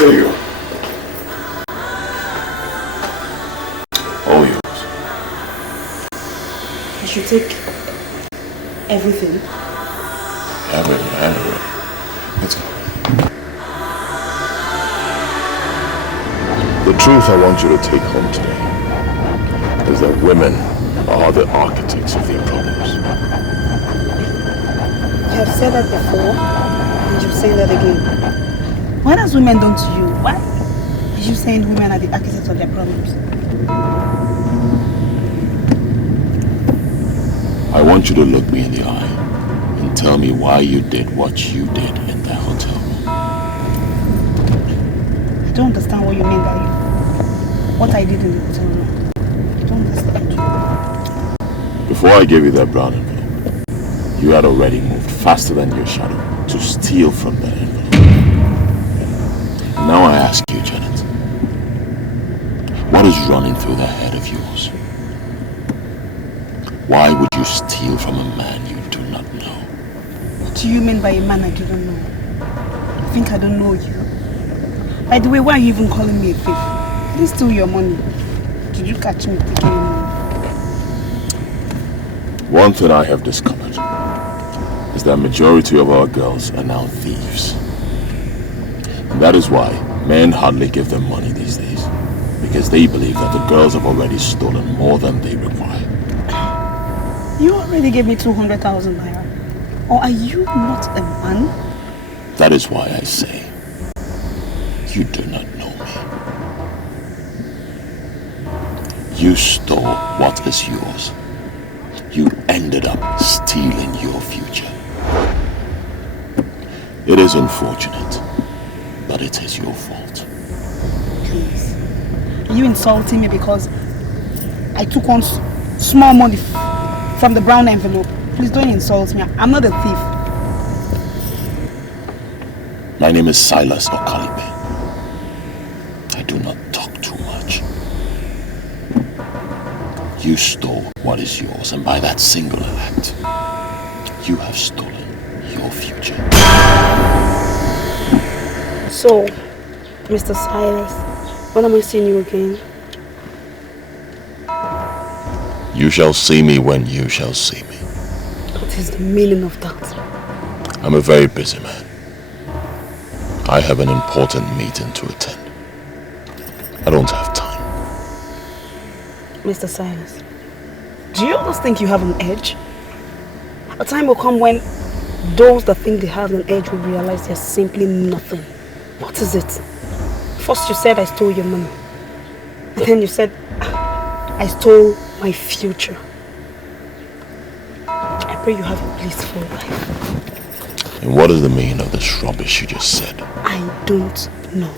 There you go. All yours. I should take everything. Everything. Let's go. The truth I want you to take home today is that women are the architects of their problems. You have said that before, and you're saying that again. Why does women done to you? Why are you saying women are the architects of their problems? I want you to look me in the eye and tell me why you did what you did in that hotel room. I don't understand what you mean by what I did in the hotel room. I don't understand you. Before I gave you that brown envelope, you had already moved faster than your shadow to steal from that envelope. Now I ask you, Janet, what is running through that head of yours? Why would you steal from a man you do not know? What do you mean by a man I do not know? I think I don't know you. By the way, why are you even calling me a thief? I didn't steal your money. Did you catch me taking your money? One thing I have discovered is that majority of our girls are now thieves. And that is why men hardly give them money these days. Because they believe that the girls have already stolen more than they require. You already gave me 200,000 naira. Or are you not a man? That is why I say, you do not know me. You stole what is yours. You ended up stealing your future. It is unfortunate, but it is your fault. Please. Are you insulting me because I took one small money from the brown envelope? Please don't insult me. I'm not a thief. My name is Silas Okalibe. I do not talk too much. You stole what is yours, and by that singular act, you have stolen your future. So, Mr. Silas, when am I seeing you again? You shall see me when you shall see me. What is the meaning of that? I'm a very busy man. I have an important meeting to attend. I don't have time. Mr. Silas, do you always think you have an edge? A time will come when those that think they have an edge will realize they're simply nothing. What is it? First you said I stole your money. And then you said I stole my future. I pray you have a blissful life. And what is the meaning of this rubbish you just said? I don't know.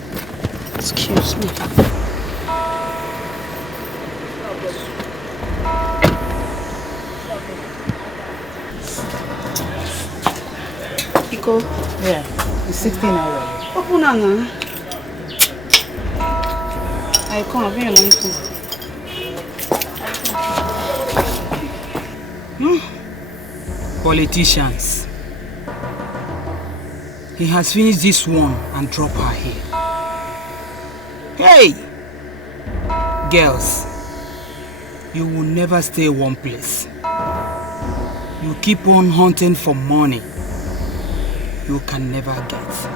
Excuse me. Iko? Yeah, it's 16 hours. Open Anna. I come, I'll be your money. Politicians. He has finished this one and dropped her here. Hey! Girls, you will never stay one place. You keep on hunting for money you can never get.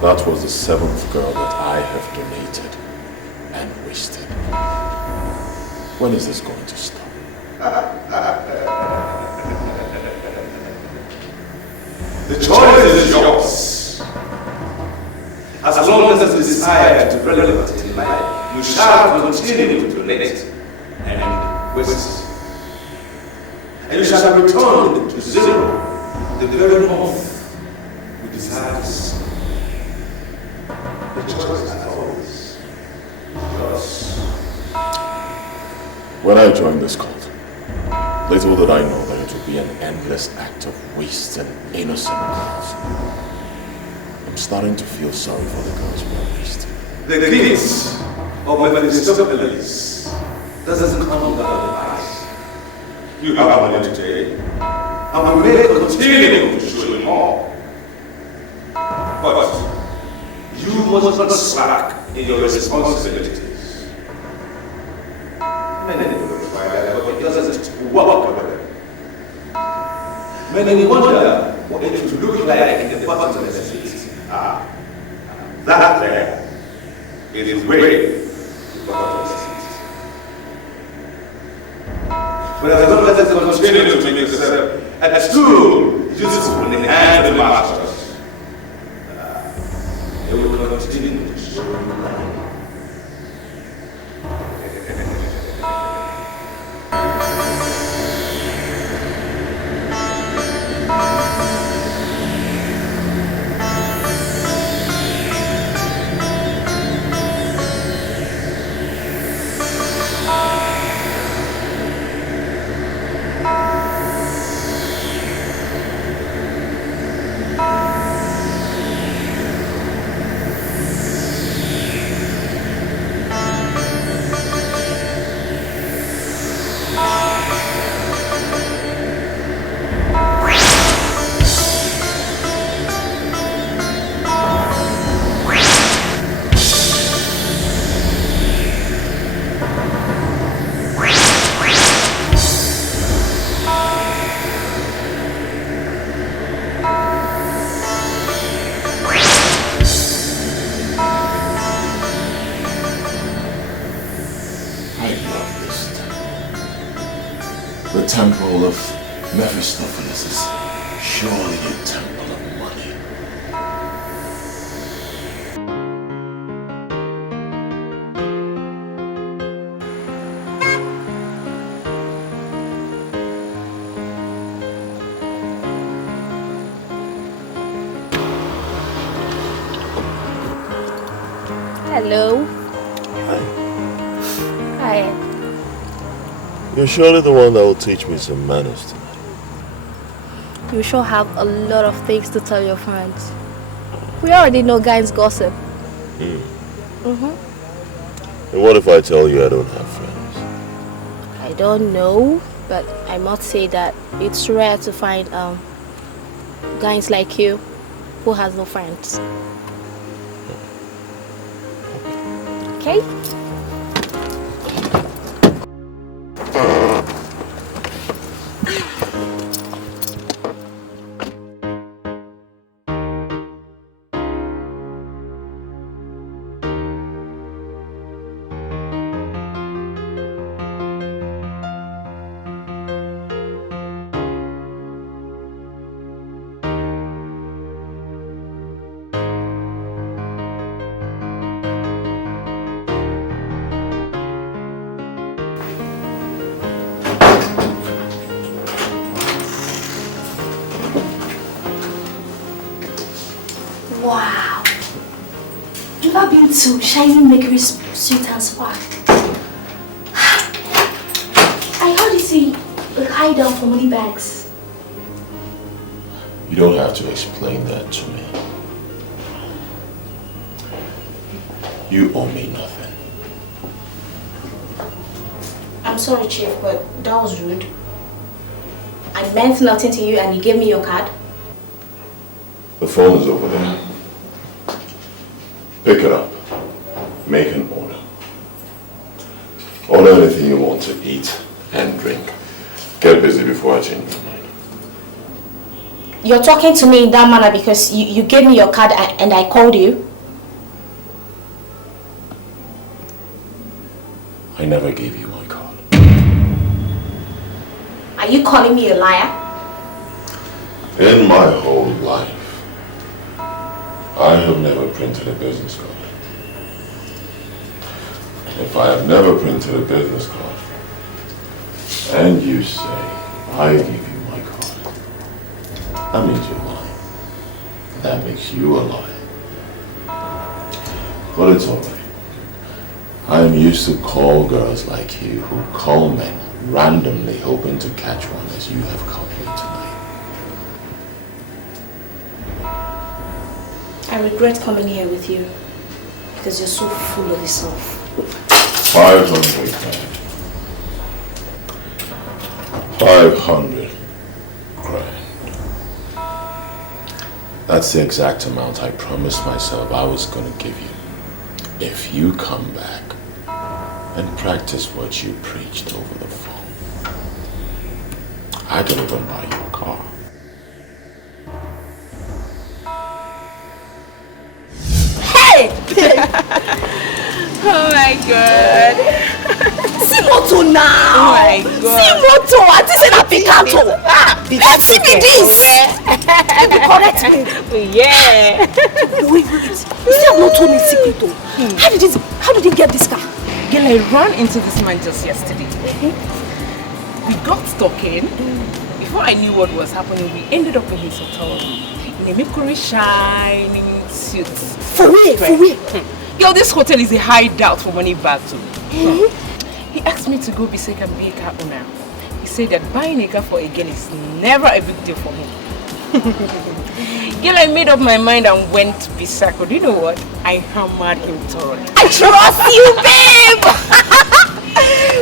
That was the 7th girl that I have donated and wasted. When is this going to stop? The choice is yours. As long as you desire to be relevant in life, you shall continue to donate and waste. And you shall return to zero the very moment you desire to see. The choice is always yours. When I joined this cult, little did I know that it would be an endless act of wasting innocent girls. I'm starting to feel sorry for the girls we are wasting. The gifts of Mephistopheles doesn't come without the price. You have money today, and we may continue to show you more. But you must not slack in your responsibilities. Many people try that, but it doesn't work with them. Many wonder what it would look like in the bottom of the city. That there is way to the bottom of the city. But as long as they continue to make yourself a tool useful in the hands of the masters, they will continue to show you life. Temple of Mephistopheles is surely a temple of money. Hello. Hi. You're surely the one that will teach me some manners tonight. You sure have a lot of things to tell your friends. We already know guys gossip. And what if I tell you I don't have friends? I don't know. but I must say that it's rare to find guys like you who has no friends. Okay? Wow! You've ever been to Shiny Makery's Sweet and Spark? I heard it's a hideout for money bags. You don't have to explain that to me. You owe me nothing. I'm sorry, Chief, but that was rude. I meant nothing to you and you gave me your card. The phone is over there. Pick it up. Make an order. Order anything you want to eat and drink. Get busy before I change my mind. You're talking to me in that manner because you gave me your card and I called you? I never gave you my card. Are you calling me a liar? In my whole life, I have never printed a business card. If I have never printed a business card, and you say I give you my card, that means you're lying. That makes you a liar. But it's alright. I am used to call girls like you who call men randomly hoping to catch one as you have caught me tonight. I regret coming here with you because you're so full of yourself. 500 grand. 500 grand. That's the exact amount I promised myself I was going to give you if you come back and practice what you preached over the phone. I could even buy you a car. Oh my god. See moto now. Oh my god. See moto. I think it's a Picasso. See me this. Let me correct me. Yeah. Wait. You still have not told me secret though. How did he get this car? Girl, I ran into this man just yesterday. We got talking. Before I knew what was happening, we ended up in his hotel room in a Mercury shining suit. For real? Yo, this hotel is a hideout for money bags too. He asked me to go be sick and be a car owner. He said that buying a car for a girl is never a big deal for him. Girl, I made up my mind and went to be Bisako. Do you know what? I hammered him thoroughly. I trust you,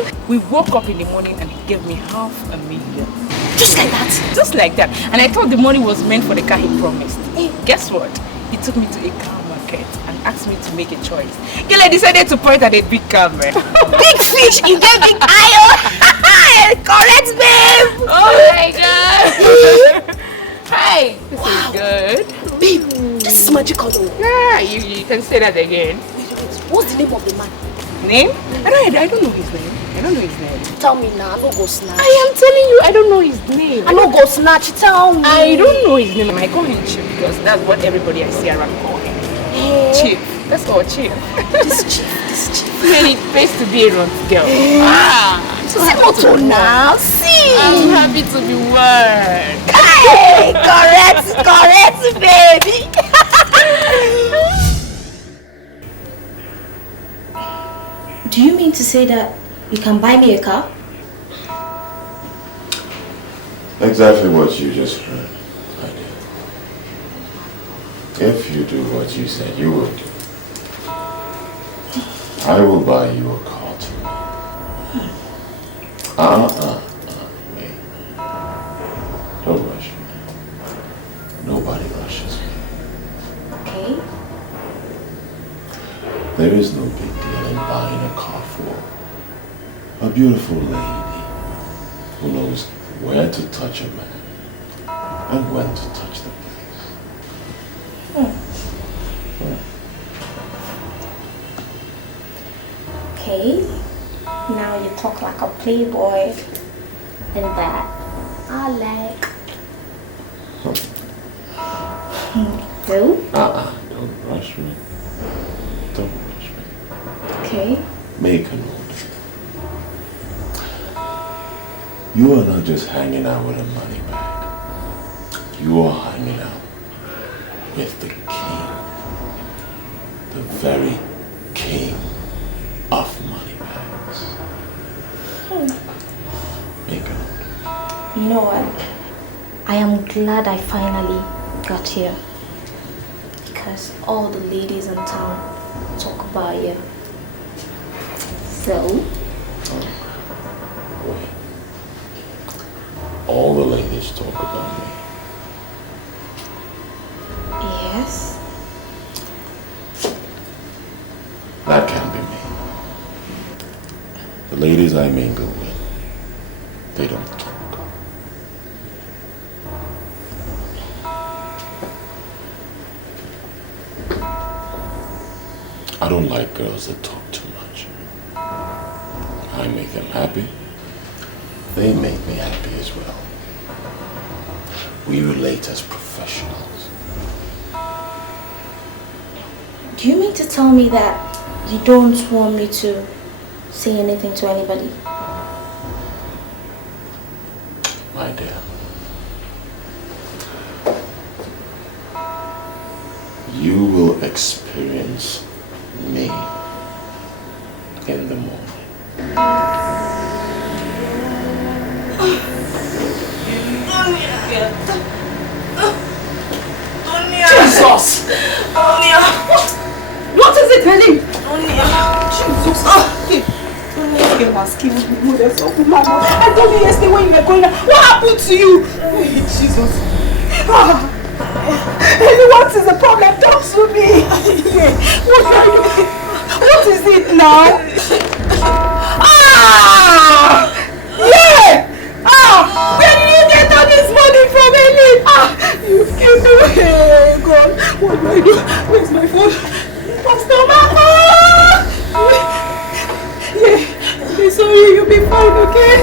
babe! We woke up in the morning and he gave me $500,000. Just like that? Just like that. And I thought the money was meant for the car he promised. Guess what? He took me to a car market and asked me to make a choice. Girl, I decided to point at a big car, man. Big fish, you get big eye. Correct, babe! Oh my god! Hi! This is good. Babe, this is magical. Yeah, you can say that again. What's the name of the man? Name? I don't know his name. I don't know his name. Tell me now, I no go snatch. I am telling you, I don't know his name. I no go snatch, tell me. I don't know his name. I call him Chief because that's what everybody I see around call him. Hey. Chief. That's all Chief. This chief. Man, it pays to be a runt girl. See moto now, see. I'm happy to be one. Hey, correct, baby. Do you mean to say that you can buy me a car? Exactly what you just heard. I did. If you do what you said you would do, I will buy you a car tomorrow. crushes me. Okay. There is no big deal in buying a car for a beautiful lady who knows where to touch a man and when to touch the place. Okay. Now you talk like a playboy. And that I like. Do? Don't rush me. Don't rush me. Okay. Make a note. You are not just hanging out with a money bag. You are hanging out with the king. The very king of money bags. Make a note. You know what? I am glad I finally got here. Because all the ladies in town talk about you. So? Wait. All the ladies talk about me. Yes. That can't be me. The ladies I mingle with, they don't talk. I don't like girls that talk too much. I make them happy. They make me happy as well. We relate as professionals. Do you mean to tell me that you don't want me to say anything to anybody? My dear. You will experience me in the morning. Jesus! What is it, Helen? Jesus! You must kill me. I told you yesterday when you were going out. What happened to you? Jesus! Helen, what is the problem? Talk to me. What are you? What is it now? Yeah! Where did you get all this money from, Helen? You killed me. Hey, God. What do I do? Where's my phone? Pastor Mama! Yeah. Okay, sorry. You'll be fine, okay?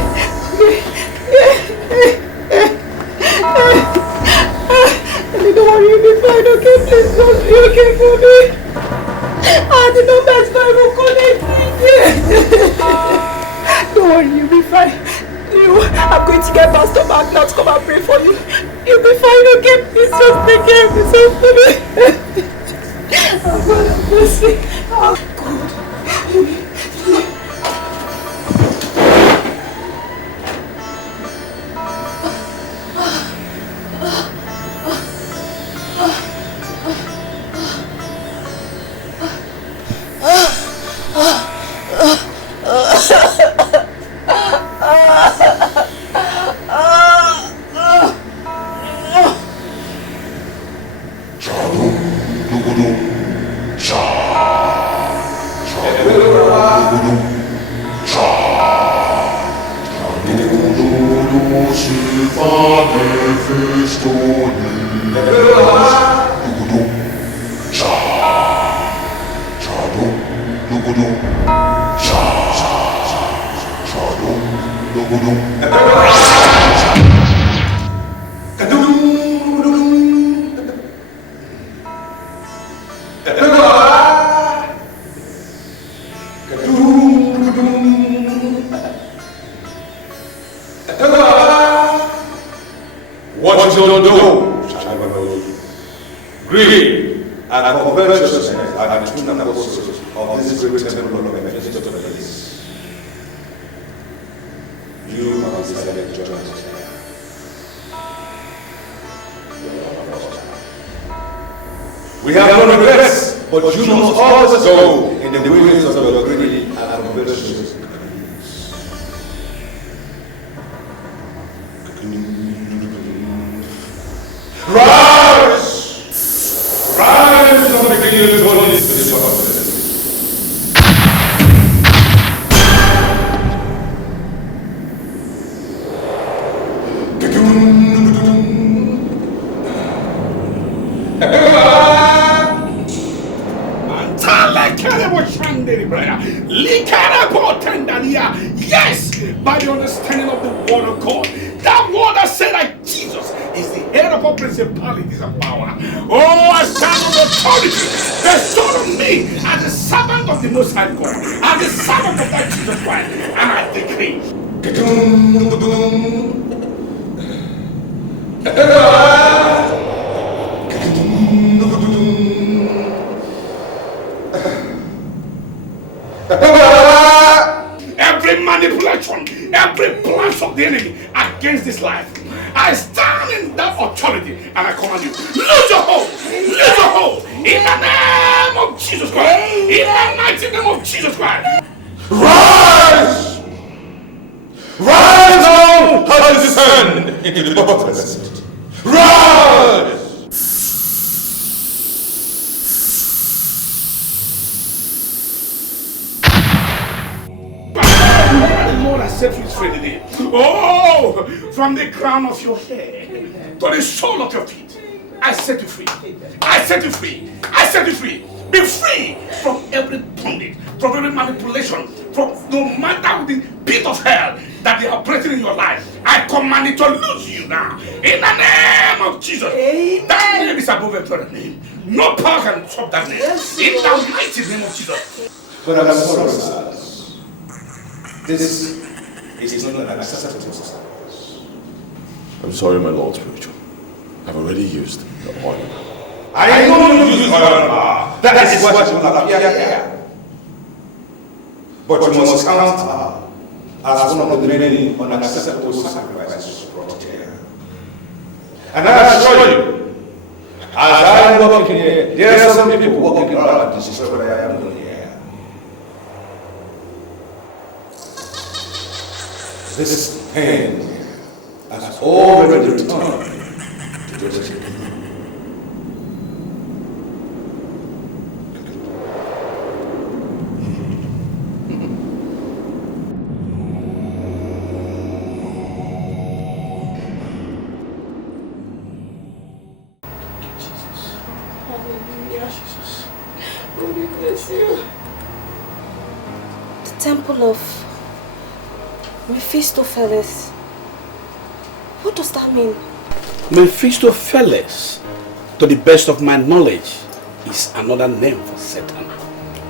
Don't worry, you'll be fine, okay? Please don't be okay for me. The number is not even connected. Don't worry, you'll be fine. I'm going to get Pastor Mark now to come and pray for you. You'll be fine, okay? Please just take care of yourself for me. Oh God, I'm blessing. Oh God. What you don't know, shall never know you. Greed and covetousness are the two apostles of this great temple of Mephistopheles. You have decided to join us. We have no regrets, but you must always go in the ways of your greed and covetous. Rise! continue to turn this to the purpose. Yes, by the understanding of the word of God, that word that said that Jesus is the head of all principalities and power. Oh, I stand on authority bestowed on me as a servant of the Most High God, as a servant of that Jesus Christ, and I decree. Every manipulation, every plan of the enemy against this life, I stand in that authority and I command you, lose your hold, in the name of Jesus Christ, in the mighty name of Jesus Christ. Rise! Rise now and descend into the purpose. Rise! The Lord has set you free today. Oh, from the crown of your head to the sole of your feet, I set you free. I set you free. I set you free. Be free from every bondage, from every manipulation, from no matter the pit of hell that they are operating in your life. I command it to lose you now. In the name of Jesus. Amen. That name is above every other name. No power can stop that name. In the mighty name of Jesus. But I'm sorry, sirs. This is not an acceptable service. I'm sorry, my Lord Spiritual. I've already used the oil. I know you use oil. That is what you will appear here. But you must count her as one of the many unacceptable sacrifices brought here. And I assure you, as I am walking here, there are some people walking around to destroy what I am doing here. This pain has already returned to the The temple of Mephistopheles. What does that mean? Mephistopheles, to the best of my knowledge, is another name for Satan.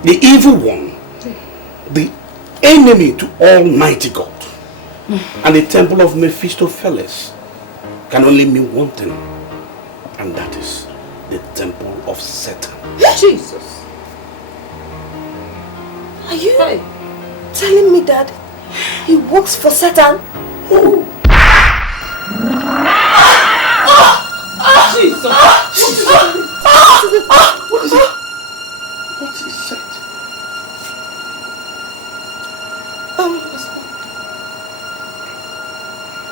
The evil one, the enemy to Almighty God. And the temple of Mephistopheles can only mean one thing, and that is the temple of Satan. Jesus! Are you telling me that he works for Satan? Who? Jesus! What is it? What's he said?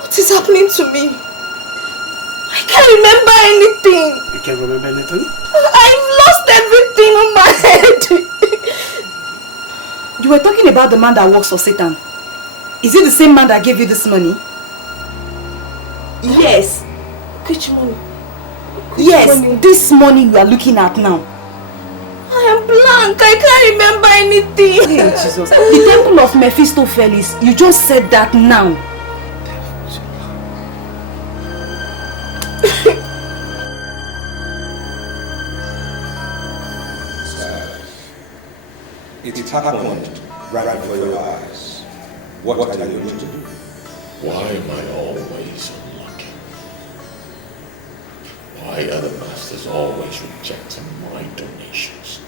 What is happening to me? I can't remember anything. You can't remember anything? I've lost everything on my head. You were talking about the man that works for Satan. Is it the same man that gave you this money? Yes. Which money? Yes, this money you are looking at now. I am blank. I can't remember anything. Hey, Jesus. The temple of Mephistopheles. You just said that now. It happened right before your eyes. What are you going to do? Why am I always unlucky? Why are the masters always rejecting my donations?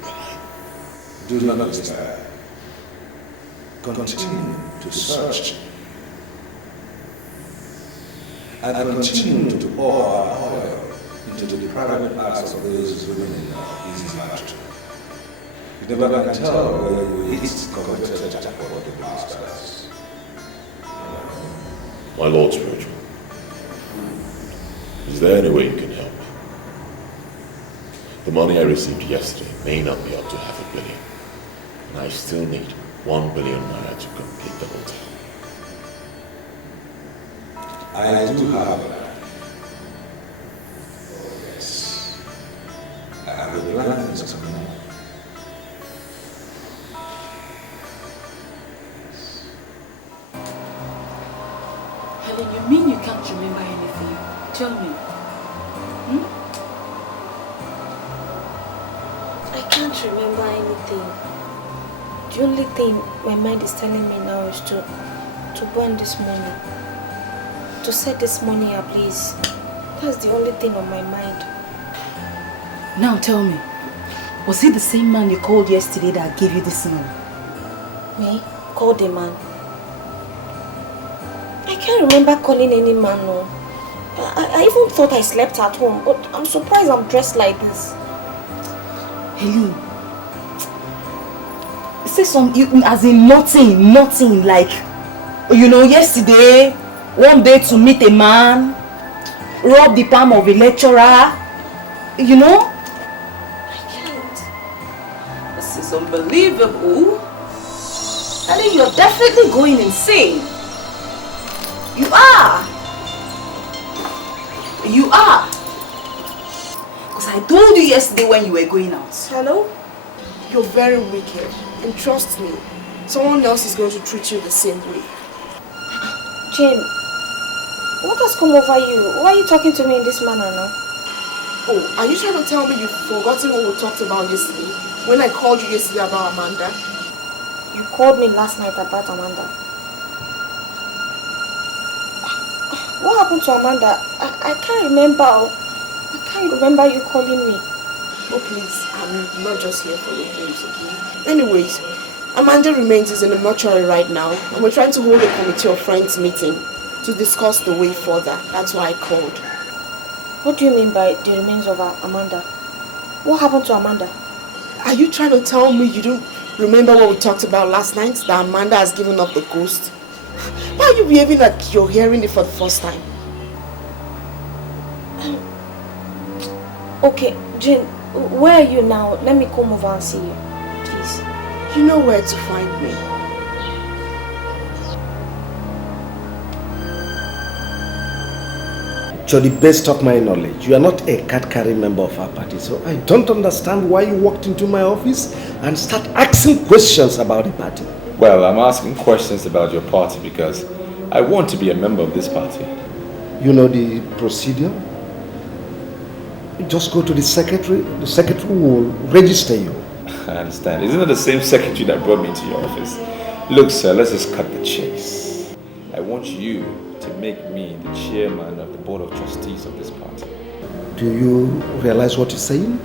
Why? Do not despair. Continue to search. And continue to pour our oil into the private parts of those women in easy march. You never can tell whether you hit converted or the masters. My Lord Spiritual, is there any way you can help me? The money I received yesterday may not be up to 500 million. And I still need 1 billion naira to complete the hotel. I do have that. Yes. I will grant this command. Helen, you mean you can't remember anything? Tell me. I can't remember anything. The only thing my mind is telling me now is to burn this money. To set this money ablaze. That's the only thing on my mind. Now tell me, was he the same man you called yesterday that gave you this money? Me? Called a man? I can't remember calling any man, no. I even thought I slept at home, but I'm surprised I'm dressed like this. Helen, say something as in nothing like, you know, yesterday, one day to meet a man, rob the palm of a lecturer, you know? I can't. This is unbelievable. Helen, you're definitely going insane. You are. You are. Because I told you yesterday when you were going out. Hello? You're very wicked. And trust me, someone else is going to treat you the same way. Jane, what has come over you? Why are you talking to me in this manner now? Oh, are you trying to tell me you've forgotten what we talked about yesterday? When I called you yesterday about Amanda? You called me last night about Amanda. What happened to Amanda? I can't remember. I can't remember you calling me. Oh please, I'm not just here for your games, okay? Anyways, Amanda remains in the mortuary right now, and we're trying to hold a committee of friends meeting to discuss the way further. That's why I called. What do you mean by the remains of Amanda? What happened to Amanda? Are you trying to tell me you don't remember what we talked about last night? That Amanda has given up the ghost? Why are you behaving like you're hearing it for the first time? Okay, Jane, where are you now? Let me come over and see you, please. You know where to find me. To the best of my knowledge, you are not a card-carrying member of our party, so I don't understand why you walked into my office and start asking questions about the party. Well, I'm asking questions about your party because I want to be a member of this party. You know the procedure? You just go to the secretary will register you. I understand. Isn't it the same secretary that brought me into your office? Look, sir, let's just cut the chase. I want you to make me the chairman of the board of trustees of this party. Do you realize what you're saying?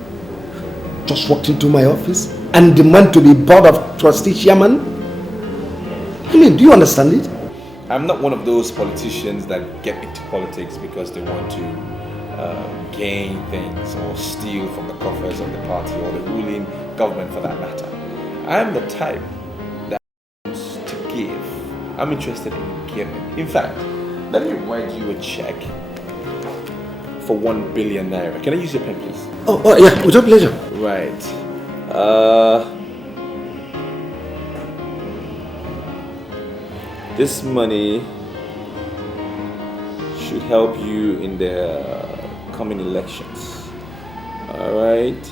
Just walked into my office and demand to be board of trustee chairman? I mean, do you understand it? I'm not one of those politicians that get into politics because they want to gain things or steal from the coffers of the party or the ruling government for that matter. I'm the type that wants to give. I'm interested in giving. In fact, let me write you a check for 1 billion naira. Can I use your pen, please? Oh yeah, with your pleasure. Right. This money should help you in the coming elections. All right.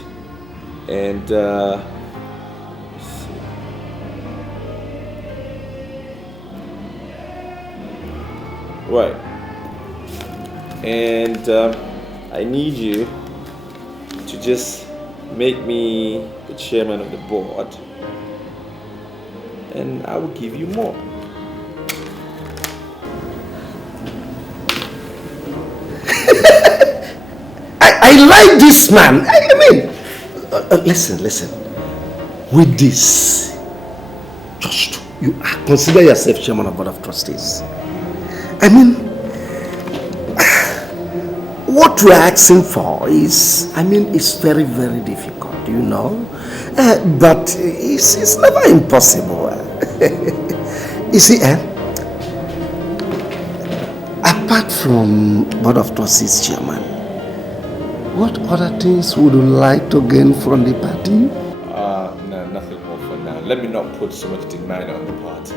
And let's see. Right. And I need you to just make me the chairman of the board, and I will give you more. I like this man. I mean, listen. With this, just you consider yourself chairman of board of trustees. I mean, what we're asking for is, it's very, very difficult, you know. But it's never impossible. You see, apart from board of trustees chairman, What other things would you like to gain from the party? No, nothing more for now. Let me not put so much demand on the party.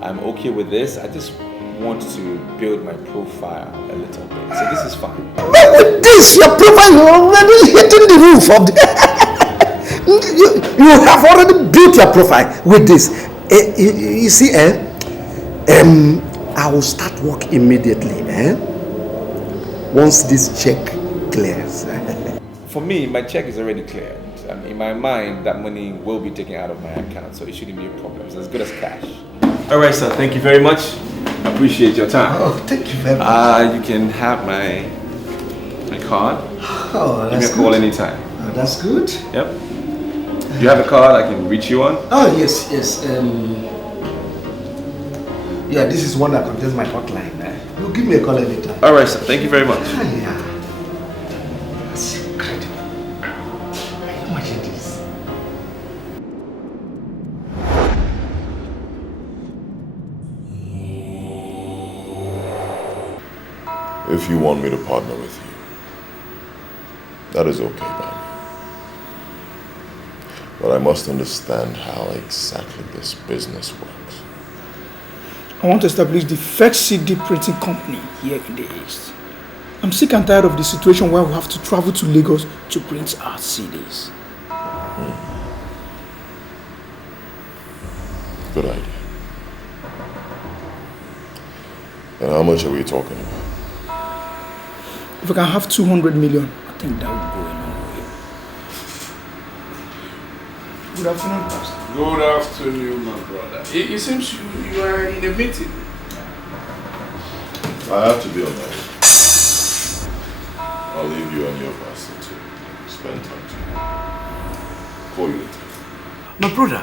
I'm okay with this. I just want to build my profile a little bit. So this is fine. But with this, your profile is already hitting the roof of the... you have already built your profile with this. You see, I will start work immediately. Once this check clears. For me, my check is already cleared. In my mind, that money will be taken out of my account, so it shouldn't be a problem. It's as good as cash. All right, sir. Thank you very much. I appreciate your time. Oh, thank you very much. You can have my card. Oh, that's Give me a call anytime. Oh, that's good. Yep. Do you have a card I can reach you on? Oh, yes. Yeah, this is one that contains my hotline. You give me a call anytime. All right, sir. Thank you very much. Yeah. That's incredible. Imagine this. If you want me to partner with you, that is okay by me. But I must understand how exactly this business works. I want to establish the first CD printing company here in the East. I'm sick and tired of the situation where we have to travel to Lagos to print our CDs. Good idea. And how much are we talking about? If I can have 200 million, I think that would go a long way. Good afternoon, Pastor. Good afternoon, my brother. It seems you are in a meeting. I have to be on that. I'll leave you and your pastor to spend time together. Call you later. My brother,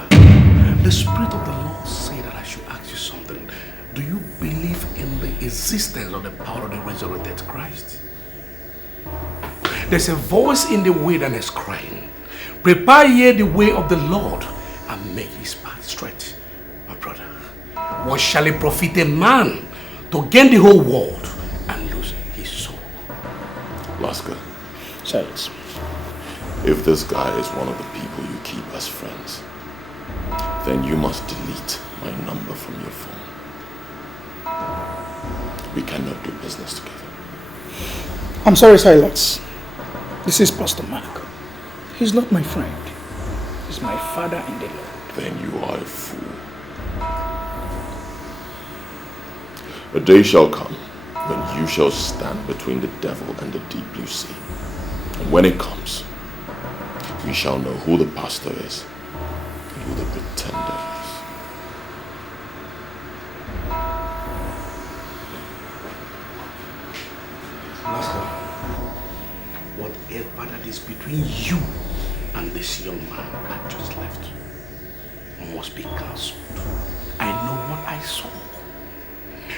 the Spirit of the Lord said that I should ask you something. Do you believe in the existence of the power of the resurrected Christ? There's a voice in the wilderness crying, prepare ye the way of the Lord and make his path straight. My brother, what shall it profit a man to gain the whole world and lose his soul? Laska, Silas. if this guy is one of the people you keep as friends, then you must delete my number from your phone. We cannot do business together. I'm sorry, Silas. This is Pastor Mark. He's not my friend. He's my father in the Lord. Then you are a fool. A day shall come when you shall stand between the devil and the deep blue sea. And when it comes, we shall know who the pastor is and who the pretender is. Master, whatever that is between you and this young man that just left must be cancelled. I know what I saw.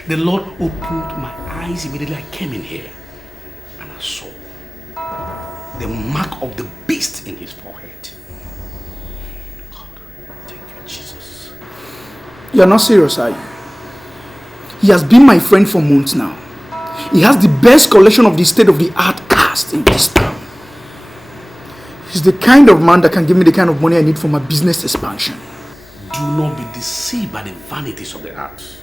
The Lord opened my eyes immediately I came in here, and I saw the mark of the beast in his forehead. God, thank you, Jesus. You're not serious, are you? He has been my friend for months now. He has the best collection of the state-of-the-art cast in this town. He's the kind of man that can give me the kind of money I need for my business expansion. Do not be deceived by the vanities of the earth.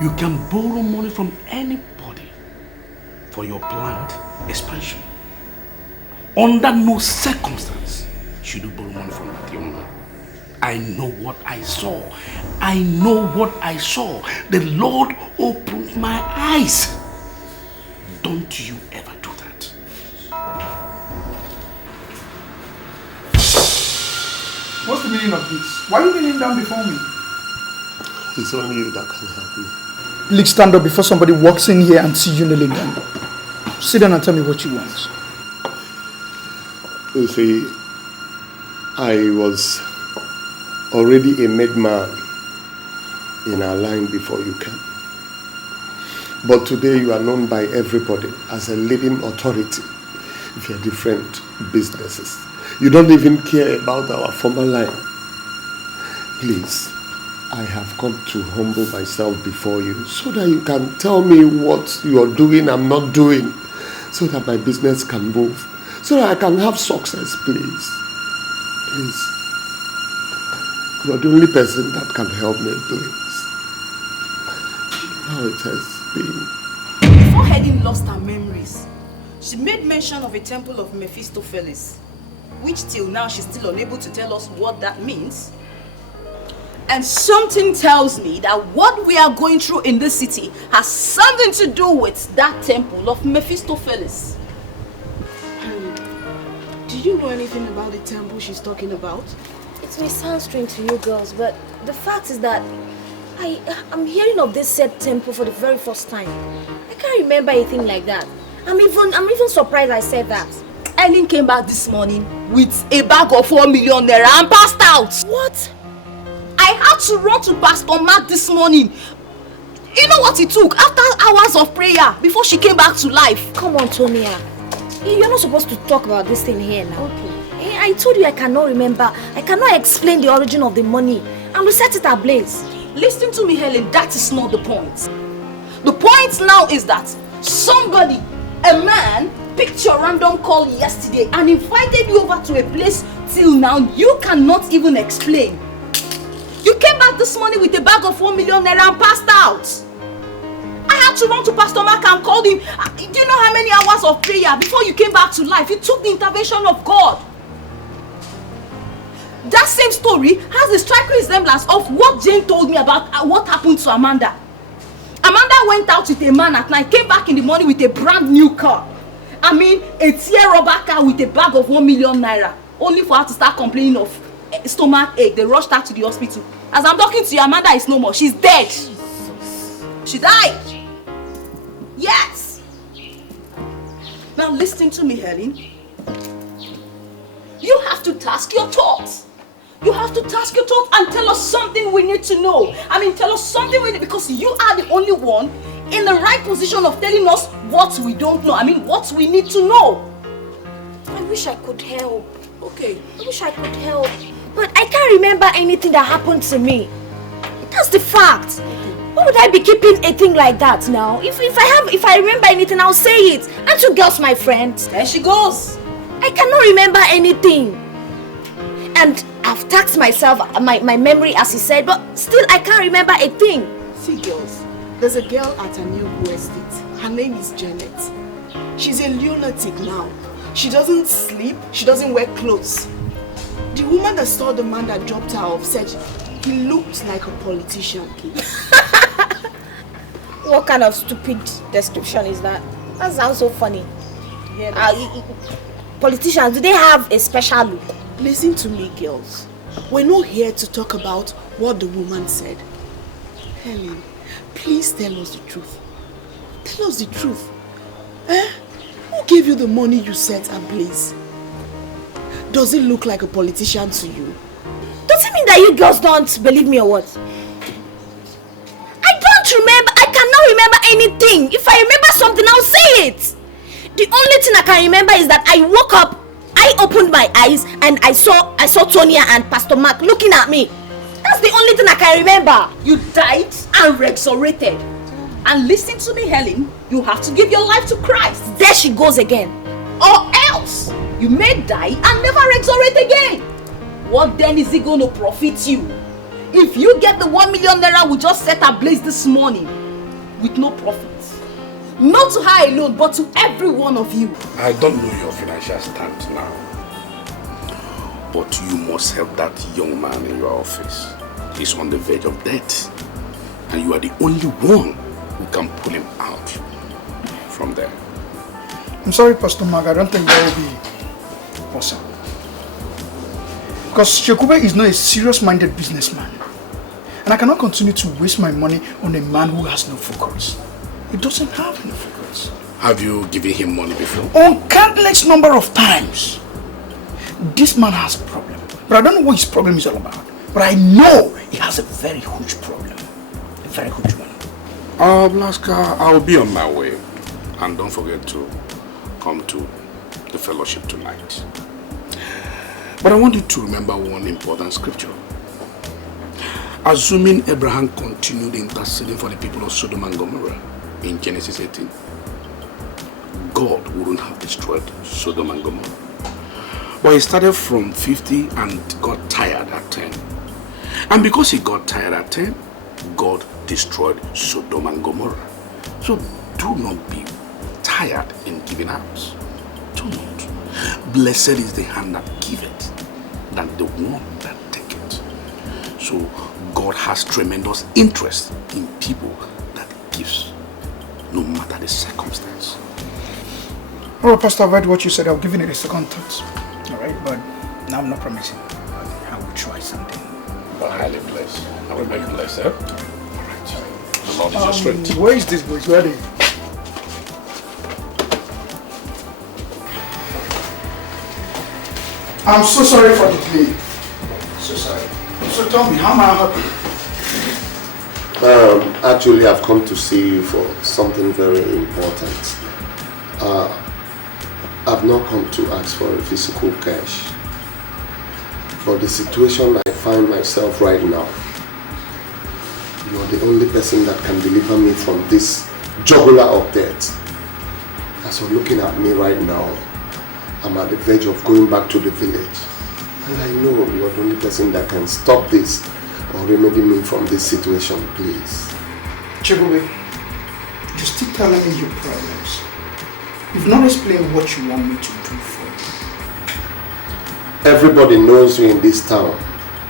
You can borrow money from anybody for your planned expansion. Under no circumstance should you borrow money from that young man. I know what I saw. I know what I saw. The Lord opened my eyes. Don't you ever do that. What's the meaning of this? Why are you kneeling down before me? It's only you that can help me. Please stand up before somebody walks in here and see you kneeling down. Sit down and tell me what you want. You see, I was already a made man in our line before you came. But today you are known by everybody as a leading authority with your different businesses. You don't even care about our former line. Please, I have come to humble myself before you so that you can tell me what you are doing I'm not doing, so that my business can move, so that I can have success, please. Please. You're the only person that can help me, please. How it has been. Before Helen lost her memories, she made mention of a temple of Mephistopheles, which till now she's still unable to tell us what that means. And something tells me that what we are going through in this city has something to do with that temple of Mephistopheles. Do you know anything about the temple she's talking about? It may sound strange to you girls, but the fact is that I'm hearing of this said temple for the very first time. I can't remember anything like that. I'm even surprised I said that. Ellen came back this morning with a bag of 4 million naira and passed out. What? I had to run to Pastor Mark this morning. You know what it took? After hours of prayer, before she came back to life. Come on, Tonia. You're not supposed to talk about this thing here now. Okay. I told you I cannot remember. I cannot explain the origin of the money. And we set it ablaze. Listen to me, Helen. That is not the point. The point now is that somebody, a man, picked your random call yesterday and invited you over to a place till now you cannot even explain. You came back this morning with a bag of 4 million naira and passed out. I had to run to Pastor Mark and call him. Do you know how many hours of prayer before you came back to life? It took the intervention of God. That same story has a striking resemblance of what Jane told me about what happened to Amanda. Amanda went out with a man at night, came back in the morning with a brand new car. I mean, a tear rubber car with a bag of 1 million naira. Only for her to start complaining of stomach ache. They rushed her to the hospital. As I'm talking to you, Amanda is no more. She's dead. Jesus. She died. Yes. Now listen to me, Helen. You have to task your thoughts. You have to task your thoughts and tell us something we need to know. I mean, tell us something we need, because you are the only one in the right position of telling us what we don't know. I mean, what we need to know. I wish I could help. Okay. I wish I could help. But I can't remember anything that happened to me. That's the fact. Why would I be keeping a thing like that now? If I remember anything, I'll say it. Aren't you girls my friends? There she goes. I cannot remember anything. And I've taxed myself, my memory as he said, but still I can't remember a thing. See girls, there's a girl at a new estate. Her name is Janet. She's a lunatic now. She doesn't sleep, she doesn't wear clothes. The woman that saw the man that dropped her off said he looked like a politician. What kind of stupid description is that? That sounds so funny. Politicians, do they have a special look? Listen to me, girls. We're not here to talk about what the woman said. Helen, please tell us the truth. Tell us the truth. Who gave you the money you set ablaze? Does it look like a politician to you? Does it mean that you girls don't believe me or what? I don't remember. I cannot remember anything. If I remember something, I'll say it. The only thing I can remember is that I woke up, I opened my eyes, and I saw Tonia and Pastor Mark looking at me. That's the only thing I can remember. You died and resurrected. And listen to me, Helen. You have to give your life to Christ. There she goes again. Or else you may die and never resurrect again. What then is it going to profit you? If you get the 1 million naira we just set ablaze this morning with no profit. Not to her alone, but to every one of you. I don't know your financial stand now, but you must help that young man in your office. He's on the verge of death, and you are the only one who can pull him out from there. I'm sorry, Pastor Mark, I don't think that will be possible. Because Shekube is not a serious-minded businessman. And I cannot continue to waste my money on a man who has no focus. He doesn't have any focus. Have you given him money before? On countless number of times. This man has a problem. But I don't know what his problem is all about. But I know he has a very huge problem. A very huge one. Blaska, I'll be on my way. And don't forget to come to the fellowship tonight. But I want you to remember one important scripture. Assuming Abraham continued interceding for the people of Sodom and Gomorrah in Genesis 18, God wouldn't have destroyed Sodom and Gomorrah. But he started from 50 and got tired at 10. And because he got tired at 10, God destroyed Sodom and Gomorrah. So do not be tired in giving out. Do not. Blessed is the hand that giveth, than the one that taketh. So God has tremendous interest in people that gives, no matter the circumstance. Alright, Pastor, I've heard what you said. I'll give it a second thought. Alright, but now I'm not promising. But I will try something. But highly blessed. I will make it blessed, eh? Alright. The Lord is your strength. Where is this boys? Where are they? I'm so sorry for the delay. So sorry. So tell me, how am I happy? Actually, I've come to see you for something very important. I've not come to ask for a physical cash. For the situation I find myself right now, you're the only person that can deliver me from this jugular of death. As you're looking at me right now, I'm at the verge of going back to the village. And I know you're the only person that can stop this or remedy me from this situation, please. Chibube, you're still telling me your problems. You've not explained what you want me to do for you. Everybody knows you in this town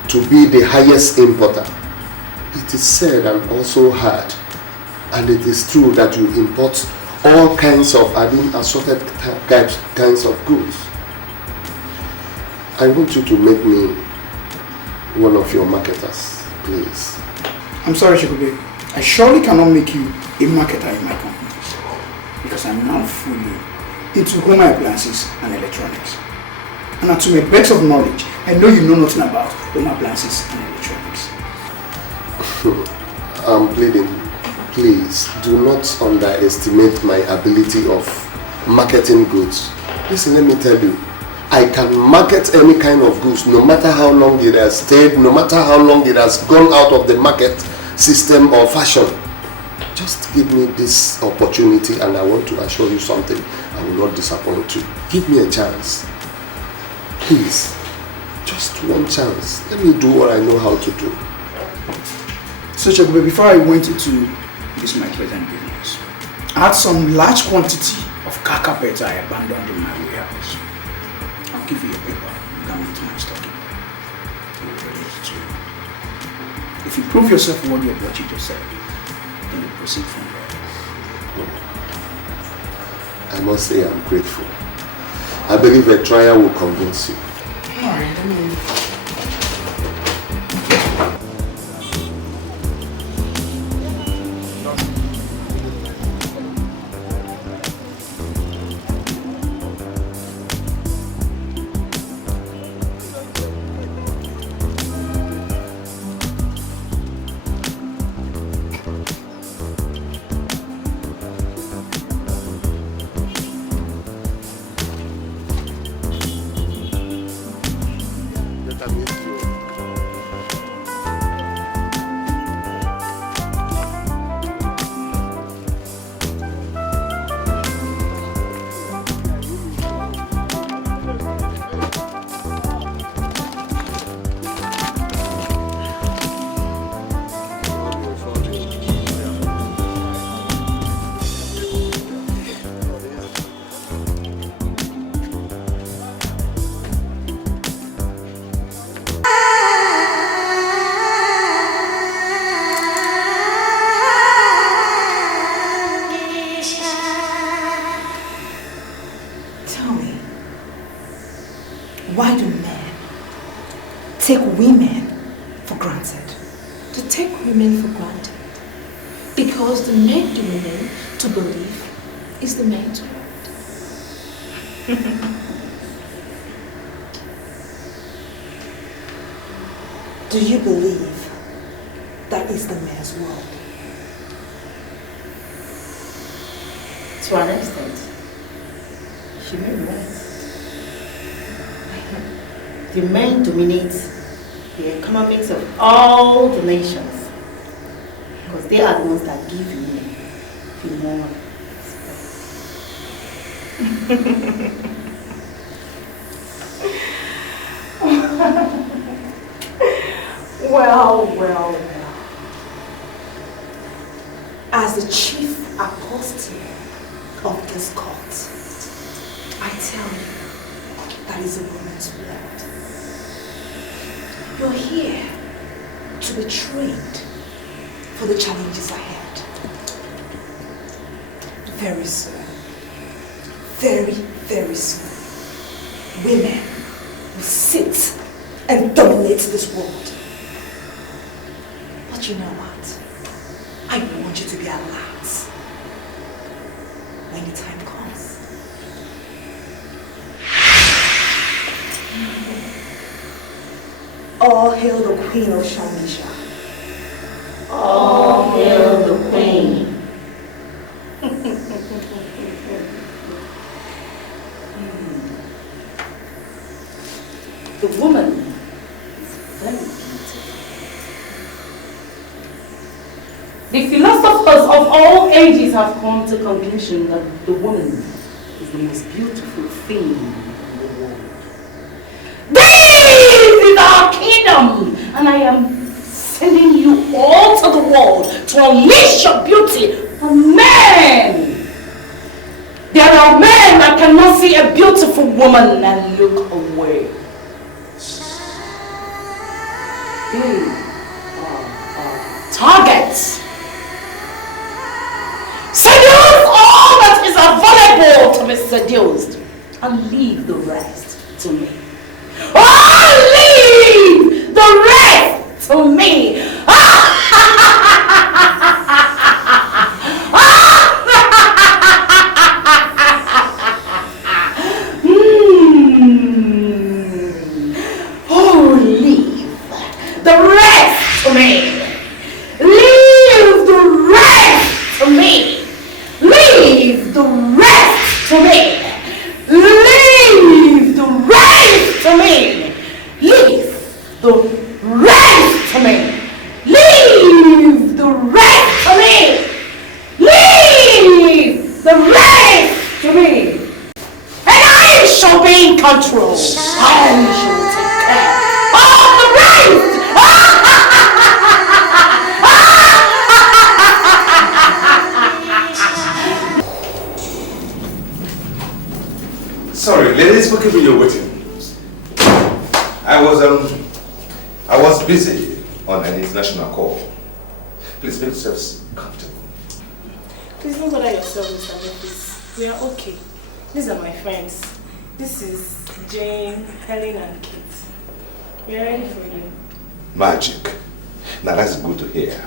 to be the highest importer. It is said and also heard, and it is true that you import all kinds of assorted kinds of goods. I want you to make me one of your marketers, please. I'm sorry, Chibube. I surely cannot make you a marketer in my company because I'm now fully into home appliances and electronics. And to my best of knowledge, I know you know nothing about home appliances and electronics. I'm pleading, please do not underestimate my ability of marketing goods. Listen, let me tell you, I can market any kind of goods, no matter how long it has stayed, no matter how long it has gone out of the market system or fashion. Just give me this opportunity and I want to assure you something. I will not disappoint you. Give me a chance. Please, just one chance. Let me do what I know how to do. So Chibube, before I went into this my present business, I had some large quantity of car carpets I abandoned in my warehouse. I'll give you a paper. You can move to my stocking. If you prove yourself worthy of what you just said, then we proceed from there. I must say I'm grateful. I believe a trial will convince you. Alright, let me... Why do men take women for granted? To take women for granted. Because the men the women to believe is the man to want. Do you believe that is the man's world? To an extent, she may be right. The men dominate the economics of all the nations because they are the ones that give women the more respect. Well. As the chief apostle of this cult, I tell you, that is a woman's blood. You're here to be trained for the challenges ahead. Very soon, very soon, women will sit and dominate this world. But you know what? I want you to be alert when the time comes. All hail the Queen of Shamisha. All hail the Queen. The woman is very beautiful. The philosophers of all ages have come to the conclusion that the woman is the most beautiful thing in the world. This is our kingdom, and I am sending you all to the world to unleash your beauty on men. There are men that cannot see a beautiful woman and look away. They are targets. Seduce all that is available to be seduced and leave the rest to me. Oh, leave the rest to me. Oh, leave the rest to me. Leave the rest to me. Leave the rest to me. Leave the rest to me. Leave the rest to me. Leave the rest to me. Leave the rest to me. And I shall be in control. I shall take care of the rest. Sorry, ladies, forgive me your waiting. I was busy on an international call. Please make yourselves comfortable. Please don't bother yourself, Mr. Memphis. We are okay. These are my friends. This is Jane, Helen, and Kate. We are ready for you. Magic. Now that's good to hear.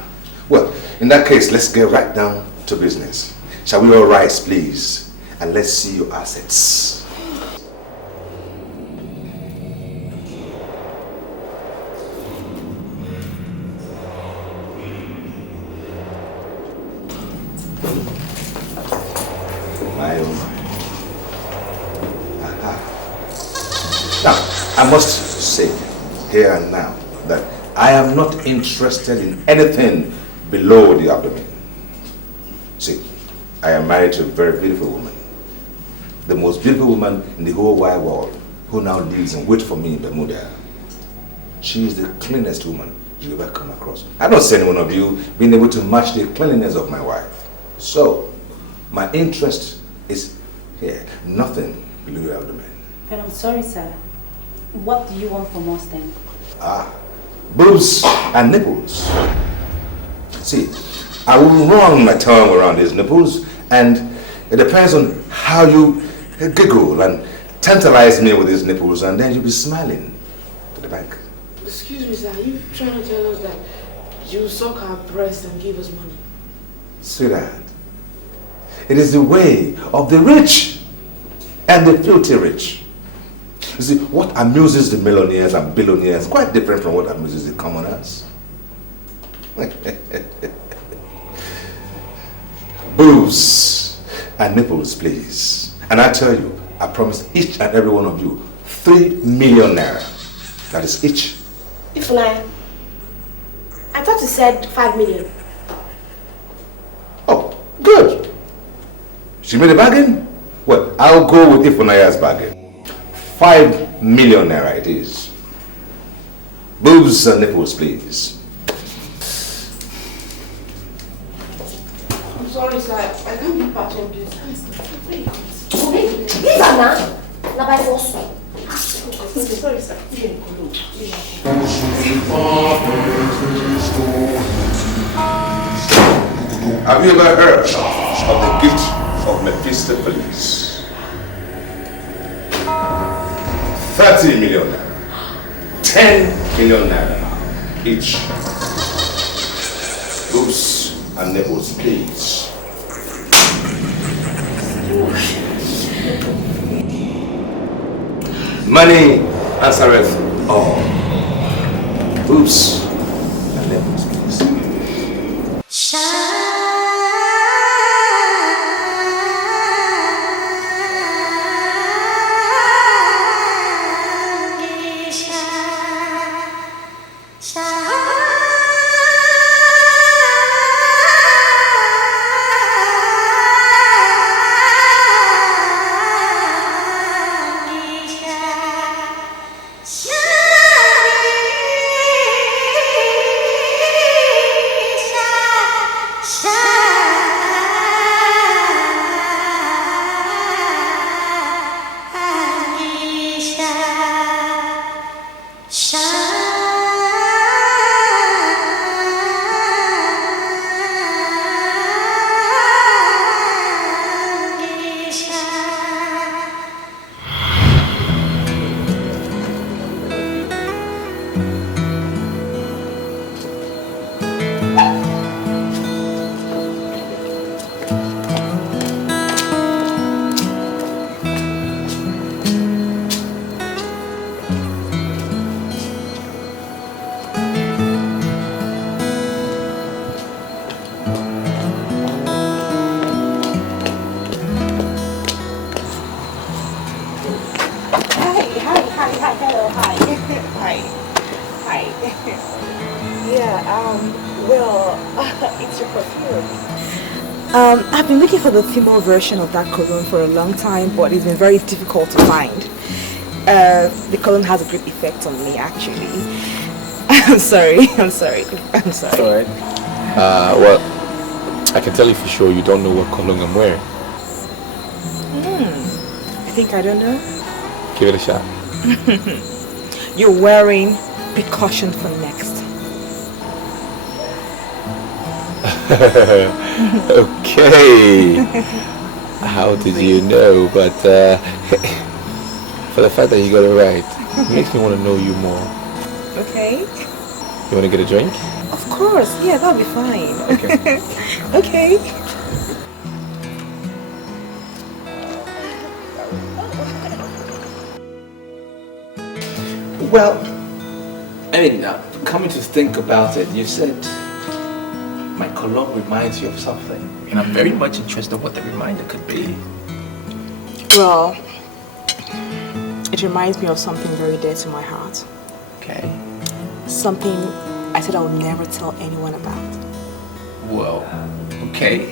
Well, in that case, let's get right down to business. Shall we all rise, please? And let's see your assets. I must say, here and now, that I am not interested in anything below the abdomen. See, I am married to a very beautiful woman. The most beautiful woman in the whole wide world, who now lives and waits for me in Bermuda. She is the cleanest woman you ever come across. I don't see any one of you being able to match the cleanliness of my wife. So, my interest is here, nothing below your abdomen. But I'm sorry, sir. What do you want from us then? Boobs and nipples. See, I will run my tongue around these nipples, and it depends on how you giggle and tantalize me with these nipples, and then you'll be smiling to the bank. Excuse me, sir, are you trying to tell us that you suck our breasts and give us money? Sweetheart, it is the way of the rich and the filthy rich. You see, what amuses the millionaires and billionaires is quite different from what amuses the commoners. Boobs and nipples, please. And I tell you, I promise each and every one of you 3 million naira. That is each. If I thought you said 5 million. Oh, good. She made a bargain? Well, I'll go with Ifunaya's bargain. 5 million naira it is. Boobs and nipples, please. I'm sorry, sir. I can't be part of this. Leave her now. Now by force. Sorry, sir. Have you ever heard of the gift of Mephistopheles? 30 million naira. 10 million naira each. Boobs and nipples, please. Money answereth all. Boobs and nipples, please. I've been looking for the female version of that cologne for a long time, but it's been very difficult to find. The cologne has a great effect on me, actually. I'm sorry. Alright. Well, I can tell you for sure you don't know what cologne I'm wearing. I think I don't know. Give it a shot. You're wearing precaution for next. Okay. How did you know? But for the fact that you got it right, it makes me want to know you more. Okay. You want to get a drink? Of course. Yeah, that'll be fine. Okay. Okay. Well, I mean, coming to think about it, you said my cologne reminds you of something, and I'm very much interested in what the reminder could be. Well, it reminds me of something very dear to my heart. Okay. Something I said I would never tell anyone about. Well, okay.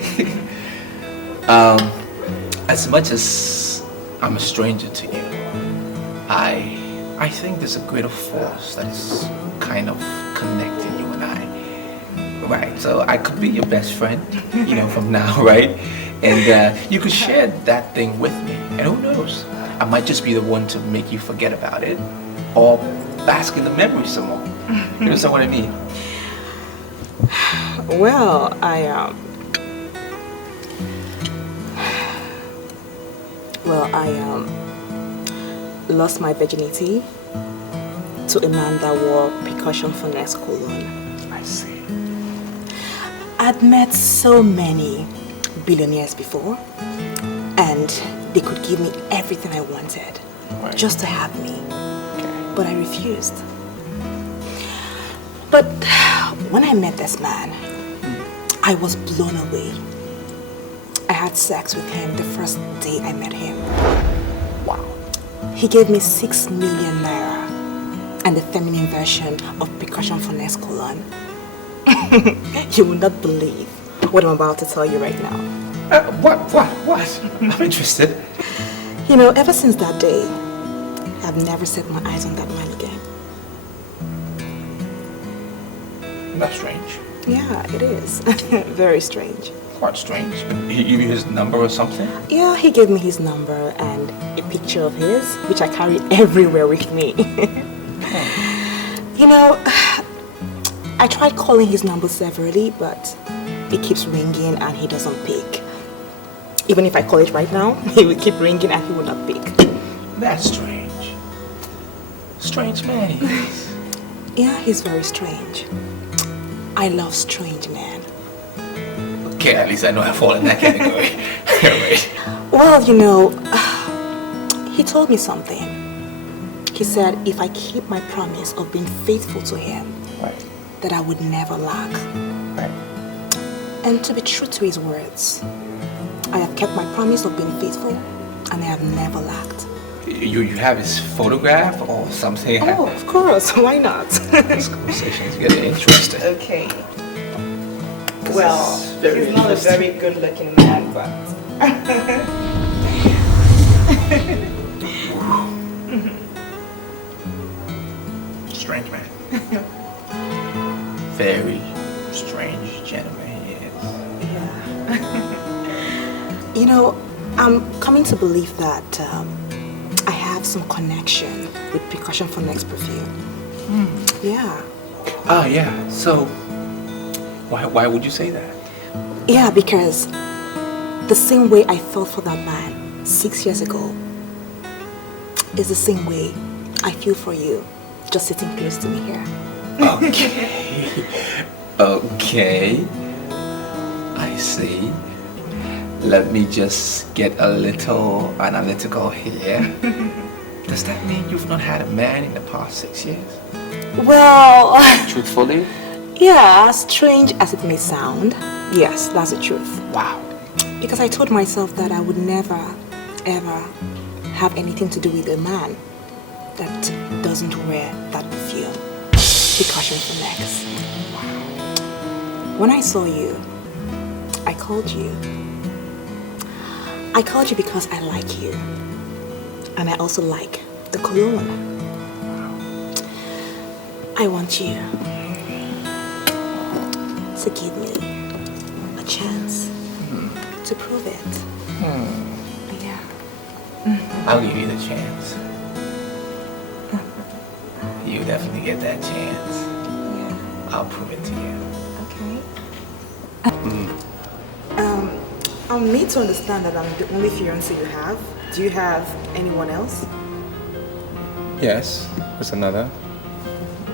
As much as I'm a stranger to you, I think there's a greater force that is kind of connecting you and I. Right, so I could be your best friend, from now, right? And you could share that thing with me. And who knows? I might just be the one to make you forget about it or bask in the memory some more. You understand what I mean? Well, I lost my virginity to a man that wore percussion for next cologne. I see. I'd met so many billionaires before, and they could give me everything I wanted, just to have me. Okay. But I refused. But when I met this man, I was blown away. I had sex with him the first day I met him. Wow. He gave me 6 million naira and the feminine version of percussion for next cologne. You will not believe what I'm about to tell you right now. What? I'm interested. You know, ever since that day, I've never set my eyes on that man again. That's strange. Yeah, it is. Very strange. Quite strange. He gave you his number or something? Yeah, he gave me his number and a picture of his, which I carry everywhere with me. You know, I tried calling his number severally, but it keeps ringing and he doesn't pick. Even if I call it right now, he will keep ringing and he will not pick. That's strange. Strange man he is. Yeah, he's very strange. I love strange men. Okay, at least I know I fall in that category. Right. Well, you know, he told me something. He said if I keep my promise of being faithful to him, right, that I would never lack. Right. And to be true to his words, I have kept my promise of being faithful and I have never lacked. You have his photograph or something? Oh, of course. Why not? This conversation is getting interesting. Okay. Well, he's not a very good-looking man, but... Strange man. Very strange gentleman he is. Yeah. You know, I'm coming to believe that I have some connection with Percussion for Next Perfume. Yeah. Oh, yeah. So, why would you say that? Yeah, because the same way I felt for that man 6 years ago is the same way I feel for you just sitting close to me here. Okay. Okay. I see. Let me just get a little analytical here. Does that mean you've not had a man in the past 6 years? Well... Truthfully? Yeah, strange as it may sound, yes, that's the truth. Wow. Because I told myself that I would never, ever have anything to do with a man that doesn't wear that perfume. Percussion for Next. When I saw you, I called you. I called you because I like you. And I also like the cologne. I want you to give me a chance to prove it. Yeah. I'll give you the chance. You definitely get that chance. Yeah. I'll prove it to you. Okay. I'm made to understand that I'm the only fiancé you have. Do you have anyone else? Yes, there's another.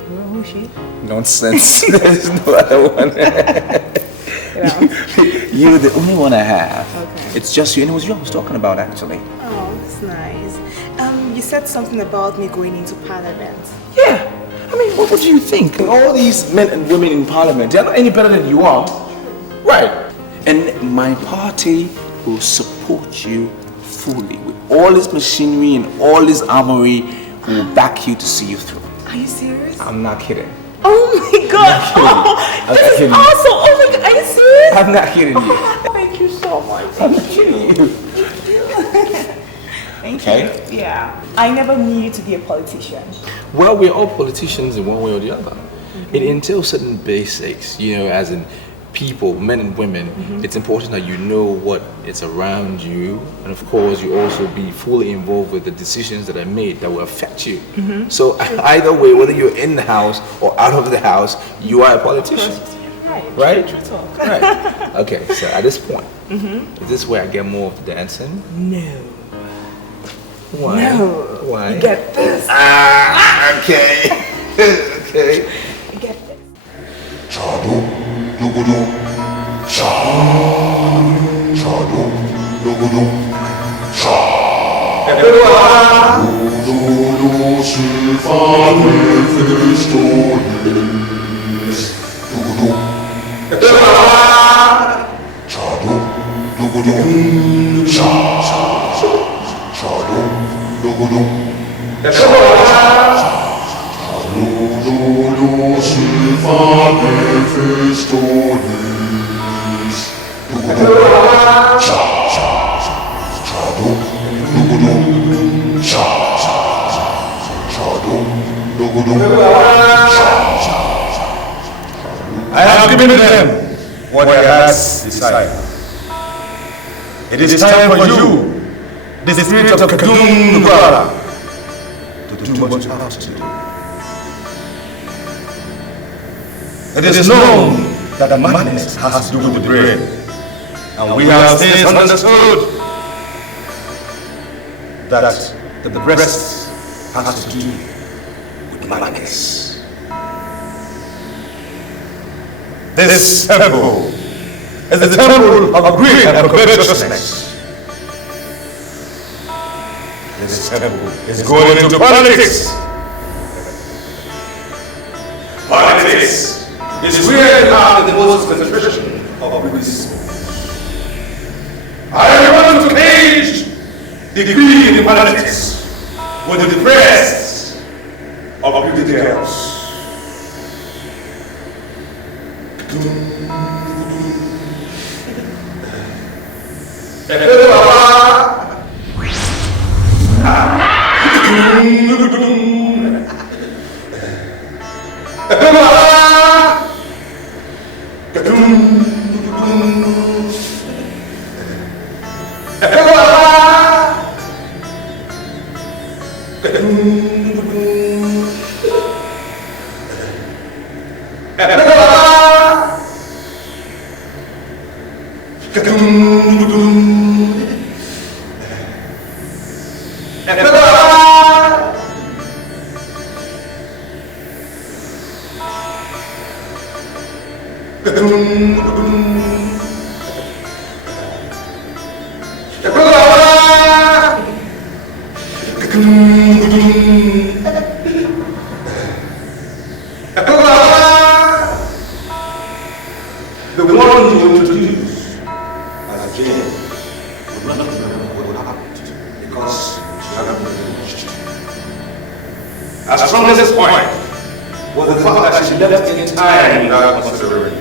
Well, who's she? Nonsense. There's no other one. You're the only one I have. Okay. It's just you, and it was you I was talking about actually. Oh, that's nice. You said something about me going into parliament. Yeah. I mean, what do you think? All these men and women in parliament, they're not any better than you are. Right. And my party will support you fully with all this machinery and all this armory. We will back you to see you through. Are you serious? I'm not kidding. Oh my god! Oh, this is awesome! Oh my god, are you serious? I'm not kidding you. Thank you so much. I'm not kidding you. Thank Okay. you. Yeah. I never knew you to be a politician. Well, we're all politicians in one way or the other. It entails certain basics, you know, as in people, men and women. It's important that you know what is around you, and of course you also be fully involved with the decisions that are made that will affect you. So either way, whether you're in the house or out of the house, you are a politician. Right? True talk. Right. Okay, so at this point, is this where I get more of the dancing? No. Why? No. Why? You get this. Okay. Okay. You get this. I have given them what their hearts desire. It is time for you, the spirit of Kadum Nubara, to do what you have to do. It is known that madness has to do with the brain, and we have since understood that the breast has to do with madness. This temple is the temple of greed and covetousness. This temple is going into politics. Politics is where you have the most concentration of greed. I want to cage the greed in politics with the breasts of greedy girls. The one you introduced as Jane would not remember what happened because she hadn't been watched. As from this point was the fact that she left in time without considering.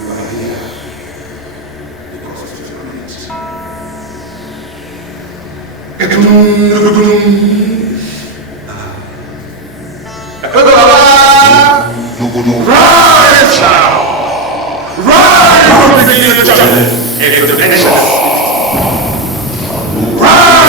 You are here because of rise now! Rise into the jungle! Into the dimensions! Rise!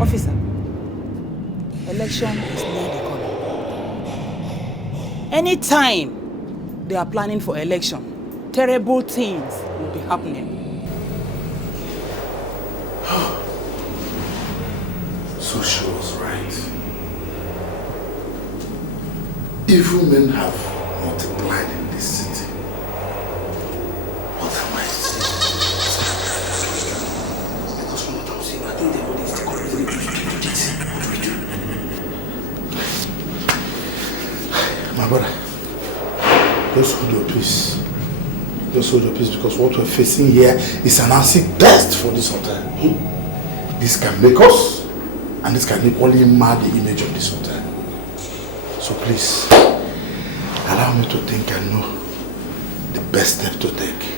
Officer, election is near the corner. Anytime they are planning for election, terrible things will be happening. So she was right. Evil men have multiplied in this city. What am I saying? Just hold your peace. Just hold your peace, because what we're facing here is an acid test for this hotel. This can make us, and this can equally mar the image of this hotel. So please, allow me to think and know the best step to take.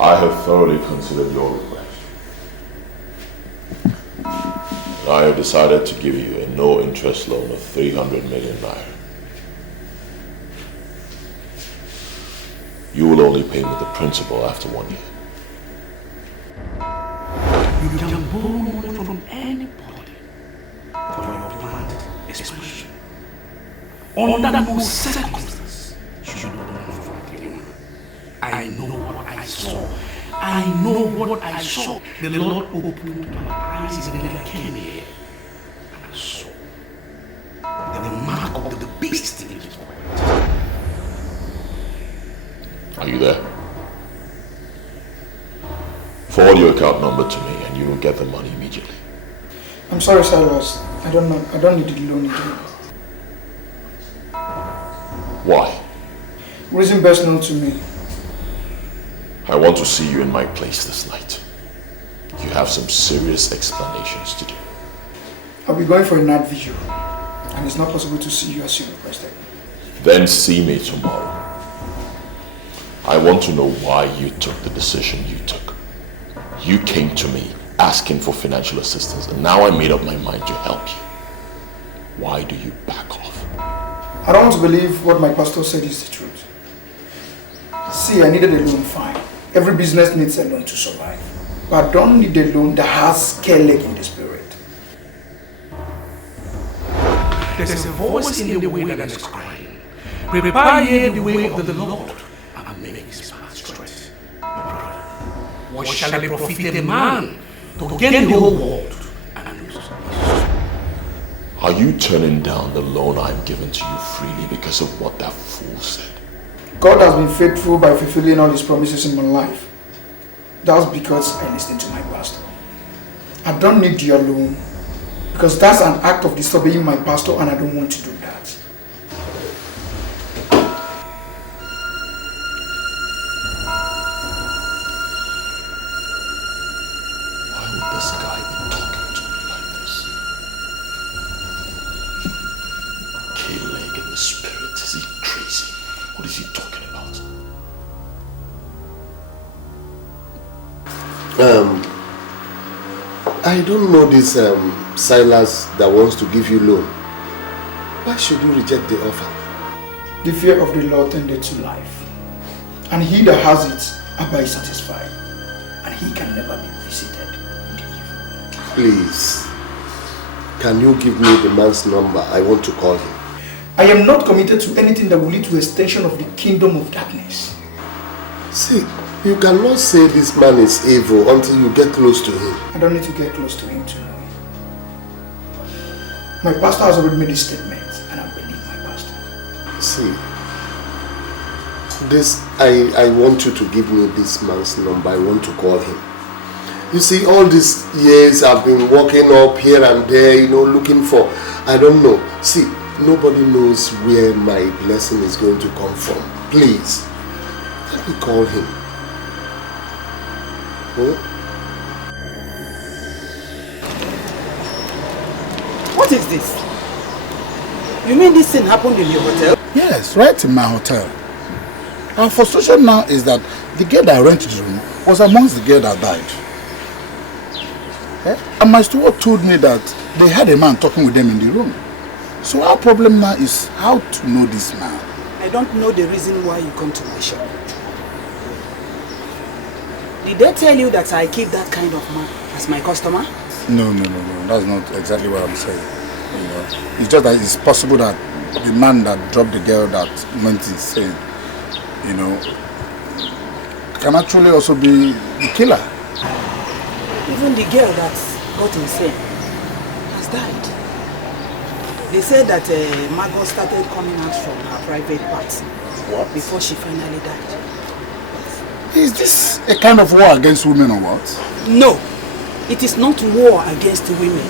I have thoroughly considered your request. I have decided to give you a no-interest loan of 300 million naira. You will only pay me the principal after 1 year. You can borrow money from anybody for your planned expansion. Under no circumstance should you borrow from anyone. I know what I saw. I know what I saw. The Lord opened my eyes and then I came here. And I saw the mark of the beast in his pocket. Are you there? Forward your account number to me and you will get the money immediately. I'm sorry, Silas. I don't need the loan again. Why? Reason best known to me. I want to see you in my place this night. You have some serious explanations to do. I'll be going for a night vigil, and it's not possible to see you as you requested. Then see me tomorrow. I want to know why you took the decision you took. You came to me asking for financial assistance, and now I made up my mind to help you. Why do you back off? I don't want to believe what my pastor said is the truth. See, I needed a loan, fine. Every business needs a loan to survive. But I don't need a loan that has scale leg in the spirit. There's a voice in the way that is crying. Prepare ye the way of the Lord, and make his path straight. What shall it profit a man to gain the whole world and lose his soul? Are you turning down the loan I've given to you freely because of what that fool said? God has been faithful by fulfilling all his promises in my life. That's because I listened to my pastor. I don't need your loan because that's an act of disobeying my pastor and I don't want to do that. Why would this guy be talking to me like this? K-leg in the spirit, is he crazy? What is he talking about? I don't know this Silas that wants to give you loan. Why should you reject the offer? The fear of the Lord tended to life. And he that has it abide satisfied. And he can never be visited with evil. Please, can you give me the man's number? I want to call him. I am not committed to anything that will lead to extension of the kingdom of darkness. See, you cannot say this man is evil until you get close to him. I don't need to get close to him to know him. My pastor has already made a statement and I believe my pastor. See, this, I want you to give me this man's number. I want to call him. You see, all these years I've been walking up here and there, looking for, I don't know. See, nobody knows where my blessing is going to come from. Please, let me call him. Huh? What is this? You mean this thing happened in your hotel? Yes, right in my hotel. Our frustration now is that the girl that rented the room was amongst the girls that died. And my steward told me that they had a man talking with them in the room. So our problem now is how to know this man. I don't know the reason why you come to my shop. Did they tell you that I keep that kind of man as my customer? No. That's not exactly what I'm saying. It's just that it's possible that the man that dropped the girl that went insane, can actually also be the killer. Even the girl that got insane has died. They said that Margot started coming out from her private parts before she finally died. Is this a kind of war against women or what? No, it is not war against women.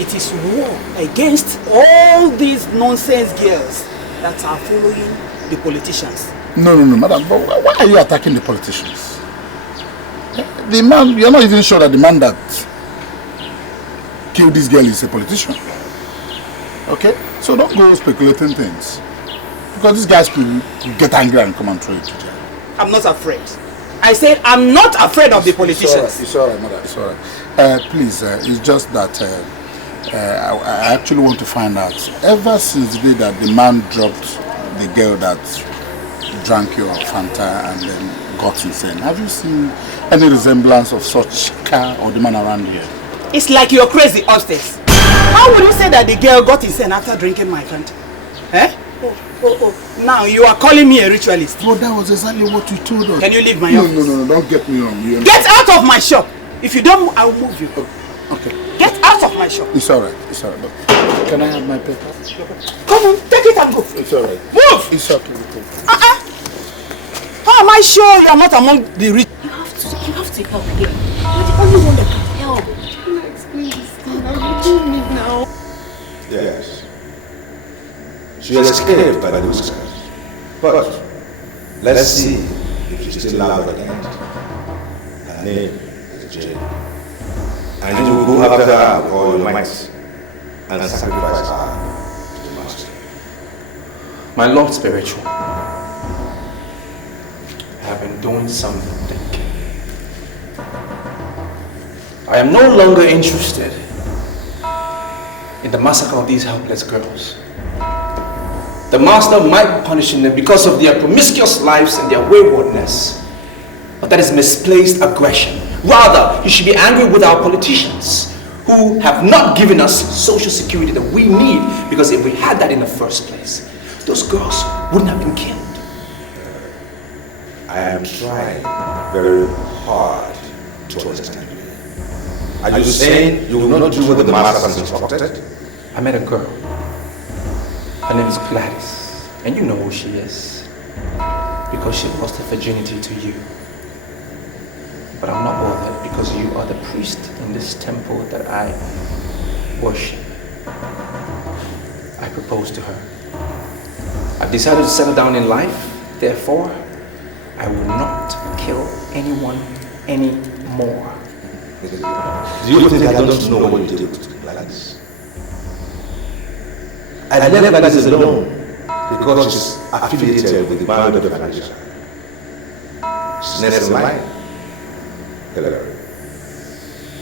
It is war against all these nonsense girls that are following the politicians. No, madam, but why are you attacking the politicians? The man, you're not even sure that the man that killed this girl is a politician. Okay? So don't go speculating things. Because these guys could get angry and come and throw it to jail. I'm not afraid. I said I'm not afraid of the politicians. It's alright, madam, it's alright. Please, it's just that I actually want to find out, ever since the day that the man dropped the girl that drank your Fanta and then got insane, have you seen any resemblance of such car or the man around here? It's like you're crazy upstairs. How would you say that the girl got insane after drinking my Fanta? Eh? Oh. Now you are calling me a ritualist. Well, that was exactly what you told us. Can you leave my office? No, don't get me wrong. Get out of my shop. If you don't, I will move you. Okay. Get out of my shop. It's alright. But can I have my paper? Come on, take it and go. It's alright. Move! It's okay. How am I sure you are not among the rich? You have to help here. You're the only one that can help. Can I explain this thing? I will me now. Yes. She escaped by the whiskers. But let's see if she's still alive at the end. Her name is Jane. And you will go after her with all your might and sacrifice her to the master. My Lord Spiritual, I have been doing some thinking. I am no longer interested in the massacre of these helpless girls. The master might be punishing them because of their promiscuous lives and their waywardness. But that is misplaced aggression. Rather, he should be angry with our politicians who have not given us social security that we need, because if we had that in the first place, those girls wouldn't have been killed. I am trying very hard to understand you. Are you saying you will not do what the master has instructed? I met a girl. Her name is Gladys, and you know who she is, because she lost her virginity to you. But I'm not bothered, because you are the priest in this temple that I worship. I proposed to her. I've decided to settle down in life, therefore, I will not kill anyone anymore. Do you think I don't know what you did with Gladys? I left Gladys alone because she's affiliated with the band of Nigeria. She's next in line. Hillary.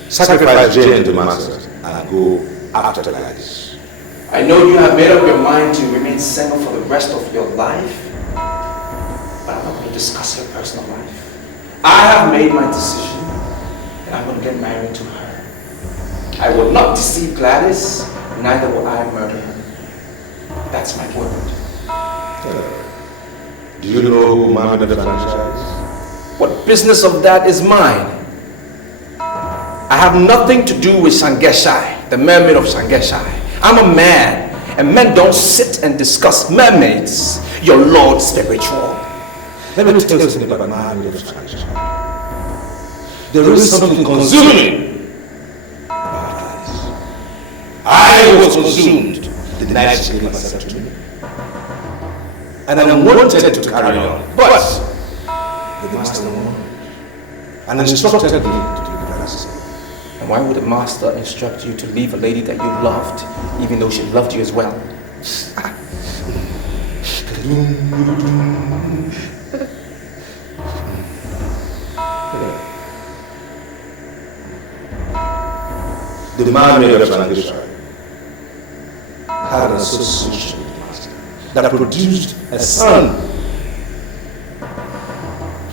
Sacrifice Jane to the master and go after Gladys. I know you have made up your mind to remain single for the rest of your life, but I'm not going to discuss your personal life. I have made my decision, and I'm going to get married to her. I will not deceive Gladys, neither will I murder her. That's my word. Do you know who Mohammed the franchise? What business of that is mine? I have nothing to do with Shangeshai, the mermaid of Shangeshai. I'm a man, and men don't sit and discuss mermaids, your Lord Spiritual. Let me tell you something about Mohammed the franchise. There is something consuming. I was consumed the night she gave myself to me. And I wanted to carry on, but the master warned and instructed me to do the same. And why would the master instruct you to leave a lady that you loved, even though she loved you as well? The man made of Shangeshai had an association with the master that produced a son.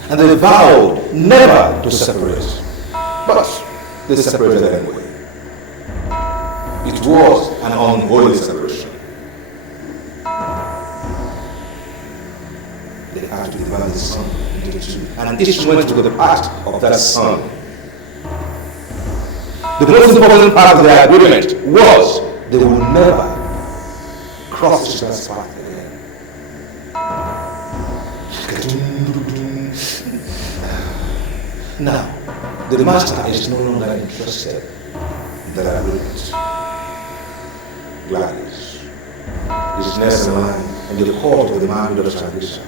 And they vowed never to separate. But they separated anyway. It was an unholy separation. They had to deliver the son 22, and each went to the part of that son. The most important part of the agreement was they would never cross each other's path again. Now, the master is no longer interested in that agreement. Gladys is next in line in the court of the man who does transition.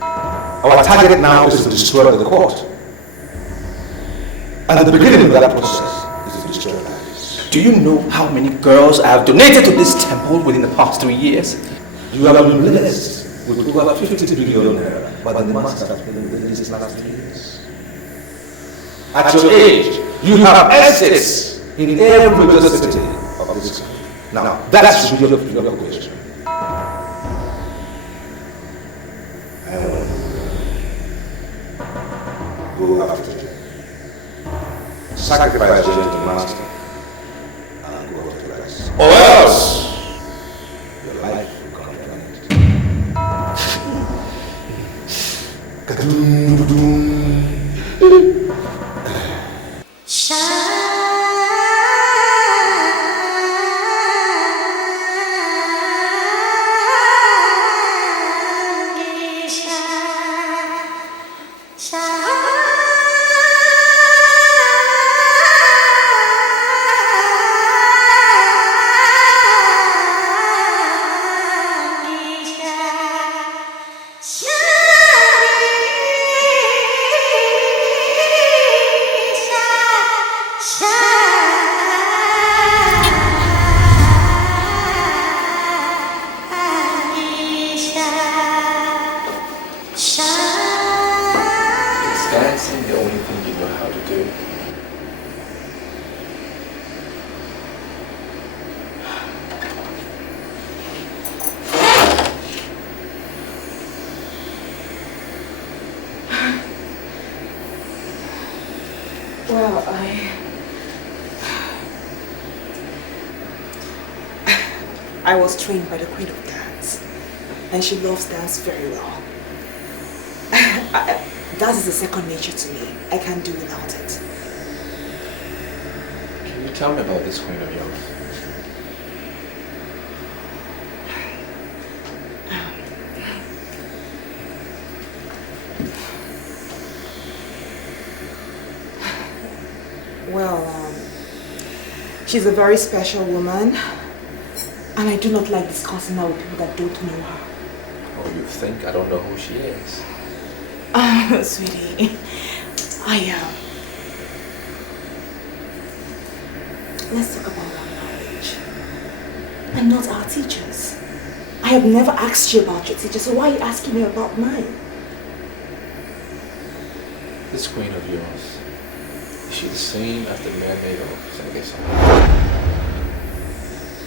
Our target now is to destroy the court. And the beginning of that process is to destroy Gladys. Do you know how many girls I have donated to this temple within the past 3 years? You have been blessed with over 50 billion naira by the master has been in these last 3 years. At your age, you have assets in every major city of this country. Now, that should be your question. Go after Jane. Sacrifice Jane to the master and go after the rest. Or else, your life will come to an end. Well, I was trained by the Queen of Dance, and she loves dance very well. Dance is a second nature to me. I can't do without it. Can you tell me about this queen of yours? Well, she's a very special woman, and I do not like discussing her with people that don't know her. Oh, you think I don't know who she is? Sweetie, let's talk about our marriage and not our teachers. I have never asked you about your teachers, so why are you asking me about mine? This queen of yours, is she the same as the mermaid of Senegesa?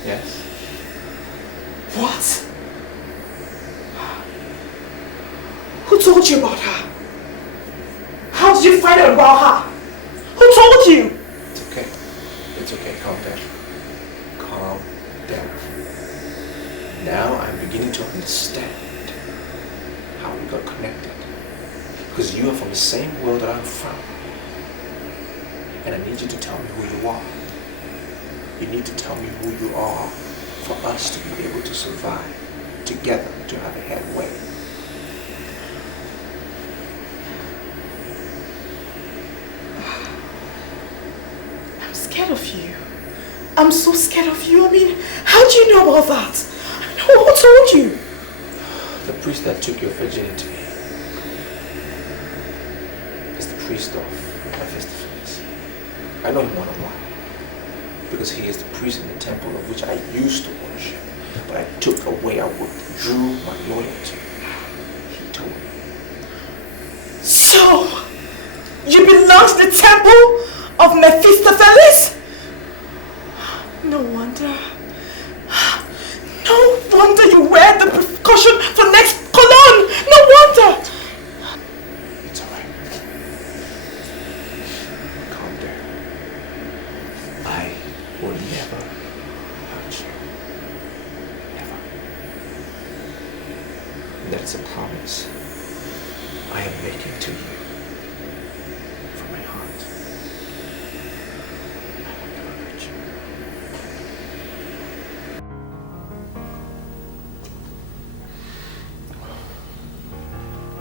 Yes. What? Who told you about her? How did you find out about her? Who told you? It's okay. It's okay. Calm down. Calm down. Now I'm beginning to understand how we got connected. Because you are from the same world that I'm from. And I need you to tell me who you are. You need to tell me who you are for us to be able to survive together, to have a headway. I'm scared of you. I'm so scared of you. I mean, how do you know about that? I mean, who told you? The priest that took your virginity is the priest of Mephistopheles. I know him one-on-one because he is the priest in the temple of which I used to worship, but I took away, I withdrew my loyalty. He told me. So, you belong to the temple of Mephistopheles? No wonder. No wonder you wear the precaution for next cologne. No wonder. It's alright. Calm down. I will never hurt you. Never. And that is a promise I am making to you from my heart. I will never hurt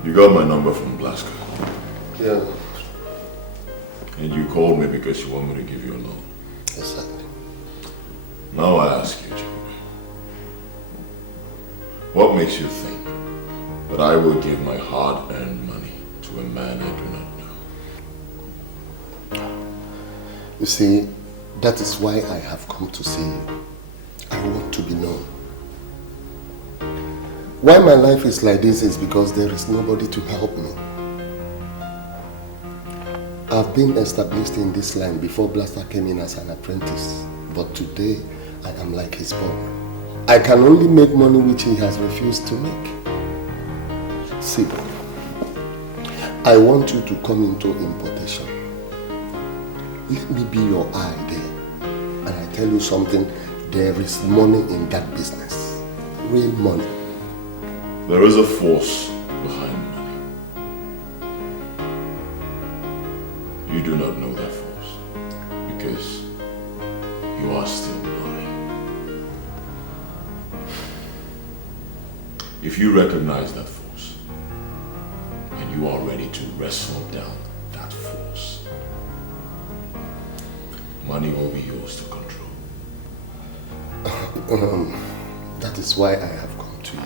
you. You got my number from Glasgow. Yeah. And you called me because you want me to give you a loan. Exactly. Now I ask you, Joe, what makes you think that I will give my hard-earned money to a man I do not know? You see, that is why I have come to see you. I want to be known. Why my life is like this is because there is nobody to help me. I've been established in this line before Blaster came in as an apprentice, but today I am like his boy. I can only make money which he has refused to make. See, I want you to come into importation. Let me be your eye there. And I tell you something, there is money in that business. Real money. There is a force behind money. You do not know that force because you are still blind. If you recognize that force and you are ready to wrestle down that force, money will be yours to control. That is why I have come to you.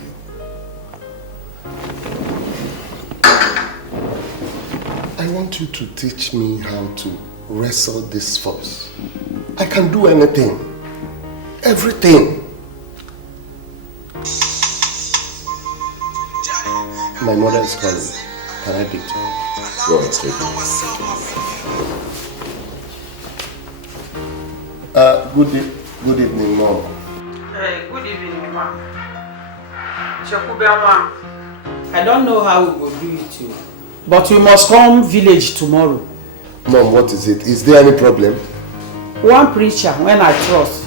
I want you to teach me how to wrestle this force. I can do anything. Everything. My mother is calling. Can I pick her? Go ahead, take it. Good evening, Mom. Hey, good evening, Mom. I don't know how we will do it, but you must come village tomorrow. Mom, what is it? Is there any problem? One preacher, when I trust,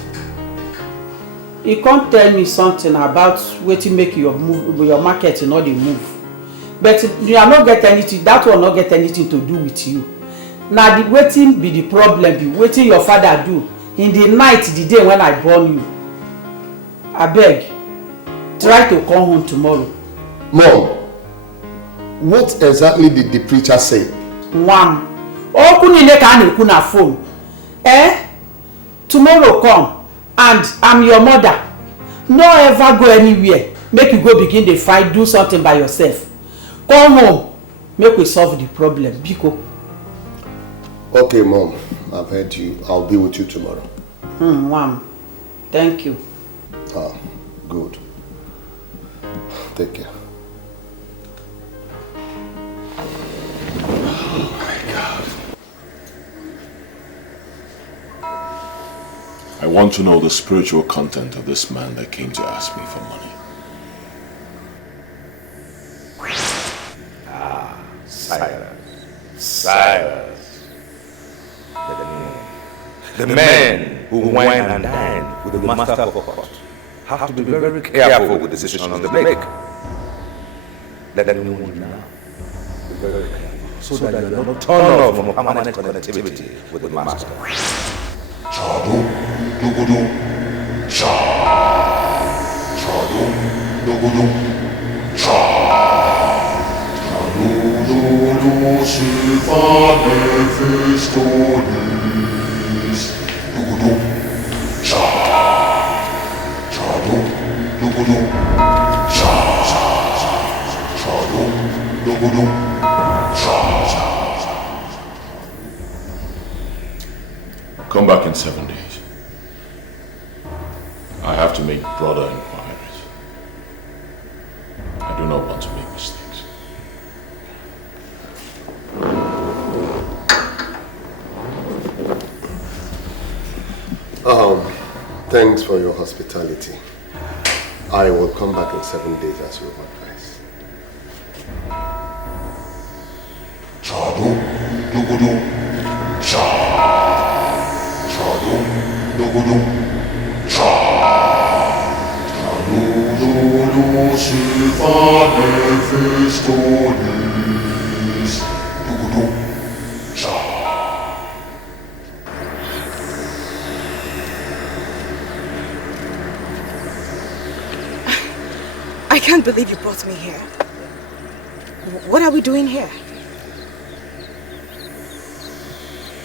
he can't tell me something about waiting make your market not the move. But you are not get anything, that will not get anything to do with you. Now the waiting be the problem, be waiting your father do in the night, the day when I born you. I beg, try to come home tomorrow. Mom, what exactly did the preacher say? One. Oh, phone. Tomorrow come and I'm your mother. No ever go anywhere. Make you go begin the fight, do something by yourself. Come home. Make we solve the problem. Biko. Okay, Mom. I've heard you. I'll be with you tomorrow. Mom. Thank you. Ah, good. Take care. Oh my God. I want to know the spiritual content of this man that came to ask me for money. Silas. The man who wine and dine with the master of a pot have to be very careful with the decisions they make. Let them know you now. Be very careful so that you are not turned off from permanent connectivity with the master. Chadu, dugudu, cha. Chadu, dugudu, cha. Chadu, dugudu, silva, Mephistopheles. Dugudu, cha. Chadu, dugudu, cha. Chadu, dugudu, cha. Come back in 7 days. I have to make broader inquiries. I do not want to make mistakes. Thanks for your hospitality. I will come back in 7 days as you advise. Chadu, dugudu, cha. Chadu, dugudu, cha. Chadu, dugudu, silva, Mephistopheles. can't believe you brought me here. What are we doing here?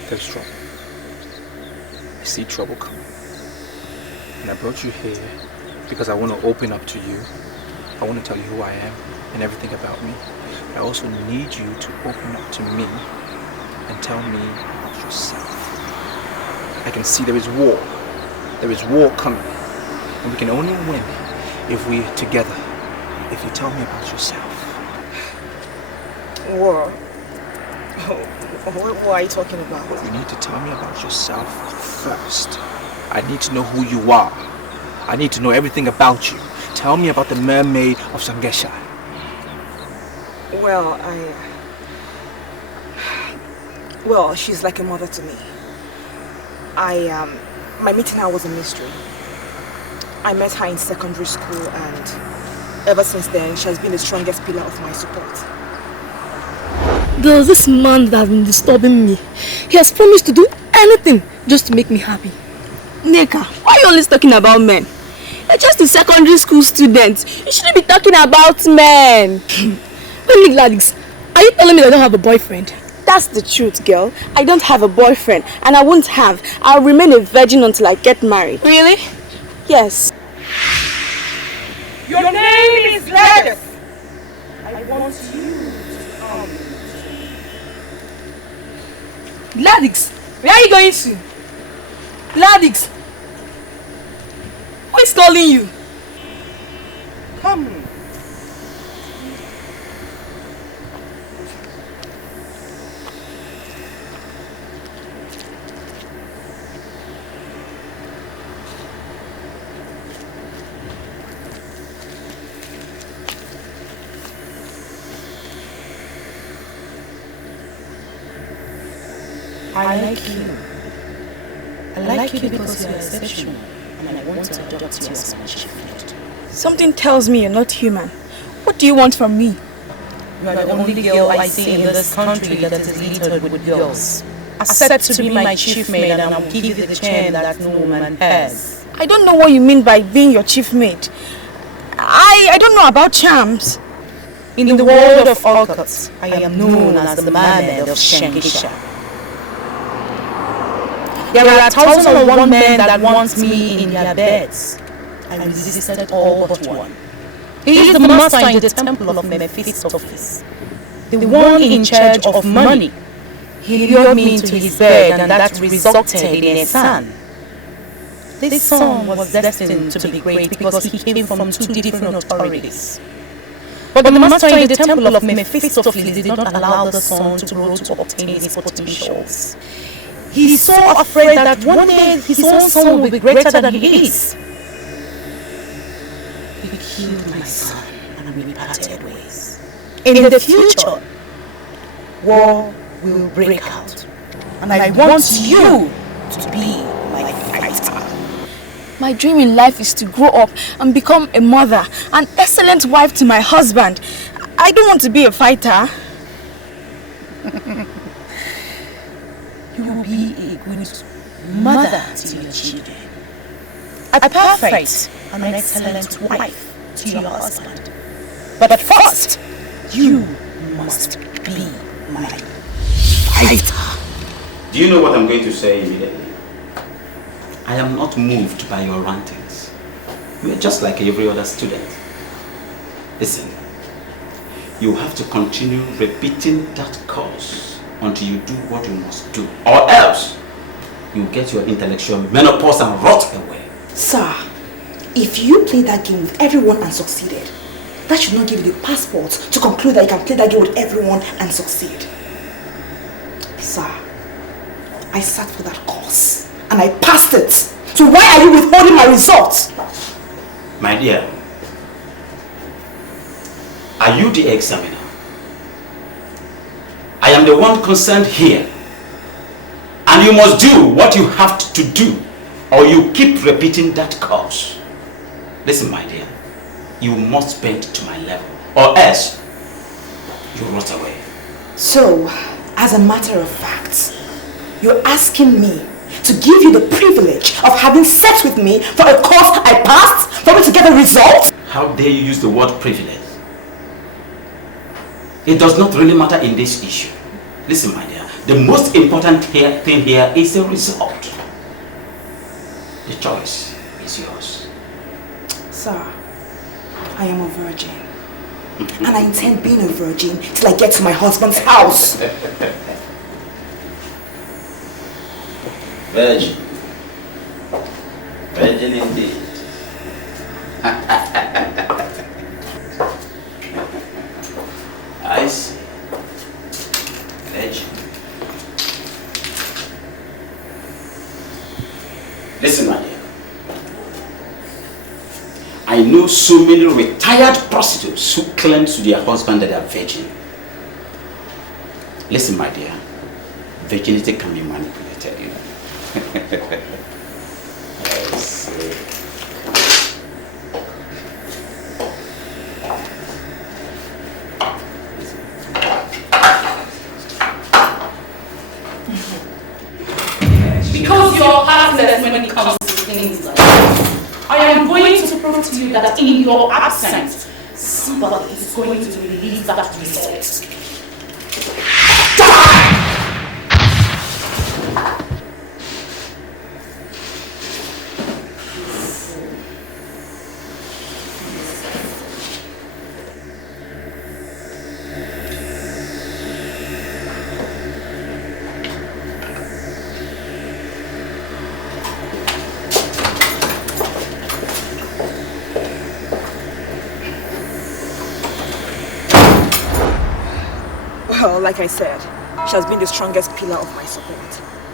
There's trouble. I see trouble coming. And I brought you here because I want to open up to you. I want to tell you who I am and everything about me. I also need you to open up to me and tell me about yourself. I can see there is war. There is war coming. And we can only win if we're together. If you tell me about yourself. War? What are you talking about? You need to tell me about yourself first. I need to know who you are. I need to know everything about you. Tell me about the mermaid of Sangesha. Well, she's like a mother to me. My meeting her was a mystery. I met her in secondary school and ever since then, she has been the strongest pillar of my support. There's this man that has been disturbing me. He has promised to do anything just to make me happy. Neka, why are you always talking about men? You're just a secondary school student. You shouldn't be talking about men. Let me, Gladys, are you telling me that I don't have a boyfriend? That's the truth, girl. I don't have a boyfriend and I won't have. I'll remain a virgin until I get married. Really? Yes. Your name is Gladys. I want you to come. Gladys, where are you going to? Gladys, who is calling you? Come. I like you. I like you because you are exceptional, and I want to adopt you as my chief mate. Something tells me you're not human. What do you want from me? You are the only girl I see in this country that is littered with girls. Accept to be my chief mate and I will give you the charm that no woman has. I don't know what you mean by being your chief mate. I don't know about charms. In the world of orchids, I am known as the mermaid of Shangisha. There are 1,001 men that want me in their beds. I resisted all but one. He is the master in the temple of Mephistopheles, the one in charge of money. He lured me into his bed and that resulted in a son. This son was destined to be great because he came from two different authorities. But the master in the temple of Mephistopheles did not allow the son to grow to obtain his potentials. He is so afraid that one day his own son will be greater than he is. He killed my son and we parted ways. In the future, war will break out. And I want you to be my fighter. My dream in life is to grow up and become a mother, an excellent wife to my husband. I don't want to be a fighter. You will be a good mother to your children, a perfect and excellent wife to your husband. But first, you must be my fighter. Do you know what I'm going to say immediately? I am not moved by your rantings. You are just like every other student. Listen, you have to continue repeating that course until you do what you must do, or else you get your intellectual menopause and rot away. Sir, if you play that game with everyone and succeeded, that should not give you the passport to conclude that you can play that game with everyone and succeed. Sir, I sat for that course and I passed it. So why are you withholding my results? My dear, are you the examiner? I am the one concerned here. And you must do what you have to do, or you keep repeating that course. Listen, my dear, you must bend to my level, or else you rot away. So, as a matter of fact, you're asking me to give you the privilege of having sex with me for a course I passed for me to get a result? How dare you use the word privilege? It does not really matter in this issue. Listen, my dear, the most important thing here is the result. The choice is yours. Sir, I am a virgin. And I intend being a virgin till I get to my husband's house. Virgin. Virgin indeed. I see. Virgin. Listen, my dear. I know so many retired prostitutes who claim to their husband that they are virgin. Listen, my dear. Virginity can be manipulated, you know. I see. Because you're heartless when it comes to things like that. I am going to prove to you that in your absence, somebody is going to release that result. Well, like I said, she has been the strongest pillar of my support.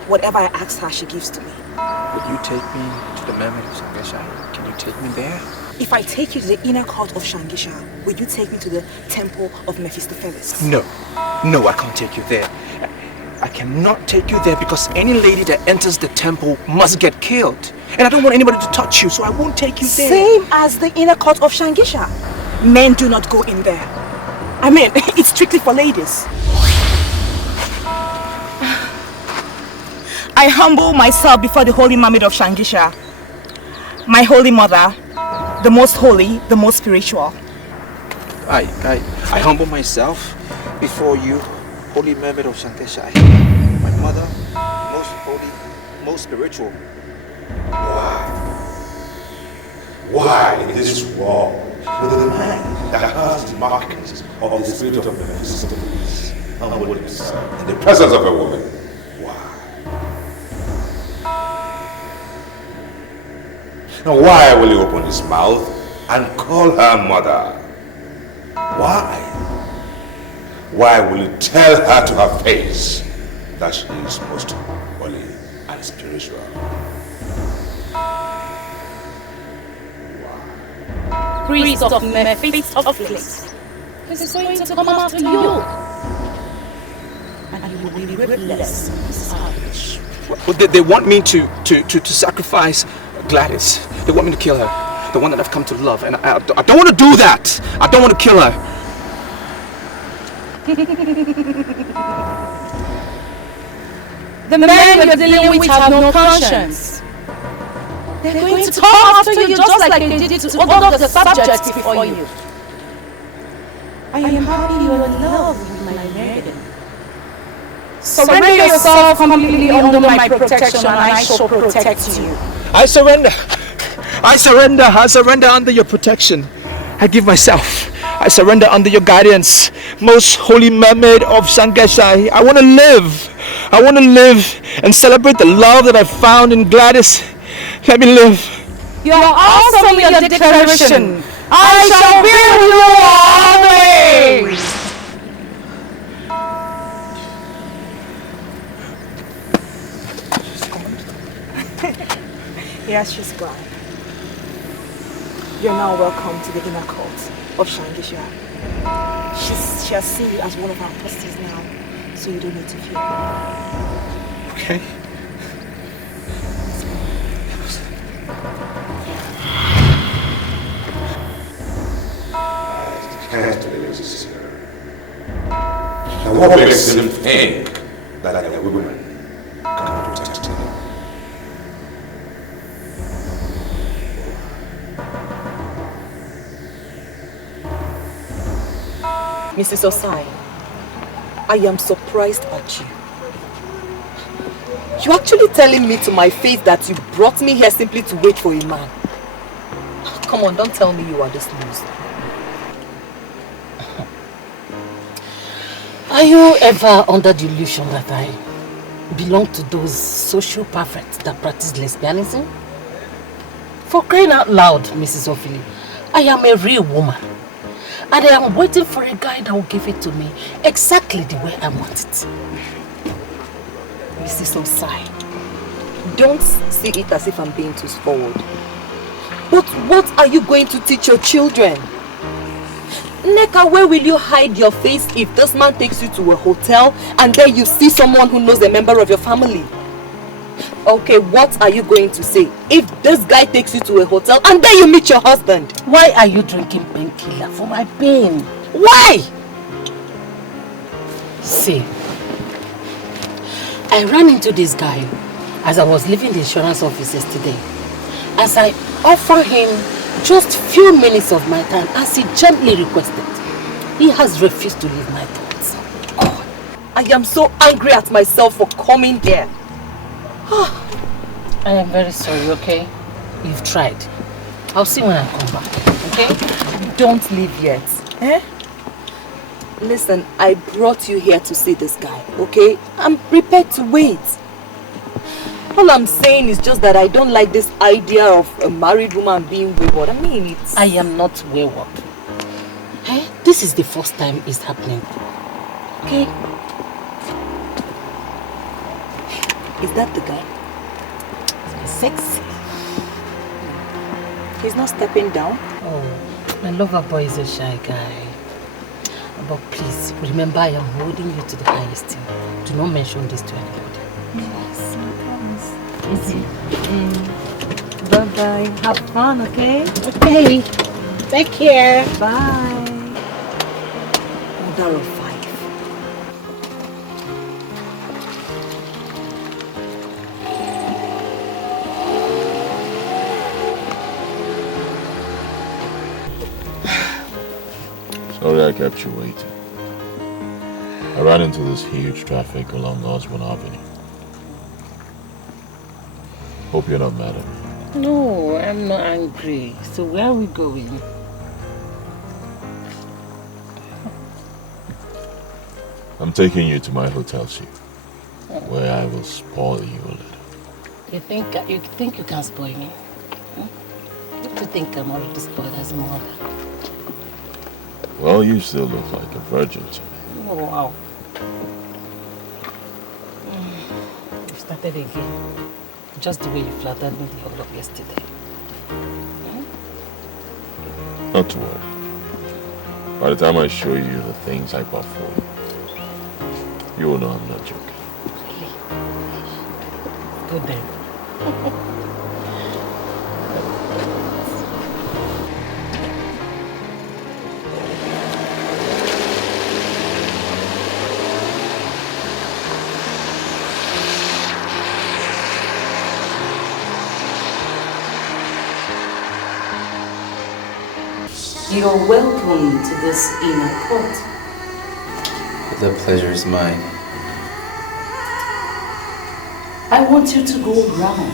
Whatever I ask her, she gives to me. Would you take me to the Mermaid of Sangasha? Can you take me there? If I take you to the inner court of Shangisha, will you take me to the temple of Mephistopheles? No. No, I can't take you there. I cannot take you there because any lady that enters the temple must get killed. And I don't want anybody to touch you, so I won't take you there. Same as the inner court of Shangisha. Men do not go in there. I mean, it's strictly for ladies. I humble myself before the Holy Mermaid of Shangisha, my Holy Mother, the most holy, the most spiritual. I humble myself before you, Holy Mermaid of Shangisha, my mother, most holy, most spiritual. Why in this world with a man that has the markings of the spirit of Mephistopheles unworthiness in the presence of a woman? Now why will he open his mouth and call her mother? Why? Why will he tell her to her face that she is most holy and spiritual? Priest of Mephistopheles is going to come after you. And you will be ruthless. They want me to sacrifice Gladys. They want me to kill her. The one that I've come to love. And I don't want to do that. I don't want to kill her. The men you're dealing with have no conscience. They're going to come after you just like they did to all of the subjects before you. I am happy you're in love with my maiden. Surrender yourself completely under my protection and I shall protect you. I surrender. I surrender. I surrender under your protection. I give myself. I surrender under your guidance. Most holy mermaid of Sangashai. I want to live. I want to live and celebrate the love that I found in Gladys. Let me live. You are awesome with your declaration. I shall be with you always. Yes, she's gone. You're now welcome to the inner court of Shangisha. She has seen you as one of our apostles now, so you don't need to fear. Okay. Can't believe this. Now what makes him think that a woman can protect him? Mrs. Osai, I am surprised at you. You're actually telling me to my face that you brought me here simply to wait for a man. Come on, don't tell me you are this loose. Are you ever under the illusion that I belong to those social perfects that practice lesbianism? For crying out loud, Mrs. Ophili, I am a real woman. And I am waiting for a guy that will give it to me exactly the way I want it. Mrs. Osai, don't see it as if I'm being too forward. But what are you going to teach your children? Neka, where will you hide your face if this man takes you to a hotel and then you see someone who knows a member of your family? Okay, what are you going to say if this guy takes you to a hotel and then you meet your husband? Why are you drinking painkiller for my pain? Why? See, I ran into this guy as I was leaving the insurance office yesterday. As I offered him just few minutes of my time as he gently requested, he has refused to leave my thoughts. God, I am so angry at myself for coming here. I am very sorry, okay? You've tried. I'll see when I come back, okay? Don't leave yet. Eh? Listen, I brought you here to see this guy, okay? I'm prepared to wait. All I'm saying is just that I don't like this idea of a married woman being wayward. I mean, it's... I am not wayward. Eh? This is the first time it's happening. Okay? Is that the guy? Sexy. He's not stepping down? Oh, my lover boy is a shy guy. But please, remember I am holding you to the highest esteem. Do not mention this to anybody. Yes, I promise. Easy. Bye-bye. Have fun, okay? Okay. Take care. Bye. Mother of 5. Sorry I kept you waiting. I ran into this huge traffic along Osborne Avenue. Hope you're not mad at me. No, I'm not angry. So where are we going? I'm taking you to my hotel suite, where I will spoil you a little. You think you can spoil me? You think I'm already spoiled as a mother? Well, you still look like a virgin to me. Oh, wow. You started again. Just the way you flattered me the whole of yesterday. Not to worry. By the time I show you the things I bought for you, you will know I'm not joking. Good then. You're welcome to this inner court. The pleasure is mine. I want you to go around.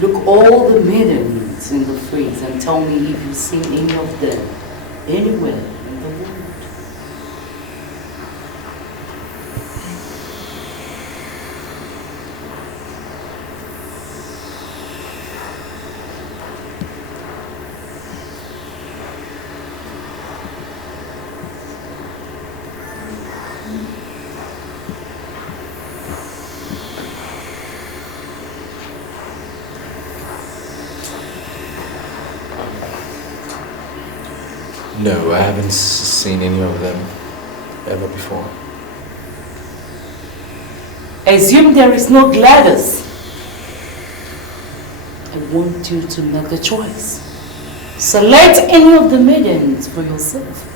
Look all the maidens in the phrase and tell me if you've seen any of them anywhere in the world. No, I haven't seen any of them ever before. Assume there is no Gladys. I want you to make the choice. Select any of the maidens for yourself.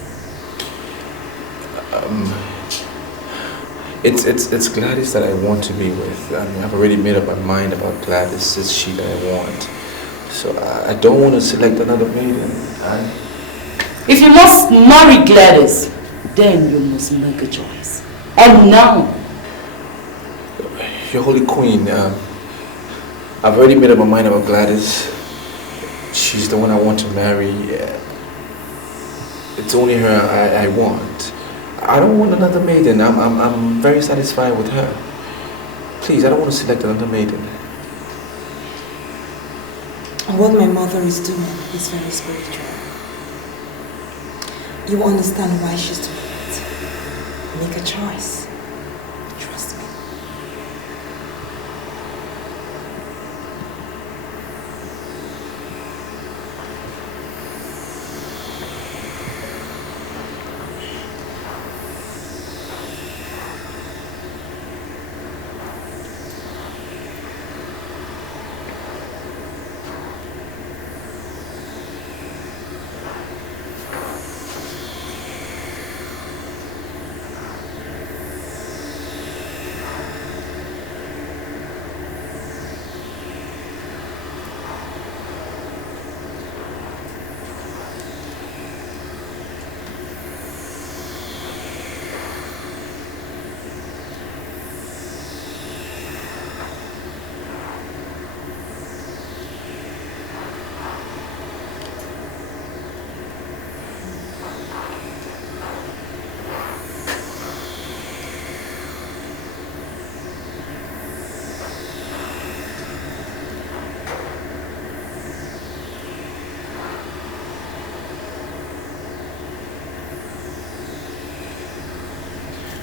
It's Gladys that I want to be with. I mean, I've already made up my mind about Gladys. It's she that I want. So I don't want to select another maiden. If you must marry Gladys, then you must make a choice. And now. Your Holy Queen, I've already made up my mind about Gladys. She's the one I want to marry. It's only her I want. I don't want another maiden. I'm very satisfied with her. Please, I don't want to select another maiden. What my mother is doing is very spiritual. You understand why she's doing it. Make a choice. Trust me.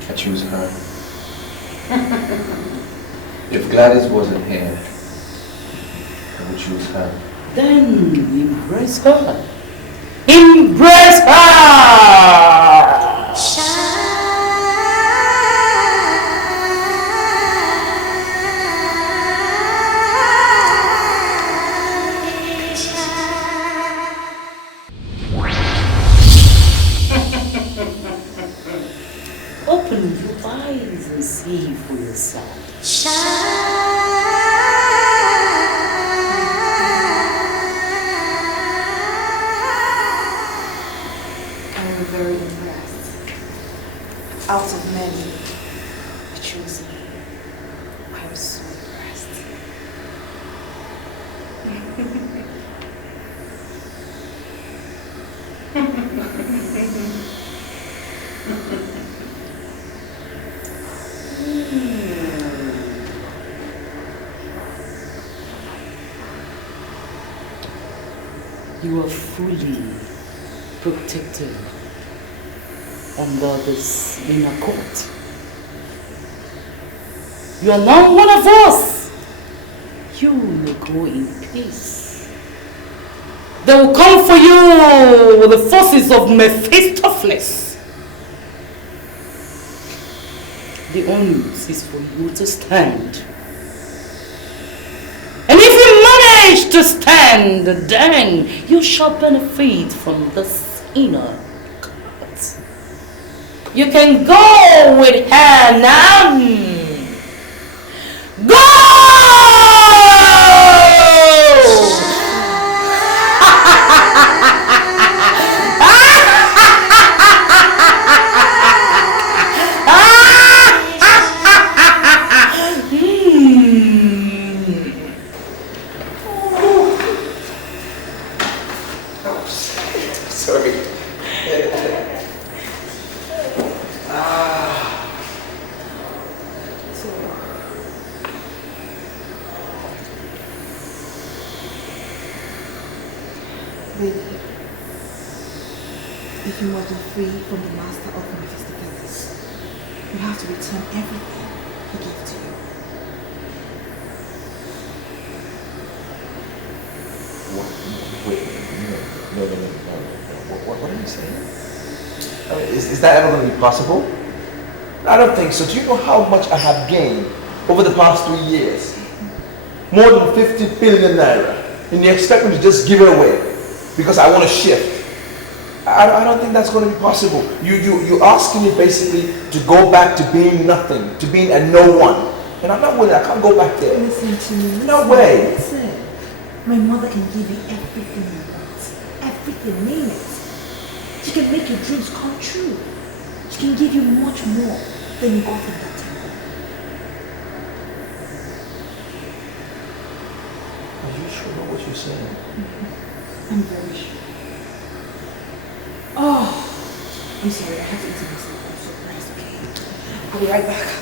I choose her. If Gladys wasn't here, I would choose her. Then embrace her. Embrace her! Open your eyes and see for yourself. I'm very impressed. Out of many, I chose you. I was so impressed. You are fully protected under this inner court. You are now one of us. You may go in peace. They will come for you with the forces of Mephistopheles. The onus is for you to stand. And if you manage to stand, then you shall benefit from this inner court. You can go with her now. Go! Sorry. Baby, if you want to free from the master of Mephistopheles, you have to return everything he gave to you. Wait, no. What are you saying? I mean, is that ever going to be possible? I don't think so. Do you know how much I have gained over the past 3 years? More than 50 billion naira. And you expect me to just give it away because I want to shift? I don't think that's going to be possible. You're asking me basically to go back to being nothing, to being a no one. And I'm not willing. I can't go back there. Listen to me. No way. Listen. My mother can give you everything you want. Everything, name it. She can make your dreams come true. She can give you much more than you got in that temple. Are you sure about what you're saying? I'm very sure. Oh, I'm sorry, I have to eat myself. I'm so surprised, okay? I'll be right back.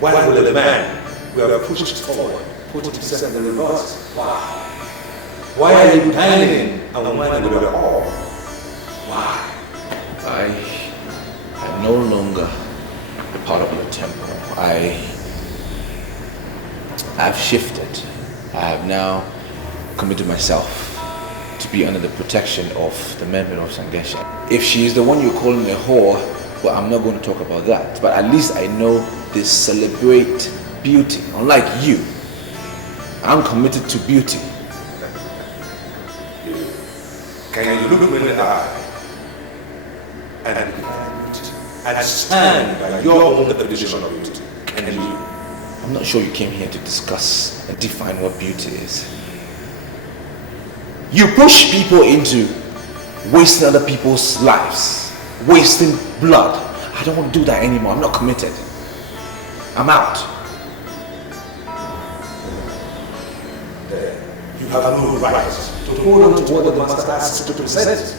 Why will a man who have pushed forward put himself in reverse? Why? Why are you dining and why we are all? Why? I'm no longer a part of your temple. I've shifted. I have now committed myself to be under the protection of the member of Sangesha. If she is the one you're calling a whore, well, I'm not going to talk about that. But at least I know they celebrate beauty. Unlike you, I'm committed to beauty. Can you look me in the eye and beauty and stand by your own definition of beauty? Can you? I'm not sure you came here to discuss and define what beauty is. You push people into wasting other people's lives, wasting blood. I don't want to do that anymore. I'm not committed. I'm out. You have no right to hold on to what the master asks you to present.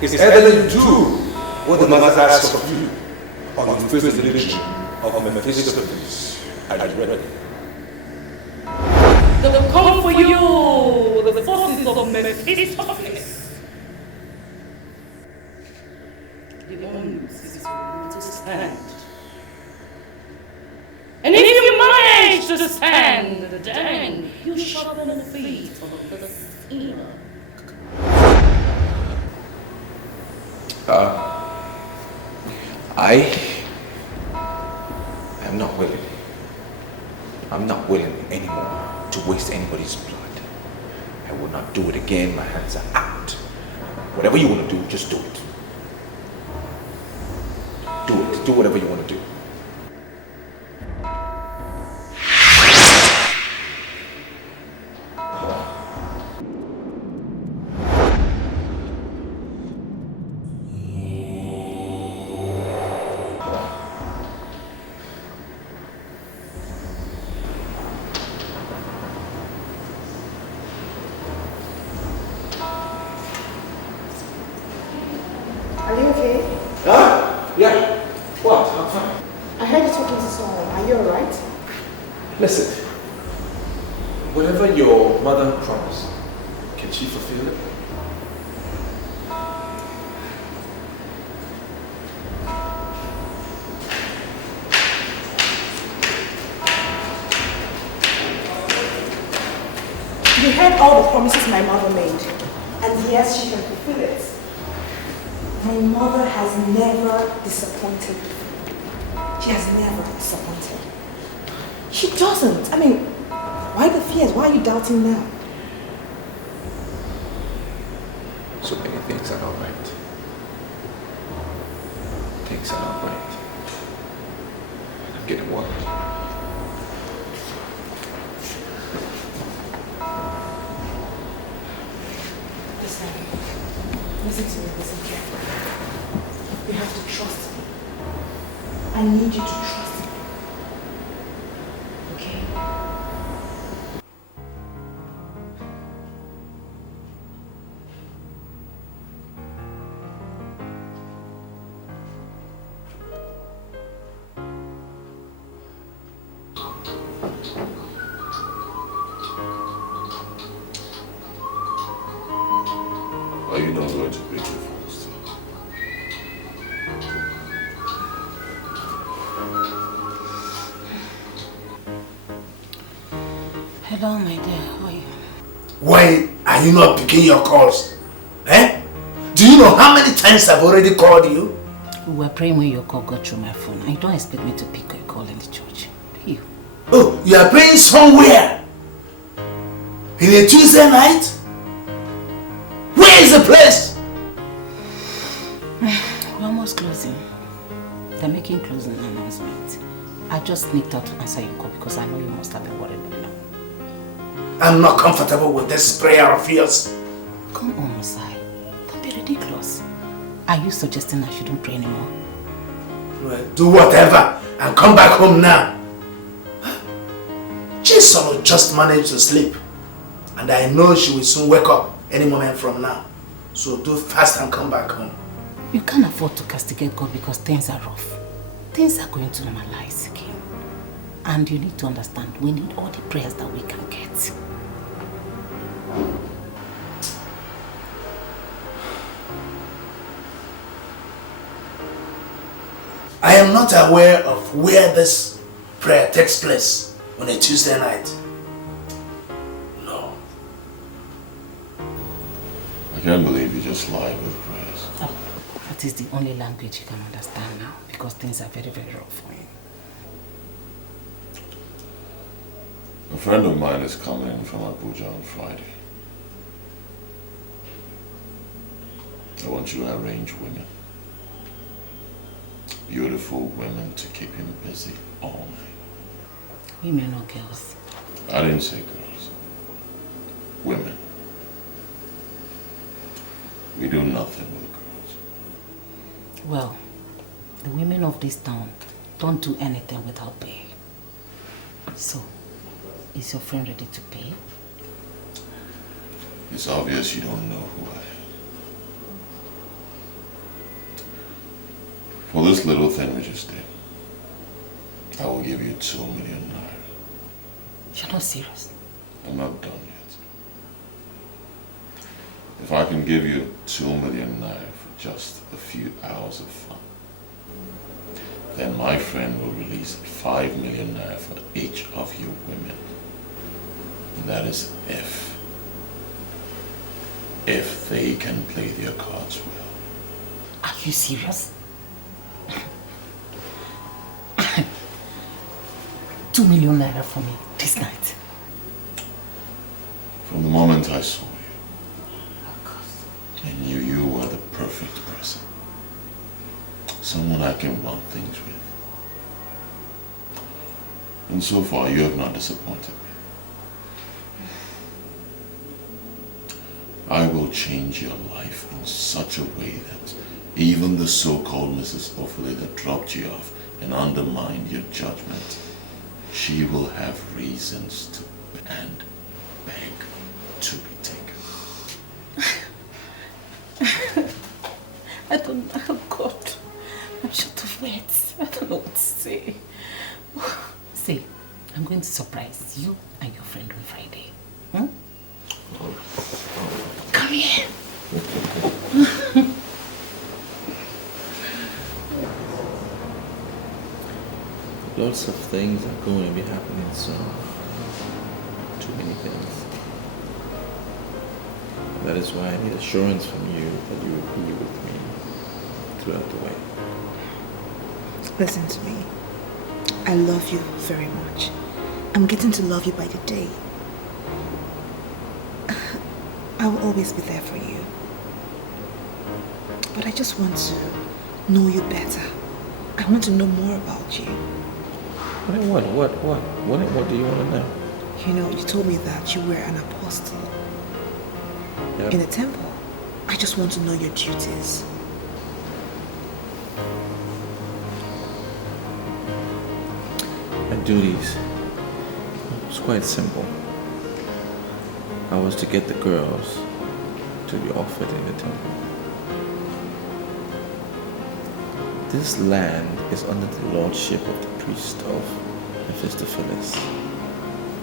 It's either you do what the master asks of you, or you face the religion of Mephistopheles. Are you ready? They will come for you, the forces of Mephistopheles. The onmovies is going to stand. And if you manage to stand, then you shall benefit of the sinner. I am not willing. I'm not willing anymore to waste anybody's blood. I will not do it again. My hands are out. Whatever you want to do, just do it. Do it. Do whatever you want to do. Are you okay? Huh? Yeah. What? I'm fine. I heard you talking to someone. Are you alright? Listen, whatever your mother promised, can she fulfill it? You heard all the promises my mother made. And yes, she can fulfill it. My mother has never disappointed me. She has never disappointed. She doesn't. I mean, why the fears? Why are you doubting now? So many things are not right. Things are not right. I'm getting worried. Listen to me, listen carefully. You have to trust me. I need you to trust me. Okay? Are you not going to break the fast? Hello, my dear. How are you? Why are you not picking your calls? Eh? Do you know how many times I've already called you? We were praying when your call got through my phone. You don't expect me to pick a call in the church. You. Oh, you are praying somewhere? In a Tuesday night? Where is the place? We're almost closing. They're making closing announcement. I just sneaked out to answer your call because I know you must have been worried by now. I'm not comfortable with this prayer of yours. Come on, Osai. Don't be ridiculous. Are you suggesting I shouldn't pray anymore? Well, do whatever and come back home now. Jason will just manage to sleep. And I know she will soon wake up any moment from now. So do fast and come back home. You can't afford to castigate God because things are rough. Things are going to normalize again. And you need to understand, we need all the prayers that we can get. I am not aware of where this prayer takes place on a Tuesday night. No. I can't believe you just lied with prayers. Oh, that is the only language you can understand now because things are very, very rough for you. A friend of mine is coming in from Abuja on Friday. I want you to arrange women. Beautiful women to keep him busy all night. Women or girls? I didn't say girls. Women. We do nothing with girls. Well, the women of this town don't do anything without pay. So, is your friend ready to pay? It's obvious you don't know who I am. For this little thing we just did, I will give you 2 million naira. You're not serious? I'm not done yet. If I can give you 2 million naira for just a few hours of fun, then my friend will release 5 million naira for each of you women. And that is if they can play their cards well. Are you serious? 2 million naira for me this night. From the moment I saw you, I knew you were the perfect person. Someone I can run things with. And so far, you have not disappointed me. I will change your life in such a way that even the so-called Mephistopheles that dropped you off and undermined your judgment, she will have reasons to and beg to be taken. I don't know, oh God. I'm short of words. I don't know what to say. See, I'm going to surprise you and your friend on Friday. Come here. Lots of things are going to be happening soon. Too many things. That is why I need assurance from you that you will be with me throughout the way. Listen to me. I love you very much. I'm getting to love you by the day. I will always be there for you. But I just want to know you better. I want to know more about you. What do you want to know? You know, you told me that you were an apostle in the temple. I just want to know your duties. My duties. It's quite simple. I was to get the girls to be offered in the temple. This land is under the lordship of the priest of Mephistopheles.